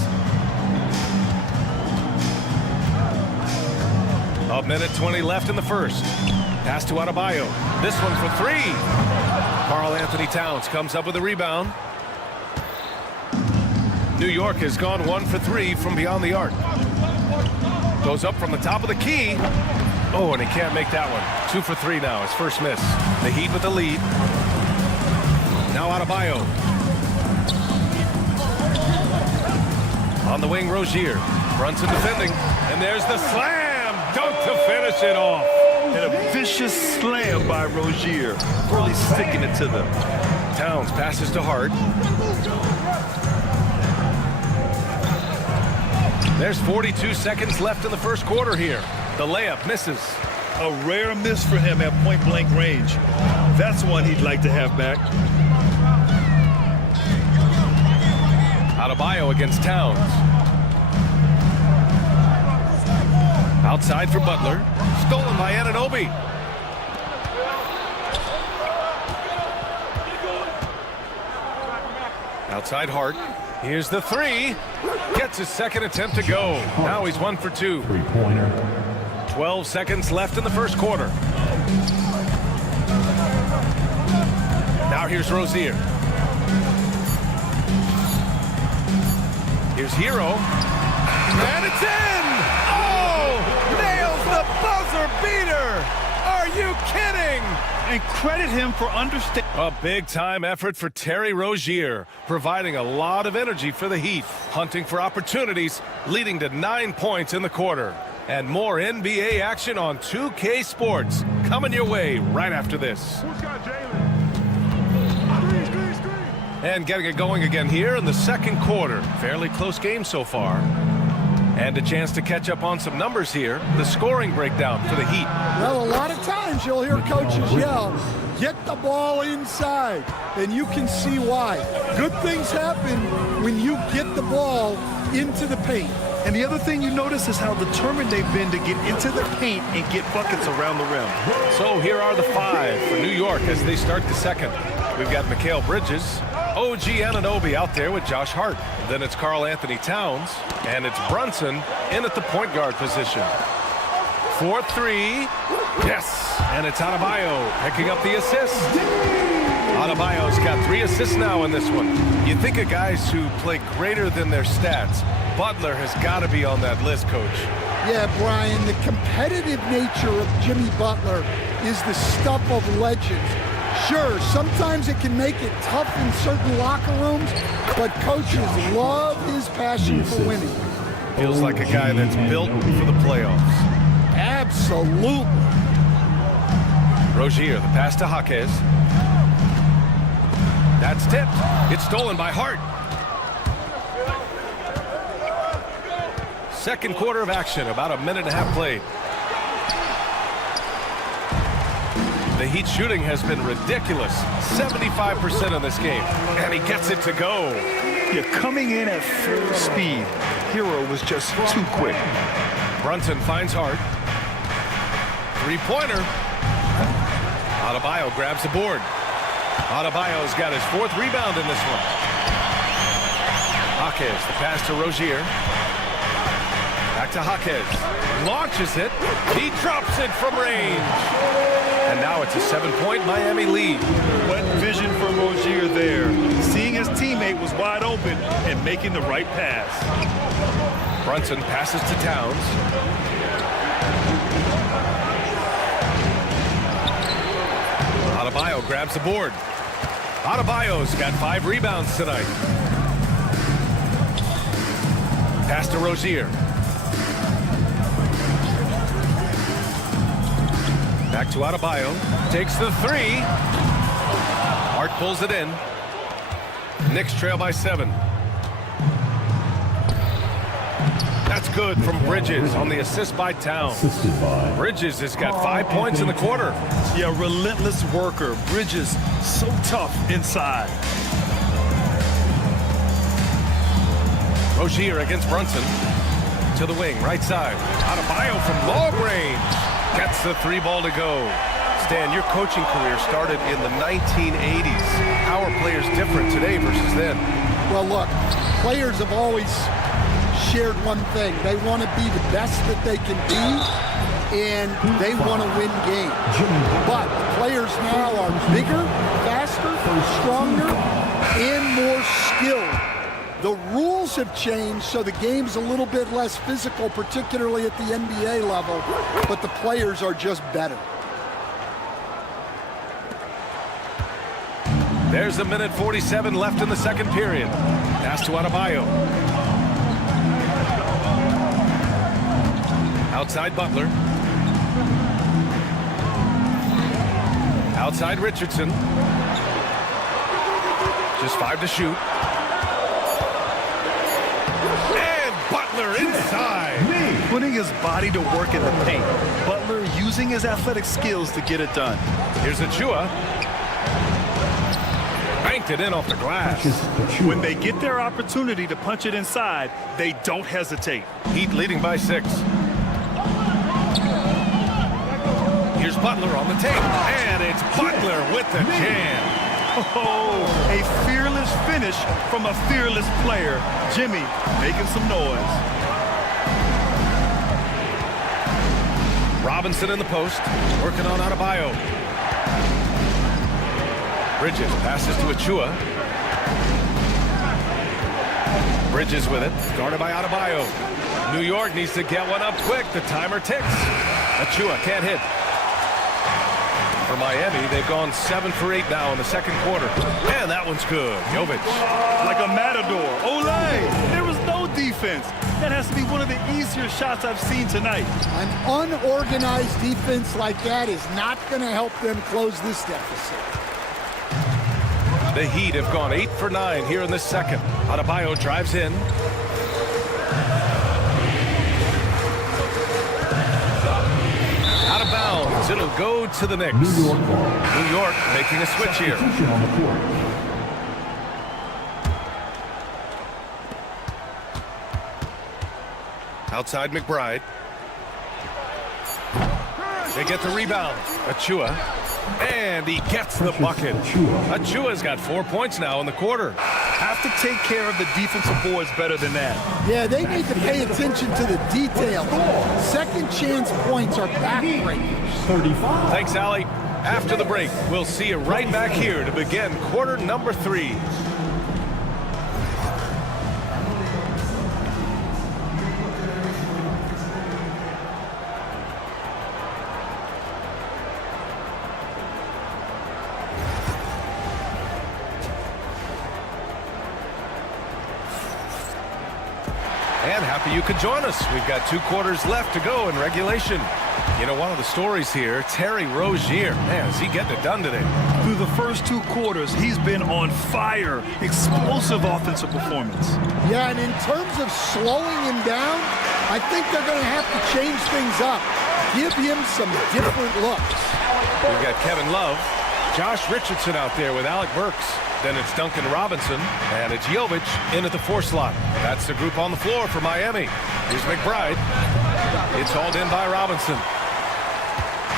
A minute 20 left in the first. Pass to Adebayo. This one for 3. Karl Anthony Towns comes up with a rebound. New York has gone 1 for 3 from beyond the arc. Goes up from the top of the key. Oh, and he can't make that one. 2 for 3 now, his first miss. The Heat with the lead. Now Adebayo. On the wing, Rozier. Brunson defending. And there's the slam. Dunk to finish it off. And a vicious slam by Rozier. Really sticking it to them. Towns passes to Hart. There's 42 seconds left in the first quarter here. The layup misses. A rare miss for him at point-blank range. That's one he'd like to have back. Adebayo against Towns. Outside for Butler. Stolen by Anunoby. Outside Hart. Here's the three. Gets his second attempt to go. Now he's 1 for 2. 12 seconds left in the first quarter. Now here's Rozier. Here's Hero. And it's in! Oh! Nails the buzzer beater! Are you kidding? And credit him for understanding. A big-time effort for Terry Rozier, providing a lot of energy for the Heat, hunting for opportunities, leading to 9 points in the quarter. And more NBA action on 2K Sports coming your way right after this. And getting it going again here in the second quarter. Fairly close game so far. And a chance to catch up on some numbers here. The scoring breakdown for the Heat. Well, a lot of times you'll hear coaches yell, get the ball inside, and you can see why. Good things happen when you get the ball into the paint. And the other thing you notice is how determined they've been to get into the paint and get buckets around the rim. So here are the 5 for New York as they start the second. We've got Mikal Bridges, OG Anunoby out there with Josh Hart. Then it's Karl Anthony Towns, and it's Brunson in at the point guard position. 4-3. Yes, and it's Adebayo picking up the assist. Adebayo's got 3 assists now in this one. You think of guys who play greater than their stats. Butler has got to be on that list, Coach. Yeah, Brian, the competitive nature of Jimmy Butler is the stuff of legends. Sure, sometimes it can make it tough in certain locker rooms, but coaches love his passion for winning. Feels like a guy that's built for the playoffs. Absolutely. Rozier, the pass to Jaquez. That's tipped. It's stolen by Hart. Second quarter of action, about a minute and a half played. The Heat shooting has been ridiculous. 75% in this game. And he gets it to go. Yeah, coming in at full speed. Hero was just too quick. Brunson finds Hart. Three-pointer. Adebayo grabs the board. Adebayo's got his 4th rebound in this one. Jaquez, the pass to Rozier. Back to Jaquez. Launches it. He drops it from range. And now it's a 7-point Miami lead. What vision from Rozier there. Seeing his teammate was wide open and making the right pass. Brunson passes to Towns. Adebayo grabs the board. Adebayo's got 5 rebounds tonight. Pass to Rozier. Back to Adebayo. Takes the 3. Hart pulls it in. Knicks trail by 7. That's good from Bridges on the assist by Towns. Bridges has got 5 points in the quarter. Yeah, relentless worker. Bridges, so tough inside. Rozier against Brunson. To the wing, right side. Adebayo from long range. Gets the 3 ball to go. Stan, your coaching career started in the 1980s. How are players different today versus then? Well, look, players have always shared one thing. They want to be the best that they can be, and they want to win games. But players now are bigger, faster, stronger, and more skilled. The rules have changed, so the game's a little bit less physical, particularly at the NBA level, but the players are just better. There's a minute 47 left in the second period. Pass to Adebayo. Outside Butler. Outside Richardson. Just 5 to shoot. Butler inside. Putting his body to work in the paint. Butler using his athletic skills to get it done. Here's Achua. Banked it in off the glass. When they get their opportunity to punch it inside, they don't hesitate. Heat leading by 6. Here's Butler on the tape, and it's Butler with the jam. Oh, a fearless finish from a fearless player. Jimmy making some noise. Robinson in the post, working on Adebayo. Bridges passes to Achua. Bridges with it, guarded by Adebayo. New York needs to get one up quick. The timer ticks. Achua can't hit. For Miami, they've gone 7 for 8 now in the second quarter. And that one's good. Jovic. Like a matador. Olay! There was no defense. That has to be one of the easier shots I've seen tonight. An unorganized defense like that is not going to help them close this deficit. The Heat have gone 8 for 9 here in the second. Adebayo drives in. Out of bounds. It'll go to the Knicks. New York making a switch here. Outside McBride. They get the rebound. Achua. And he gets the bucket. Achua's got 4 points now in the quarter. Have to take care of the defensive boards better than that. Yeah, they need to pay attention to the details. Second chance points are backbreakers. 35. Thanks, Allie. After the break, we'll see you right back here to begin quarter number 3. And happy you could join us. We've got 2 quarters left to go in regulation. You know, one of the stories here, Terry Rozier. Man, is he getting it done today? Through the first 2 quarters, he's been on fire. Explosive offensive performance. Yeah, and in terms of slowing him down, I think they're going to have to change things up. Give him some different looks. We've got Kevin Love, Josh Richardson out there with Alec Burks. Then it's Duncan Robinson, and it's Jovic in at the 4 slot. That's the group on the floor for Miami. Here's McBride. It's hauled in by Robinson.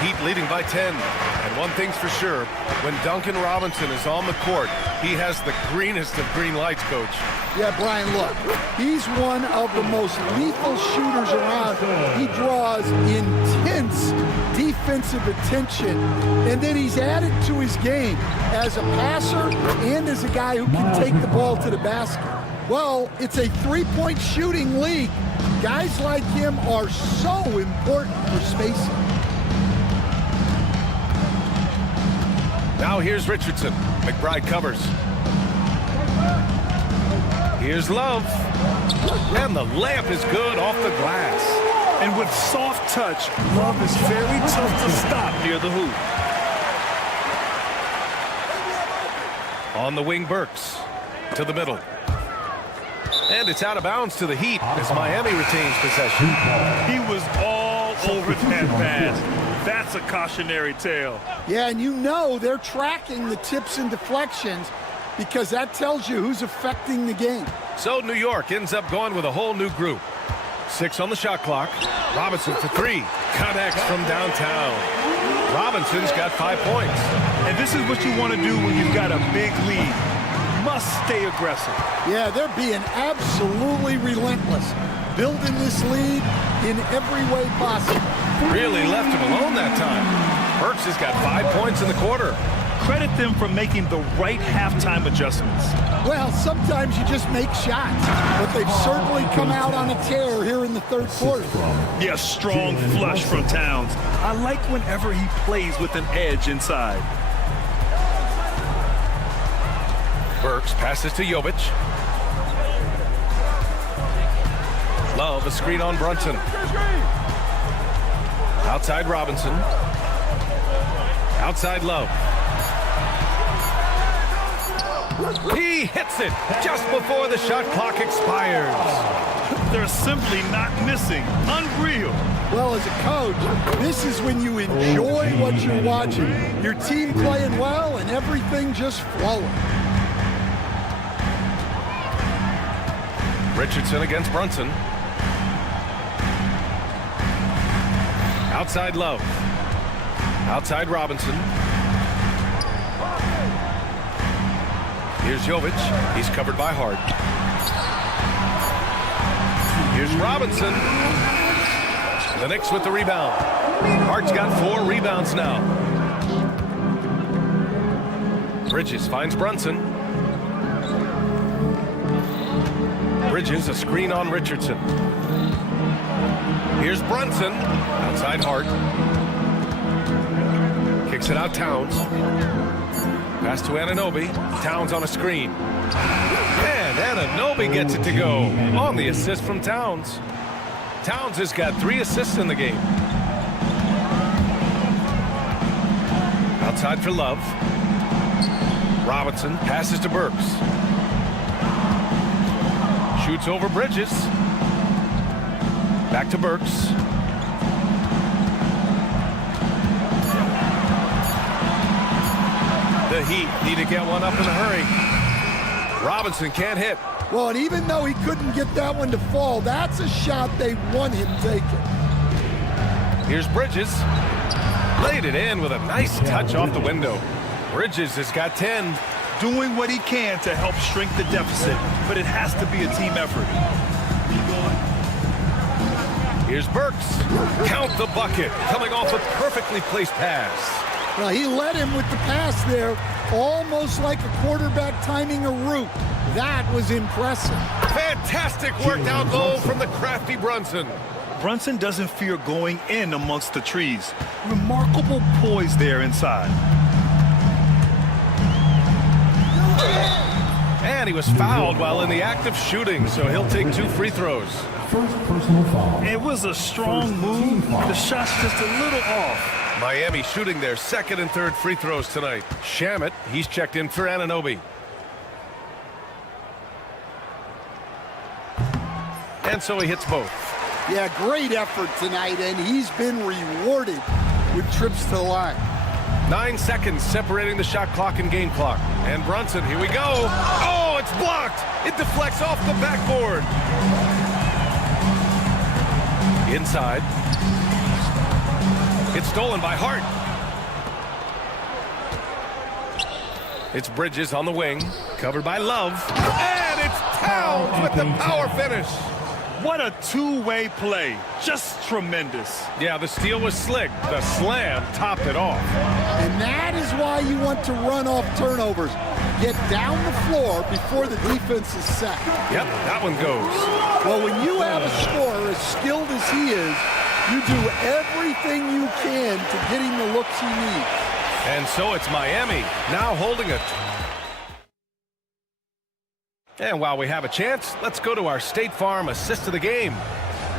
Heat leading by 10. And one thing's for sure, when Duncan Robinson is on the court, he has the greenest of green lights, Coach. Yeah, Brian, look, he's one of the most lethal shooters around. He draws intense defensive attention, and then he's added to his game as a passer and as a guy who can take the ball to the basket. Well, it's a 3-point shooting league. Guys like him are so important for spacing. Now here's Richardson. McBride covers. Here's Love. And the layup is good off the glass. And with soft touch, Love is very tough to stop near the hoop. On the wing, Burks. To the middle. And it's out of bounds to the Heat as Miami retains possession. He was all over that pass. That's a cautionary tale. Yeah, and you know they're tracking the tips and deflections because that tells you who's affecting the game. So New York ends up going with a whole new group. 6 on the shot clock. Robinson for 3. Connects from downtown. Robinson's got 5 points. And this is what you want to do when you've got a big lead. Must stay aggressive. Yeah, they're being absolutely relentless. Building this lead in every way possible. Really left him alone that time. Burks has got 5 points in the quarter. Credit them for making the right halftime adjustments. Well, sometimes you just make shots, but they've certainly come out on a tear here in the third quarter. Yeah, strong flush from Towns. I like whenever he plays with an edge inside. Burks passes to Jovic. Love, a screen on Brunson. Outside Robinson. Outside Love. He hits it just before the shot clock expires. They're simply not missing. Unreal. Well, as a coach, this is when you enjoy what you're watching. Your team playing well and everything just flowing. Richardson against Brunson. Outside Love. Outside Robinson. Here's Jovic. He's covered by Hart. Here's Robinson. The Knicks with the rebound. Hart's got 4 rebounds now. Bridges finds Brunson. Bridges, a screen on Richardson. Here's Brunson. Outside Hart. Kicks it out Towns. Pass to Anunoby. Towns on a screen. And Anunoby gets it to go on the assist from Towns. Towns has got 3 assists in the game. Outside for Love. Robinson passes to Burks. Shoots over Bridges. Back to Burks. The Heat need to get one up in a hurry. Robinson can't hit. Well, and even though he couldn't get that one to fall, that's a shot they want him taking. Here's Bridges. Laid it in with a nice touch off the window. Bridges has got 10. Doing what he can to help shrink the deficit, but it has to be a team effort. Here's Burks. Count the bucket. Coming off a perfectly placed pass. Well, he led him with the pass there, almost like a quarterback timing a route. That was impressive. Fantastic worked out goal from the crafty Brunson. Brunson doesn't fear going in amongst the trees. Remarkable poise there inside. And he was fouled while in the act of shooting, so he'll take 2 free throws. First personal foul. It was a strong move. The shot's just a little off. Miami shooting their 2nd and 3rd free throws tonight. Shamet, he's checked in for Anunoby. And so he hits both. Yeah, great effort tonight, and he's been rewarded with trips to the line. 9 seconds separating the shot clock and game clock. And Brunson, here we go. Oh, it's blocked. It deflects off the backboard. Inside. It's stolen by Hart. It's Bridges on the wing. Covered by Love. And it's Towns with the power finish. What a two-way play. Just tremendous. Yeah, the steal was slick. The slam topped it off. And that is why you want to run off turnovers. Get down the floor before the defense is set. Yep, that one goes. Well, when you have a scorer as skilled as he is, you do everything you can to get him the looks he needs. And so it's Miami now holding it. And while we have a chance, let's go to our State Farm assist of the game.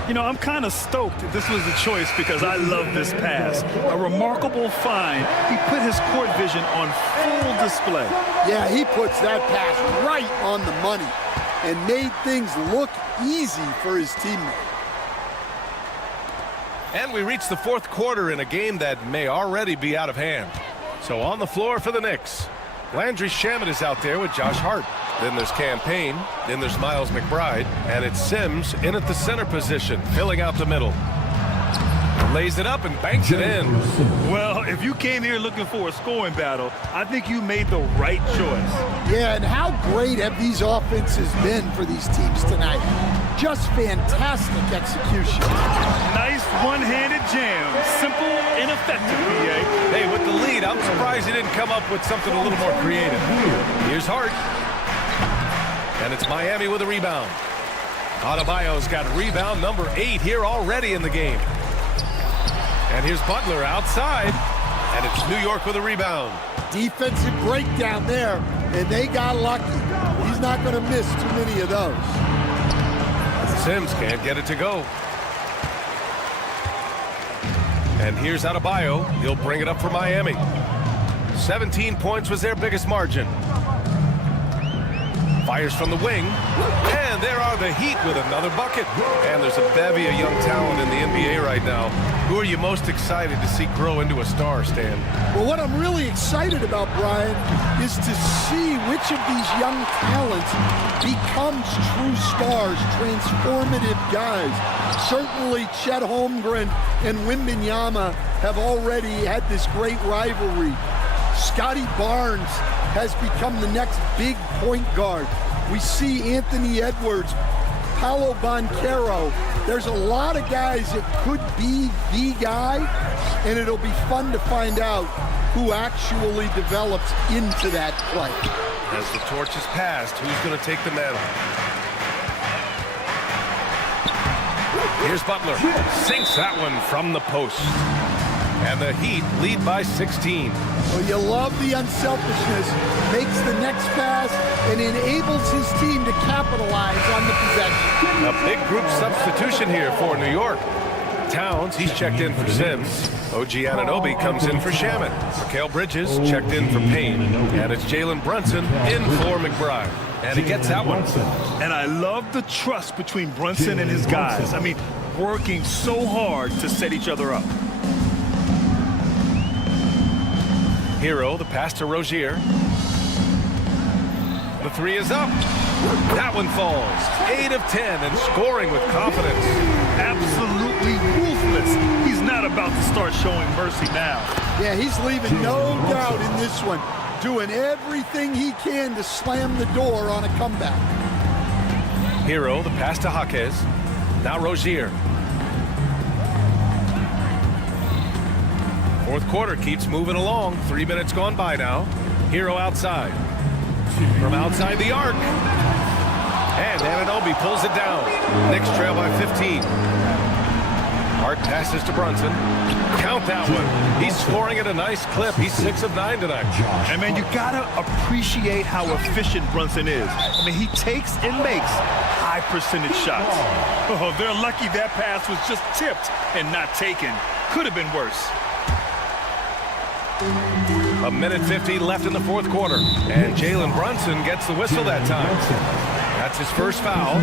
You know, I'm kind of stoked this was the choice because I love this pass. A remarkable find. He put his court vision on full display. Yeah, he puts that pass right on the money and made things look easy for his teammate. And we reach the 4th quarter in a game that may already be out of hand. So on the floor for the Knicks, Landry Shamet is out there with Josh Hart. Then there's Campaign, then there's Miles McBride, and it's Sims in at the center position, filling out the middle. Lays it up and banks it in. Well, if you came here looking for a scoring battle, I think you made the right choice. Yeah, and how great have these offenses been for these teams tonight? Just fantastic execution. Nice one-handed jam. Simple and effective, PA. Hey, with the lead, I'm surprised he didn't come up with something a little more creative. Here's Hart. And it's Miami with a rebound. Adebayo's got rebound number 8 here already in the game. And here's Butler outside. And it's New York with a rebound. Defensive breakdown there, and they got lucky. He's not going to miss too many of those. Sims can't get it to go. And here's Adebayo. He'll bring it up for Miami. 17 points was their biggest margin. Fires from the wing. And there are the Heat with another bucket. And there's a bevy of young talent in the NBA right now. Who are you most excited to see grow into a star, Stan? Well, what I'm really excited about, Brian, is to see which of these young talents becomes true stars, transformative guys. Certainly Chet Holmgren and Wembanyama have already had this great rivalry. Scotty Barnes has become the next big point guard. We see Anthony Edwards, Paolo Banchero. There's a lot of guys that could be the guy, and it'll be fun to find out who actually develops into that play. As the torch is passed, who's going to take the mantle? Here's Butler. Sinks that one from the post. And the Heat lead by 16. Well, you love the unselfishness. Makes the next pass and enables his team to capitalize on the possession. A big group substitution here for New York. Towns, he's checked in for Sims. OG Anunoby comes in for Shamet. Mikal Bridges checked in for Payne. And it's Jalen Brunson in for McBride. And he gets that one. And I love the trust between Brunson and his guys. I mean, working so hard to set each other up. Hero, the pass to Rozier. The three is up. That one falls. 8 of 10 and scoring with confidence. Absolutely ruthless. He's not about to start showing mercy now. Yeah, he's leaving no doubt in this one. Doing everything he can to slam the door on a comeback. Hero, the pass to Jaquez. Now Rozier. Fourth quarter keeps moving along. 3 minutes gone by now. Hero outside. From outside the arc. And Anunoby pulls it down. Knicks trail by 15. Hart passes to Brunson. Count that one. He's scoring at a nice clip. He's 6 of 9 tonight. And man, you gotta appreciate how efficient Brunson is. I mean, he takes and makes high percentage shots. Oh, they're lucky that pass was just tipped and not taken. Could have been worse. A minute 50 left in the fourth quarter. And Jalen Brunson gets the whistle that time. That's his first foul.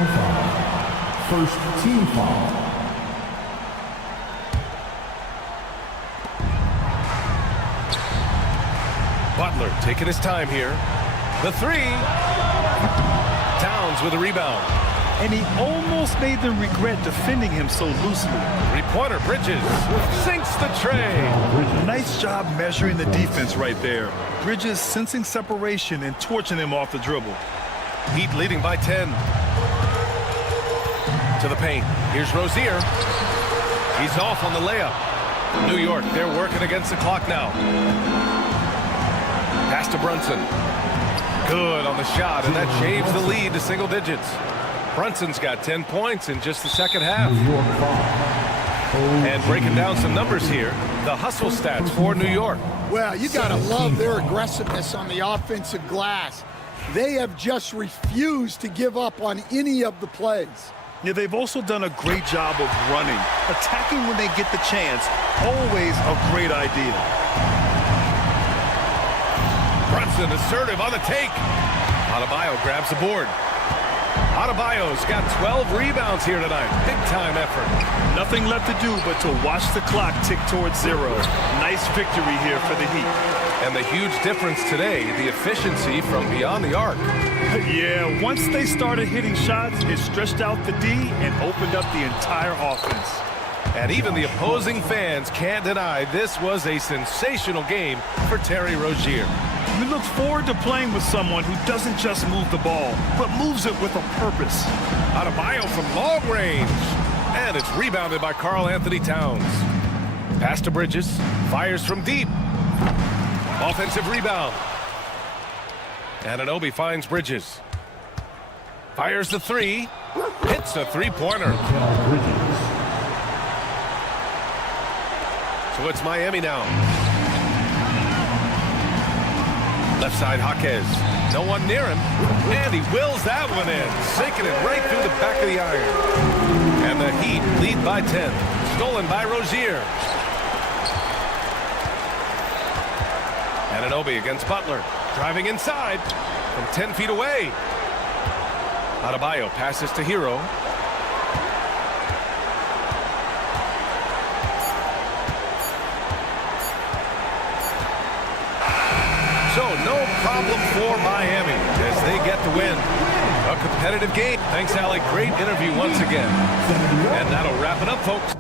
First team foul. Butler taking his time here. The three. Towns with a rebound. And he almost made them regret defending him so loosely. Three-pointer, Bridges sinks the tray. Nice job measuring the defense right there. Bridges sensing separation and torching him off the dribble. Heat leading by 10. To the paint. Here's Rozier. He's off on the layup. New York, they're working against the clock now. Pass to Brunson. Good on the shot, and that shaves the lead to single digits. Brunson's got 10 points in just the second half. And breaking down some numbers here, the hustle stats for New York. Well, you got to love their aggressiveness on the offensive glass. They have just refused to give up on any of the plays. Yeah, they've also done a great job of running. Attacking when they get the chance, always a great idea. Brunson assertive on the take. Adebayo grabs the board. Adebayo's got 12 rebounds here tonight. Big-time effort. Nothing left to do but to watch the clock tick towards 0. Nice victory here for the Heat. And the huge difference today, the efficiency from beyond the arc. Yeah, once they started hitting shots, it stretched out the D and opened up the entire offense. And even the opposing fans can't deny this was a sensational game for Terry Rozier. We look forward to playing with someone who doesn't just move the ball, but moves it with a purpose. Adebayo from long range. And it's rebounded by Karl Anthony Towns. Pass to Bridges. Fires from deep. Offensive rebound. Anunoby finds Bridges. Fires the three. Hits a three-pointer. So it's Miami now. Left side, Jaquez. No one near him. And he wills that one in. Sinking it right through the back of the iron. And the Heat lead by 10. Stolen by Rozier. Anunoby against Butler. Driving inside from 10 feet away. Adebayo passes to Hero. no problem for Miami as they get the win. A competitive game. Thanks, Alec. Great interview once again. And that'll wrap it up, folks.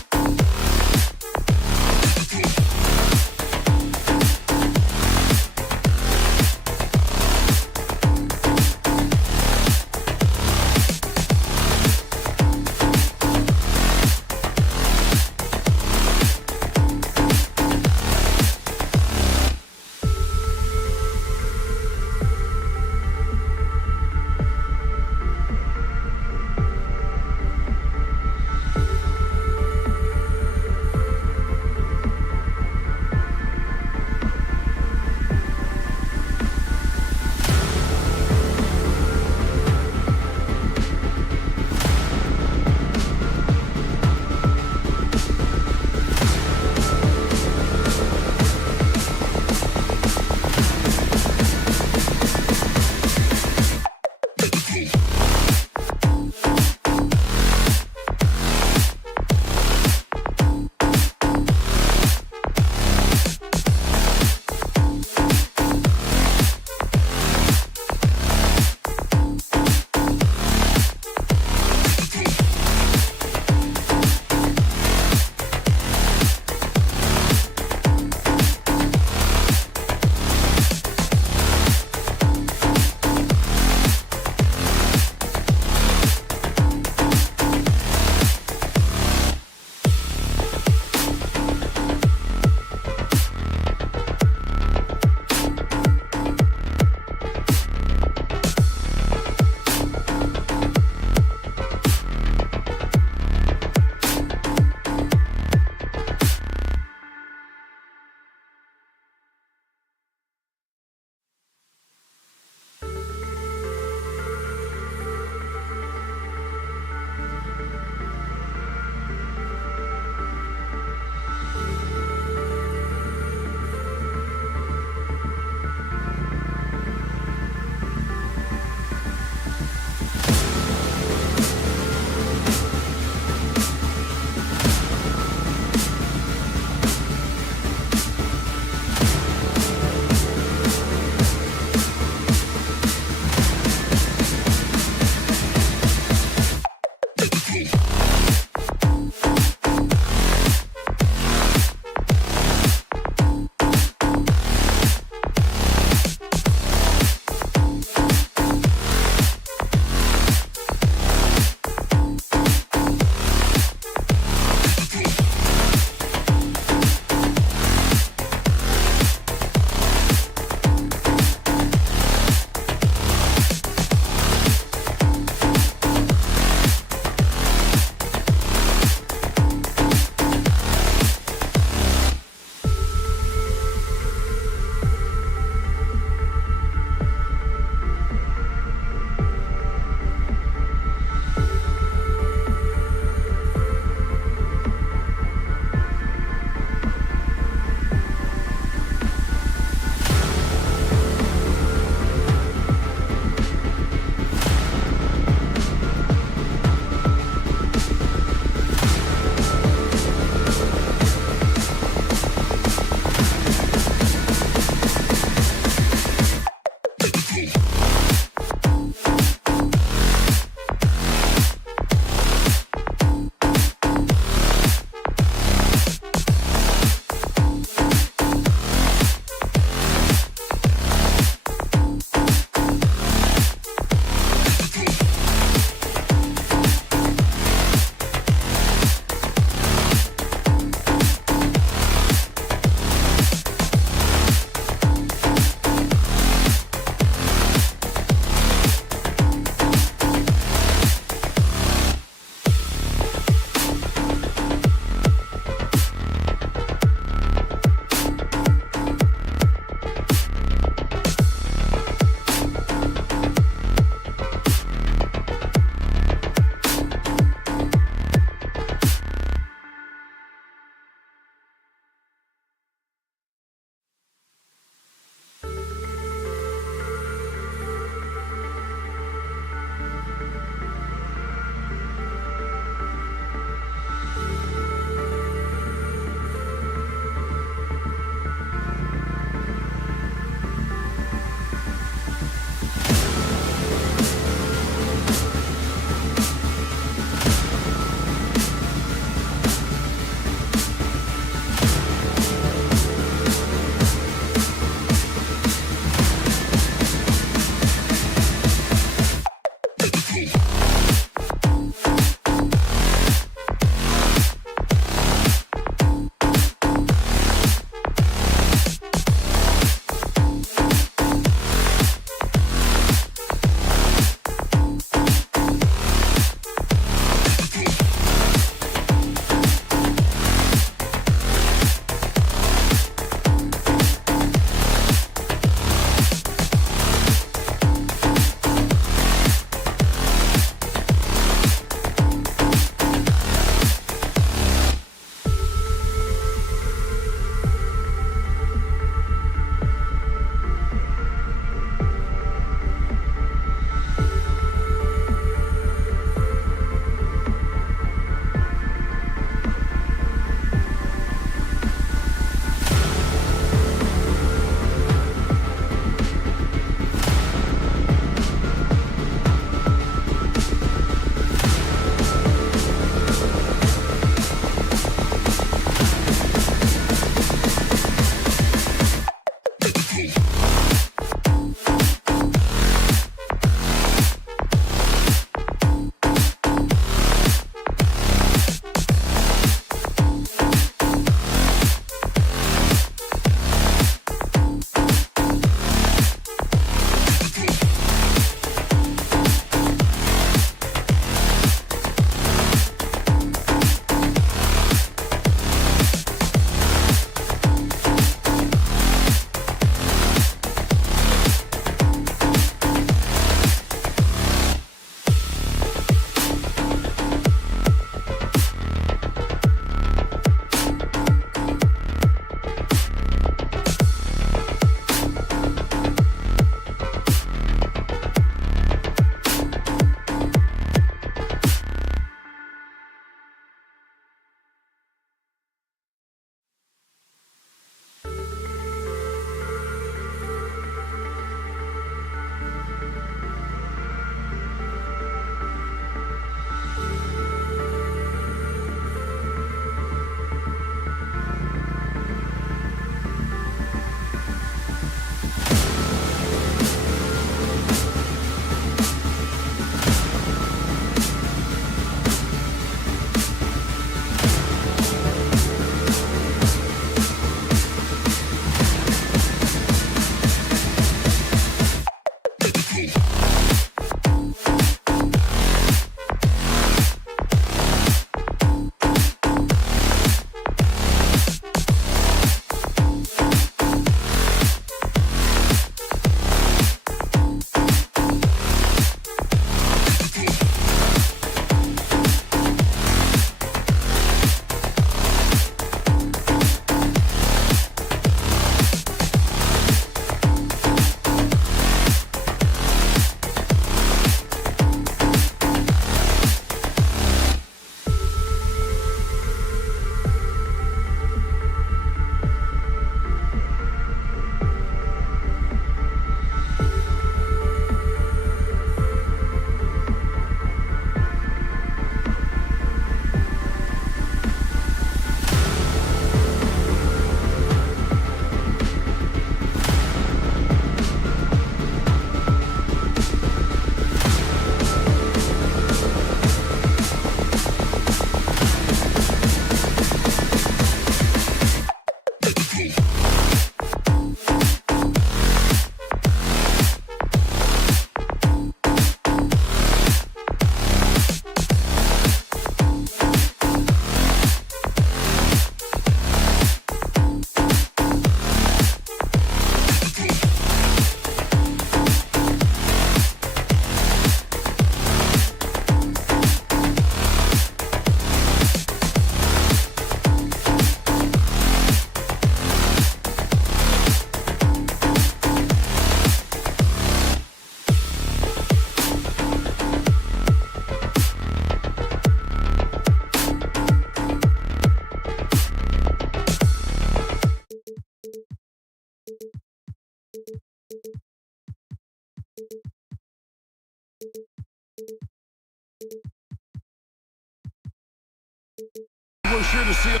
here to see it.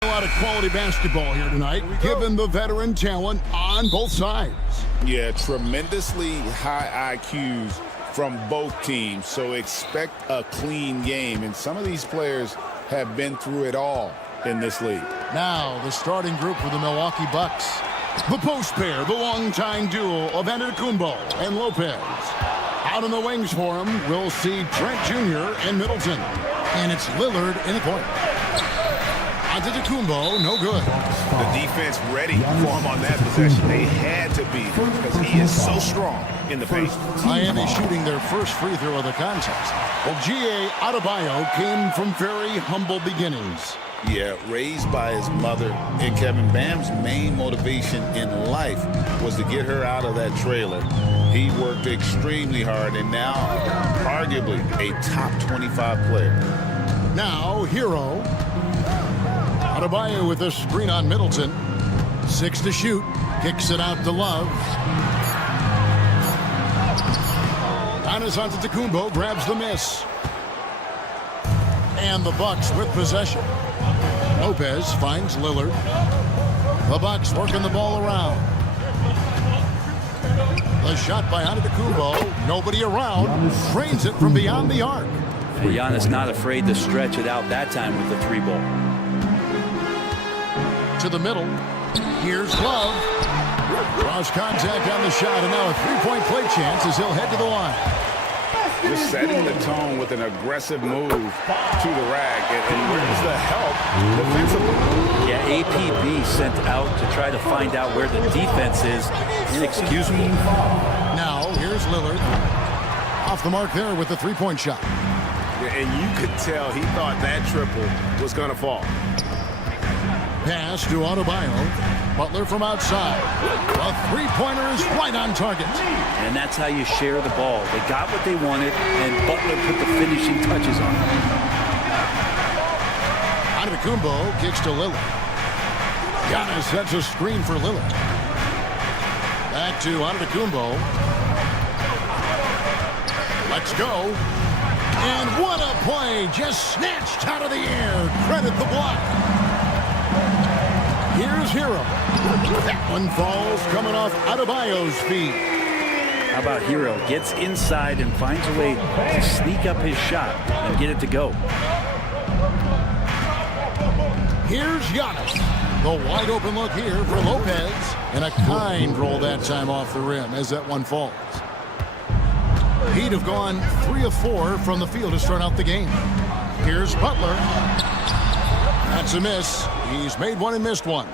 A lot of quality basketball here tonight, given the veteran talent on both sides. Yeah, tremendously high IQs from both teams, so expect a clean game. And some of these players have been through it all in this league. Now, the starting group for the Milwaukee Bucks. The post pair, the longtime duo of Antetokounmpo and Lopez. Out on the wings for him, we'll see Trent Jr. and Middleton. And it's Lillard in the corner. Antetokounmpo, no good. The defense ready for him on that possession. They had to be because he is so strong in the paint. Miami shooting their first free throw of the contest. Well, G.A. Adebayo came from very humble beginnings. Yeah, raised by his mother. And Kevin, Bam's main motivation in life was to get her out of that trailer. He worked extremely hard and now arguably a top 25 player. Now, Hero. Adebayo with a screen on Middleton. 6 to shoot. Kicks it out to Love. Giannis Antetokounmpo grabs the miss. And the Bucks with possession. Lopez finds Lillard. The Bucks working the ball around. The shot by Antetokounmpo. Nobody around. Drains it from beyond the arc. And Giannis not afraid to stretch it out that time with the 3 ball. To the middle. Here's Love. Cross contact on the shot, and now a three-point play chance as he'll head to the line. Just setting the tone with an aggressive move to the rack. And where's the help defensively? Yeah, APB sent out to try to find out where the defense is. Inexcusable. Now, here's Lillard. Off the mark there with the three-point shot. And you could tell he thought that triple was going to fall. Pass to Adebayo. Butler from outside. A three-pointer is right on target. And that's how you share the ball. They got what they wanted, and Butler put the finishing touches on it. Antetokounmpo kicks to Lillard. Giannis sets a screen for Lillard. Back to Antetokounmpo. Let's go. And what a play. Just snatched out of the air. Credit the block. Here's Hero. That one falls coming off Adebayo's feet. How about Hero? Gets inside and finds a way to sneak up his shot and get it to go. Here's Giannis. The wide open look here for Lopez. And a kind roll that time off the rim as that one falls. He'd have gone 3 of 4 from the field to start out the game. Here's Butler. That's a miss. He's made one and missed one.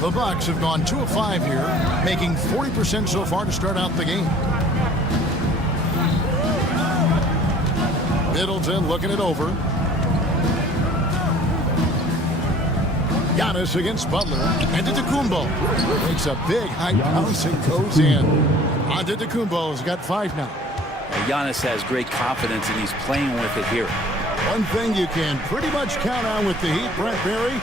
The Bucks have gone 2 of 5 here, making 40% so far to start out the game. Middleton looking it over. Giannis against Butler. Antetokounmpo makes a big high bounce and goes in. Antetokounmpo's got 5 now. Giannis has great confidence and he's playing with it here. One thing you can pretty much count on with the Heat, Brent Berry,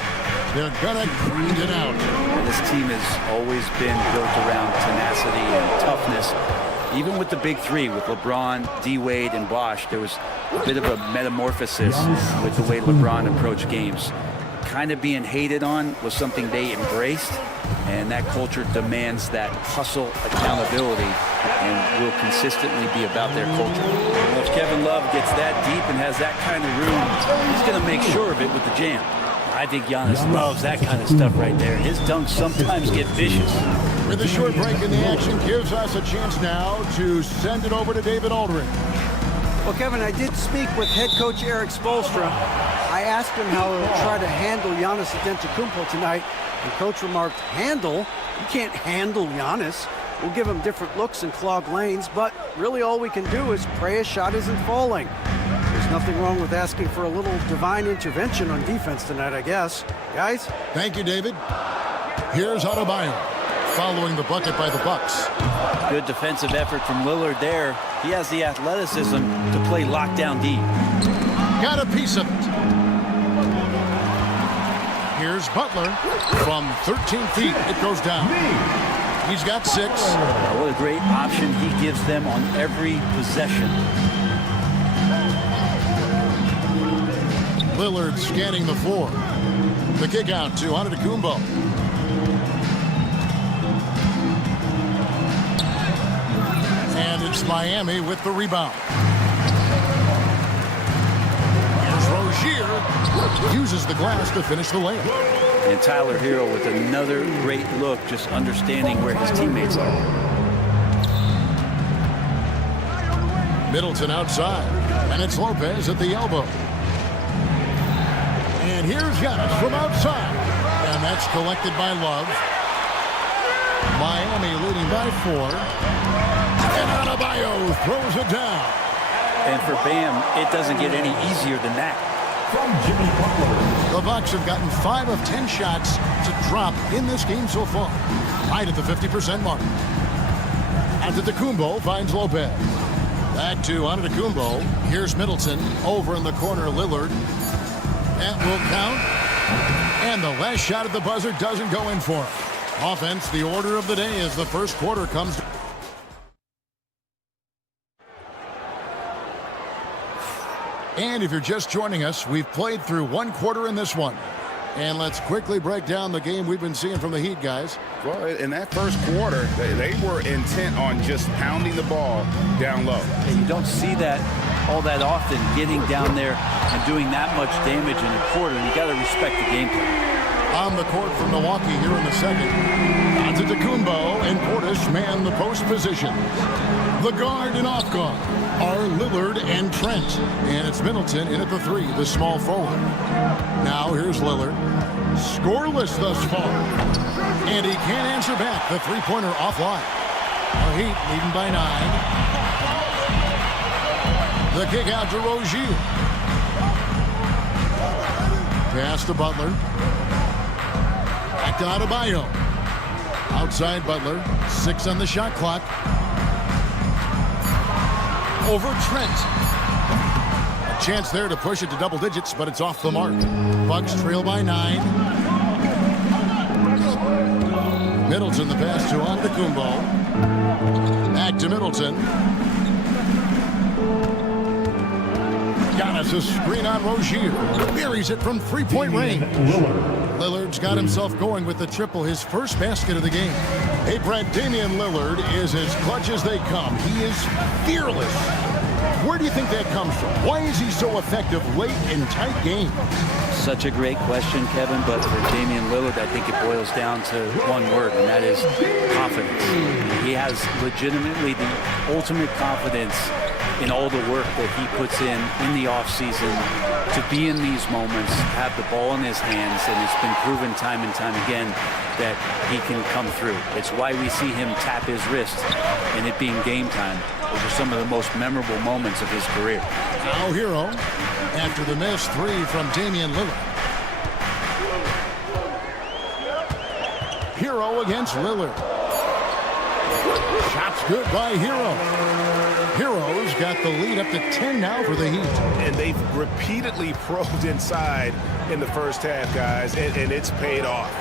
they're gonna grind it out. And this team has always been built around tenacity and toughness. Even with the big 3, with LeBron, D-Wade, and Bosh, there was a bit of a metamorphosis with the way LeBron approached games. Kind of being hated on was something they embraced, and that culture demands that hustle accountability and will consistently be about their culture. Well, if Kevin Love gets that deep and has that kind of room, he's going to make sure of it with the jam. I think Giannis loves that kind of stuff right there. His dunks sometimes get vicious. With a short break in the action gives us a chance now to send it over to David Aldridge. Well, Kevin, I did speak with head coach Eric Spoelstra. I asked him how he'll try to handle Giannis Antetokounmpo tonight, and coach remarked, handle? You can't handle Giannis. We'll give him different looks and clogged lanes, but really all we can do is pray his shot isn't falling. There's nothing wrong with asking for a little divine intervention on defense tonight, I guess. Guys? Thank you, David. Here's Adebayo following the bucket by the Bucks. Good defensive effort from Lillard there. He has the athleticism to play lockdown D. Got a piece of it. Here's Butler from 13 feet. It goes down. He's got 6. What a great option he gives them on every possession. Lillard scanning the floor. The kick out to Antetokounmpo. And it's Miami with the rebound. Here's Rozier. Uses the glass to finish the layup. And Tyler Hero with another great look, just understanding where his teammates are. Middleton outside. And it's Lopez at the elbow. And here's Giannis from outside. And that's collected by Love. Miami leading by 4. And Adebayo throws it down. And for Bam, it doesn't get any easier than that. The Bucks have gotten 5 of 10 shots to drop in this game so far. Right at the 50% mark. Antetokounmpo finds Lopez. Back to Antetokounmpo. Here's Middleton. Over in the corner, Lillard. That will count. And the last shot at the buzzer doesn't go in for him. Offense, the order of the day as the first quarter comes to... And if you're just joining us, we've played through 1 quarter in this one. And let's quickly break down the game we've been seeing from the Heat, guys. Well, in that first quarter, they were intent on just pounding the ball down low. And you don't see that all that often, getting down there and doing that much damage in a quarter. You got to respect the game plan. On the court for Milwaukee here in the second. Antetokounmpo and Portis man the post positions. The guard and off guard are Lillard and Trent. And it's Middleton in at the 3, the small forward. Now here's Lillard. Scoreless thus far. And he can't answer back. The three-pointer offline. The Heat leading by 9. The kick out to Rozier. Pass to Butler. Back to Adebayo. Outside Butler. 6 on the shot clock. Over Trent. A chance there to push it to double digits, but it's off the mark. Bucks trail by 9. Middleton the pass to Antetokounmpo. Back to Middleton. Giannis a screen on Rozier. Buries it from three-point range. Lillard's got himself going with the triple, his first basket of the game. Hey, Brad, Damian Lillard is as clutch as they come. He is fearless. Where do you think that comes from? Why is he so effective late in tight games? Such a great question, Kevin, but for Damian Lillard, I think it boils down to one word, and that is confidence. He has legitimately the ultimate confidence in all the work that he puts in the offseason to be in these moments, have the ball in his hands, and it's been proven time and time again that he can come through. It's why we see him tap his wrist and it being game time. Those are some of the most memorable moments of his career. Now Hero after the missed 3 from Damian Lillard. Hero against Lillard. Shots good by Hero. Hero's got the lead up to 10 now for the Heat. And they've repeatedly probed inside in the first half, guys, and it's paid off.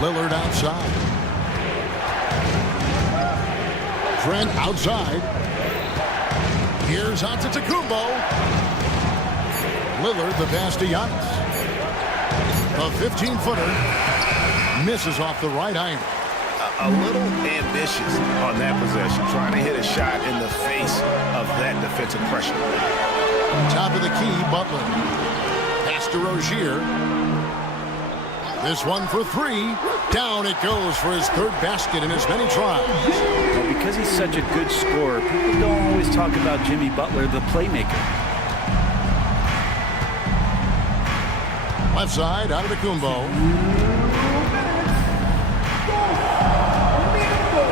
Lillard outside. Trent outside. Here's Antetokounmpo. Lillard the pass to Giannis. A 15-footer misses off the right iron. A little ambitious on that possession, trying to hit a shot in the face of that defensive pressure. Top of the key, Butler. Pass to Rozier. This one for three. Down it goes for his third basket in as many tries. Well, because he's such a good scorer, people don't always talk about Jimmy Butler, the playmaker. Left side, Antetokounmpo.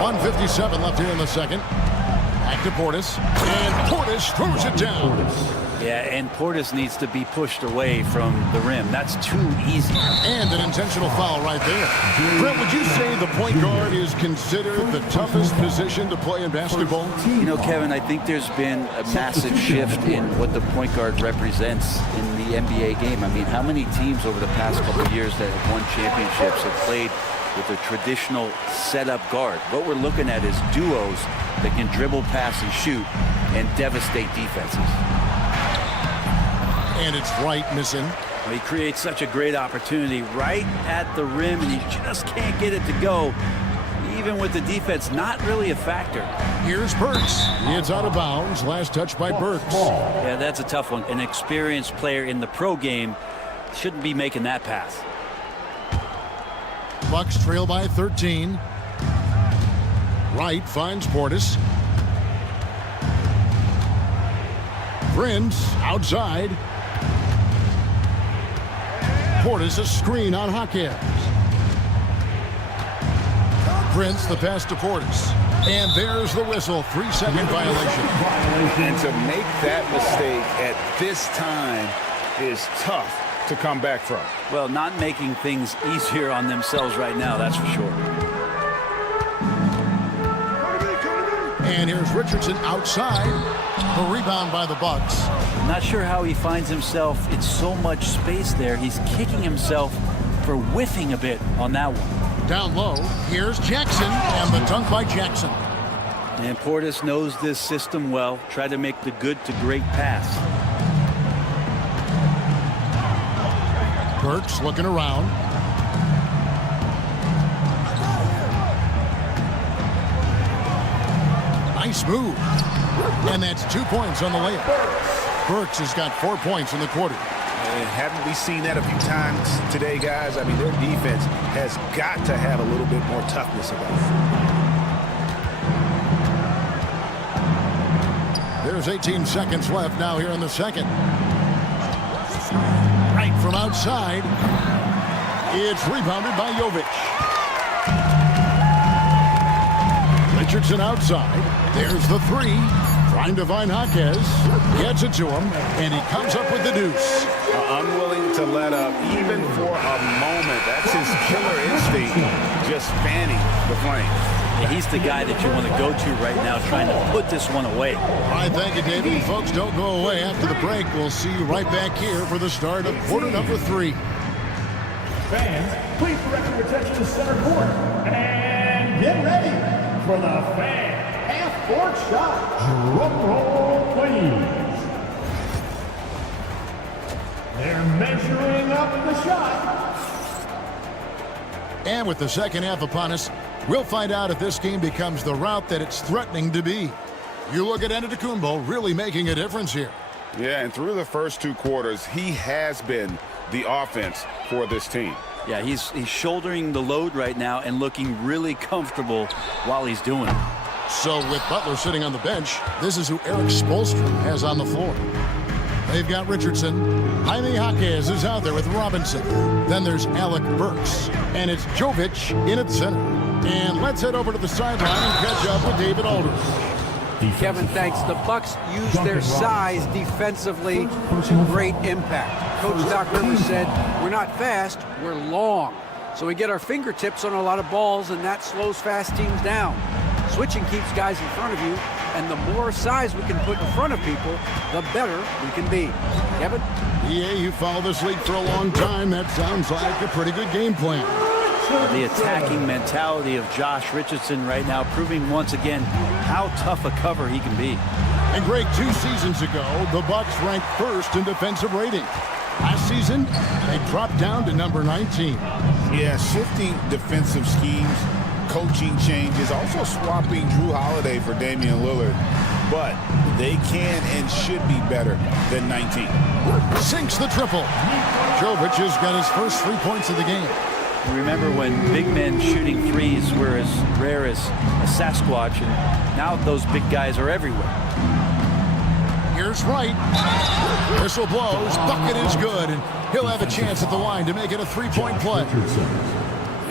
1:57 left here in the second. Back to Portis. And Portis throws it down. Yeah, and Portis needs to be pushed away from the rim. That's too easy. And an intentional foul right there. Brent, would you say the point guard is considered the toughest position to play in basketball? You know, Kevin, I think there's been a massive shift in what the point guard represents in the NBA game. I mean, how many teams over the past couple of years that have won championships have played with a traditional setup guard? What we're looking at is duos that can dribble, pass, and shoot and devastate defenses. And it's Wright missing. Well, he creates such a great opportunity right at the rim, and he just can't get it to go. Even with the defense not really a factor. Here's Burks. It's out of bounds. Last touch by Burks. Yeah, that's a tough one. An experienced player in the pro game shouldn't be making that pass. Bucks trail by 13. Wright finds Portis. Prince outside. Portis a screen on Jaquez. Prince the pass to Portis. And there's the whistle. 3-second violation. And to make that mistake at this time is tough to come back from. Well, not making things easier on themselves right now, that's for sure. And here's Richardson outside. A rebound by the Bucks. Not sure how he finds himself in so much space there. He's kicking himself for whiffing a bit on that one. Down low, here's Jackson, and the dunk by Jackson. And Portis knows this system well. Try to make the good to great pass. Burks looking around. Nice move. And that's 2 points on the layup. Burks has got 4 points in the quarter. And haven't we seen that a few times today, guys? I mean, their defense has got to have a little bit more toughness about it. There's 18 seconds left now here in the second. Right from outside. It's rebounded by Jovic. Richardson outside. There's the three. Trying to find Jaquez. Gets it to him, and he comes up with the deuce. Unwilling to let up even for a moment. That's his killer instinct, just fanning the flame. Yeah, he's the guy that you want to go to right now, trying to put this one away. All right, thank you, David. Folks, don't go away. After the break, we'll see you right back here for the start of quarter number 3. Fans, please direct your attention to center court and get ready for the fan half-court shot. Drum roll, please. They're measuring up the shot. And with the second half upon us, we'll find out if this game becomes the route that it's threatening to be. You look at Antetokounmpo really making a difference here. Yeah, and through the first 2 quarters, he has been the offense for this team. Yeah, he's shouldering the load right now and looking really comfortable while he's doing it. So with Butler sitting on the bench, this is who Eric Spoelstra has on the floor. They've got Richardson. Jaime Jaquez is out there with Robinson. Then there's Alec Burks. And it's Jovic in at center. And let's head over to the sideline and catch up with David Aldridge. Kevin, thanks. The Bucks use their size defensively to great impact. Coach Doc Rivers said, we're not fast, we're long. So we get our fingertips on a lot of balls, and that slows fast teams down. Switching keeps guys in front of you, and the more size we can put in front of people, the better we can be. Kevin? Yeah, you follow this league for a long time. That sounds like a pretty good game plan. The attacking mentality of Josh Richardson right now, proving once again how tough a cover he can be. And Greg, 2 seasons ago, the Bucks ranked first in defensive rating. Last season, they dropped down to number 19. Yeah, shifting defensive schemes, coaching changes, also swapping Drew Holiday for Damian Lillard. But they can and should be better than 19. Sinks the triple. Jovic has got his first 3 points of the game. Remember when big men shooting threes were as rare as a Sasquatch, and now those big guys are everywhere. Here's Wright. Whistle blows. Bucket is good, and he'll have a chance at the line to make it a 3-point play.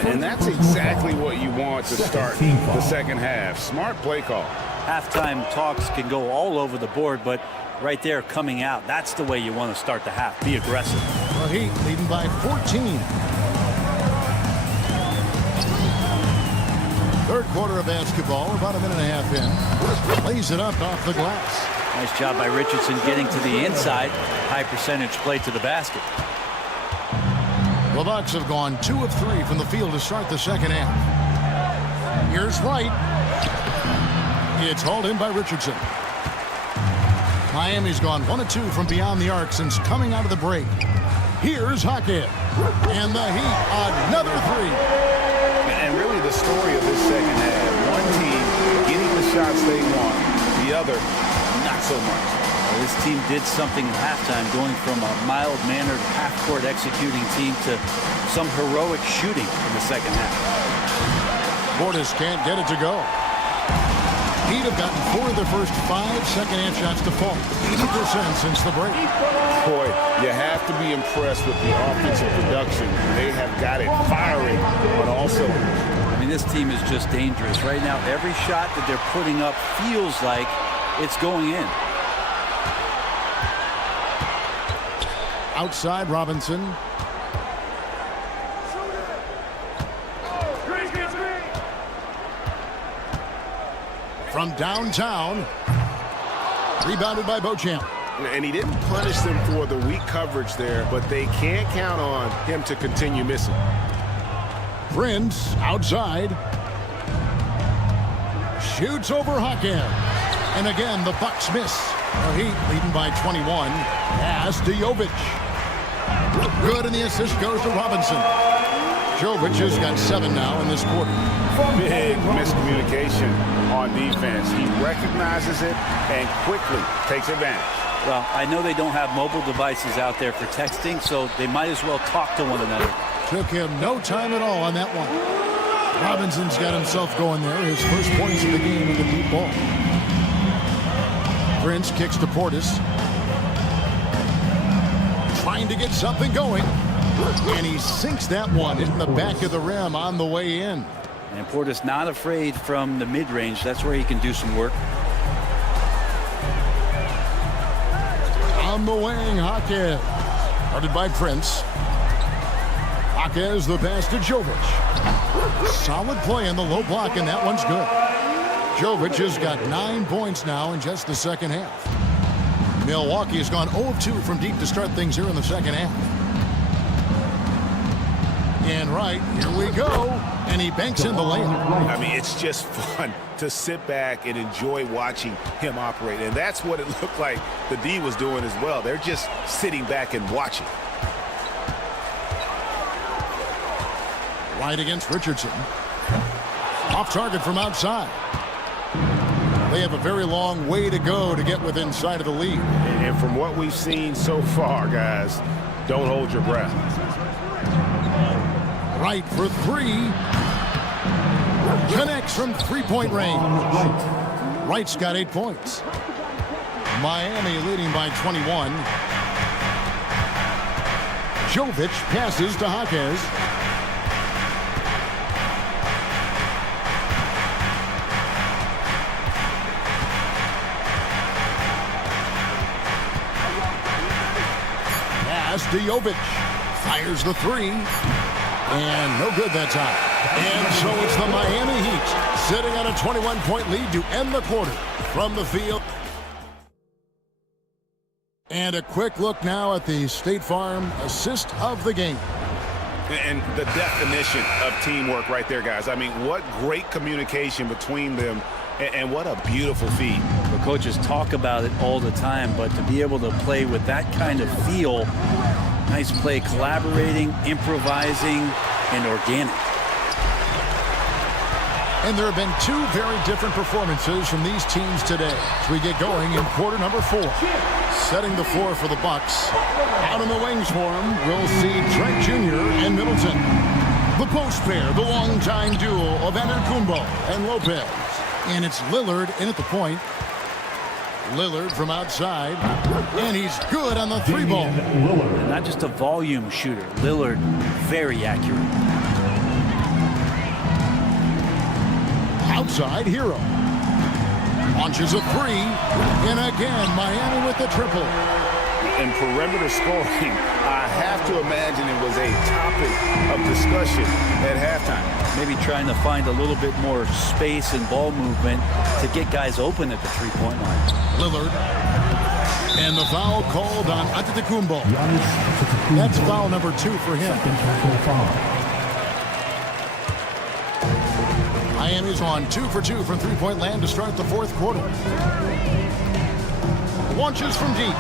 And that's exactly what you want to start the second half. Smart play call. Halftime talks can go all over the board, but right there coming out, that's the way you want to start the half. Be aggressive. The Heat leading by 14. Third quarter of basketball, about a minute and a half in. Lays it up off the glass. Nice job by Richardson getting to the inside. High percentage play to the basket. The Bucks have gone 2 of 3 from the field to start the second half. Here's Wright. It's hauled in by Richardson. Miami's gone 1 of 2 from beyond the arc since coming out of the break. Here's Hackett. And the Heat, another 3. And really the story of this second half. One team getting the shots they want. The other, not so much. Well, this team did something at halftime, going from a mild-mannered half-court executing team to some heroic shooting in the second half. Portis can't get it to go. Heat have gotten 4 of their first 5 second-half shots to fall. 80% since the break. Boy, you have to be impressed with the offensive production. They have got it firing on all cylinders. I mean, this team is just dangerous. Right now, every shot that they're putting up feels like it's going in. Outside, Robinson. From downtown. Rebounded by Beauchamp. And he didn't punish them for the weak coverage there, but they can't count on him to continue missing. Prince outside. Shoots over Hackett. And again, the Bucks miss. The Heat leading by 21. Pass to Jovic. Good, and the assist goes to Robinson. Jovic has got 7 now in this quarter. Big miscommunication on defense. He recognizes it and quickly takes advantage. Well, I know they don't have mobile devices out there for texting, so they might as well talk to one another. Took him no time at all on that one. Robinson's got himself going there. His first points of the game with the deep ball. Prince kicks to Portis. Trying to get something going. And he sinks that one in the back of the rim on the way in. And Portis not afraid from the mid-range. That's where he can do some work. On the wing, Hackett. Guarded by Prince. Hackett the pass to Jovic. Solid play in the low block, and that one's good. Jovic has got 9 points now in just the second half. Milwaukee has gone 0 of 2 from deep to start things here in the second half. And right, here we go. And he banks in the layup. I mean, it's just fun to sit back and enjoy watching him operate. And that's what it looked like the D was doing as well. They're just sitting back and watching. Right against Richardson. Off target from outside. They have a very long way to go to get within sight of the lead. And from what we've seen so far, guys, don't hold your breath. Right for 3. Connects from three-point range. Wright's got 8 points. Miami leading by 21. Jovic passes to Hackett. Pass to Jovic. Fires the 3. And no good that time. And so it's the Miami Heat sitting on a 21-point lead to end the quarter from the field. And a quick look now at the State Farm assist of the game. And the definition of teamwork right there, guys. I mean, what great communication between them, and what a beautiful feed. The coaches talk about it all the time, but to be able to play with that kind of feel, nice play, collaborating, improvising, and organic. And there have been 2 very different performances from these teams today as we get going in quarter number 4. Setting the floor for the Bucks. Out in the wings for him, we'll see Trent Jr. and Middleton. The post pair, the longtime duo of Antetokounmpo and Lopez. And it's Lillard in at the point. Lillard from outside, and he's good on the 3-ball. Not just a volume shooter. Lillard, very accurate. outside Hero. Launches a three, and again, Miami with the triple. And perimeter scoring, I have to imagine it was a topic of discussion at halftime. Maybe trying to find a little bit more space and ball movement to get guys open at the three-point line. Lillard. And the foul called on Antetokounmpo. That's foul number 2 for him. Miami's on 2 for 2 from three-point land to start the fourth quarter. Launches from deep.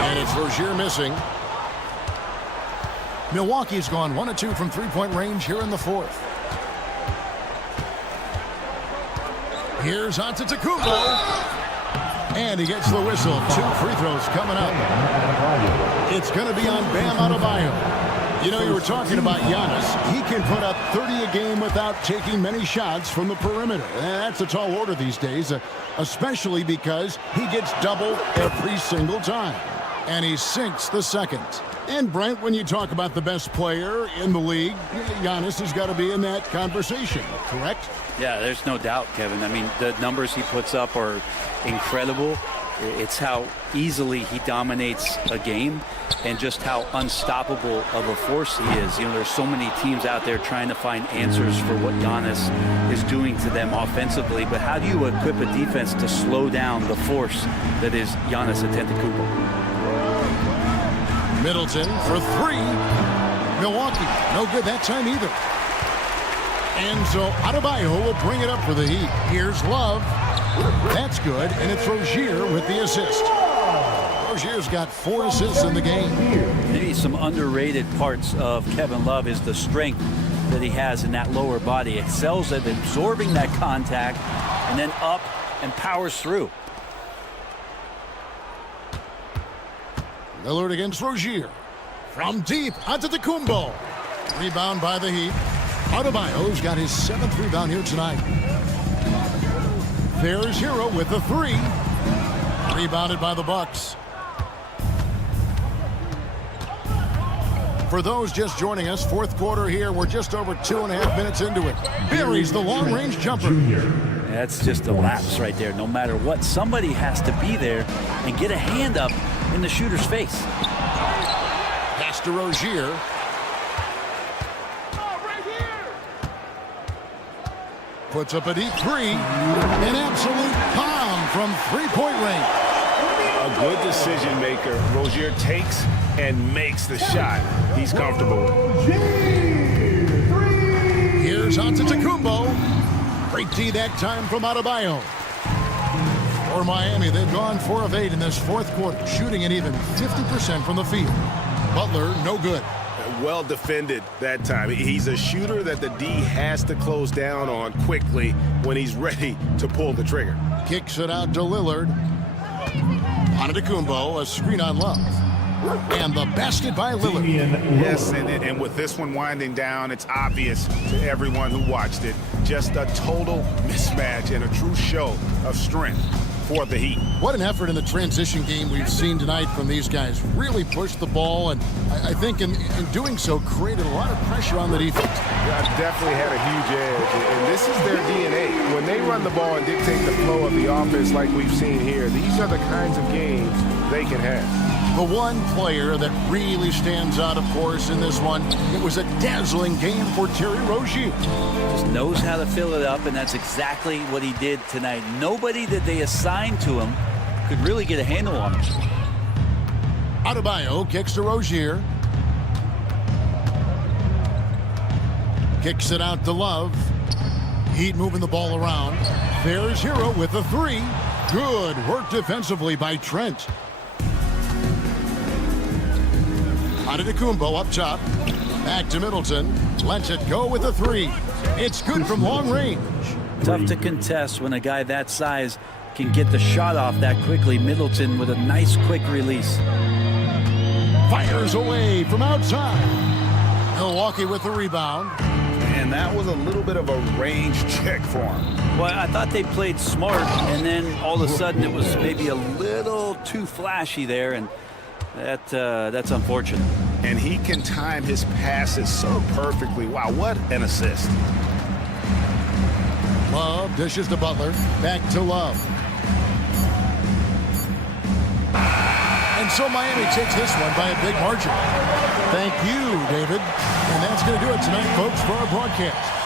And it's Rozier missing. Milwaukee's gone 1 of 2 from three-point range here in the fourth. Here's Antetokounmpo. And he gets the whistle. 2 free throws coming up. It's going to be on Bam Adebayo. You know, you were talking about Giannis. He can put up 30 a game without taking many shots from the perimeter. That's a tall order these days, especially because he gets double every single time. And he sinks the second. And Brent, when you talk about the best player in the league, Giannis has got to be in that conversation, correct? Yeah, there's no doubt, Kevin. I mean, the numbers he puts up are incredible. It's how easily he dominates a game and just how unstoppable of a force he is. You know, there's so many teams out there trying to find answers for what Giannis is doing to them offensively, but how do you equip a defense to slow down the force that is Giannis Antetokounmpo? Middleton for 3. Milwaukee, no good that time either. And so Adebayo will bring it up for the Heat. Here's Love. That's good, and it's Rozier with the assist. Rozier's got 4 assists in the game. Maybe some underrated parts of Kevin Love is the strength that he has in that lower body. Excels at absorbing that contact and then up and powers through. Lillard against Rozier. From deep, Antetokounmpo. Rebound by the Heat. Adebayo's got his 7th rebound here tonight. There's Hero with the 3. Rebounded by the Bucks. For those just joining us, fourth quarter here. We're just over 2.5 minutes into it. Buries the long-range jumper. That's just a lapse right there. No matter what, somebody has to be there and get a hand up in the shooter's face. Pass to Rozier. Puts up a deep 3. An absolute bomb from three-point range. A good decision maker. Rozier takes and makes the shot he's comfortable with. Here's Antetokounmpo. Great D that time from Adebayo. For Miami, they've gone 4 of 8 in this fourth quarter, shooting an even 50% from the field. Butler, no good. Well defended that time. He's a shooter that the D has to close down on quickly when he's ready to pull the trigger. Kicks it out to Lillard. Antetokounmpo, a screen on Love. And the basket by Lillard. Yes, and with this one winding down, it's obvious to everyone who watched it. Just a total mismatch and a true show of strength for the Heat. What an effort in the transition game we've seen tonight from these guys. Really pushed the ball, and I think in doing so created a lot of pressure on the defense. Yeah, definitely had a huge edge, and this is their DNA. When they run the ball and dictate the flow of the offense like we've seen here, these are the kinds of games they can have. The one player that really stands out, of course, in this one, it was a dazzling game for Terry Rozier. Just knows how to fill it up, and that's exactly what he did tonight. Nobody that they assigned to him could really get a handle on him. Adebayo kicks to Rozier. Kicks it out to Love. Heat moving the ball around. There's Hero with the 3. Good work defensively by Trent. Antetokounmpo up top. Back to Middleton. Lets it go with the 3. It's good from long range. Tough to contest when a guy that size can get the shot off that quickly. Middleton with a nice quick release. Fires away from outside. Milwaukee with the rebound. And that was a little bit of a range check for him. Well, I thought they played smart, and then all of a sudden it was maybe a little too flashy there, and that's unfortunate. And he can time his passes so perfectly. Wow, what an assist. Love dishes to Butler. Back to Love. And so Miami takes this one by a big margin. Thank you, David. And that's going to do it tonight, folks, for our broadcast.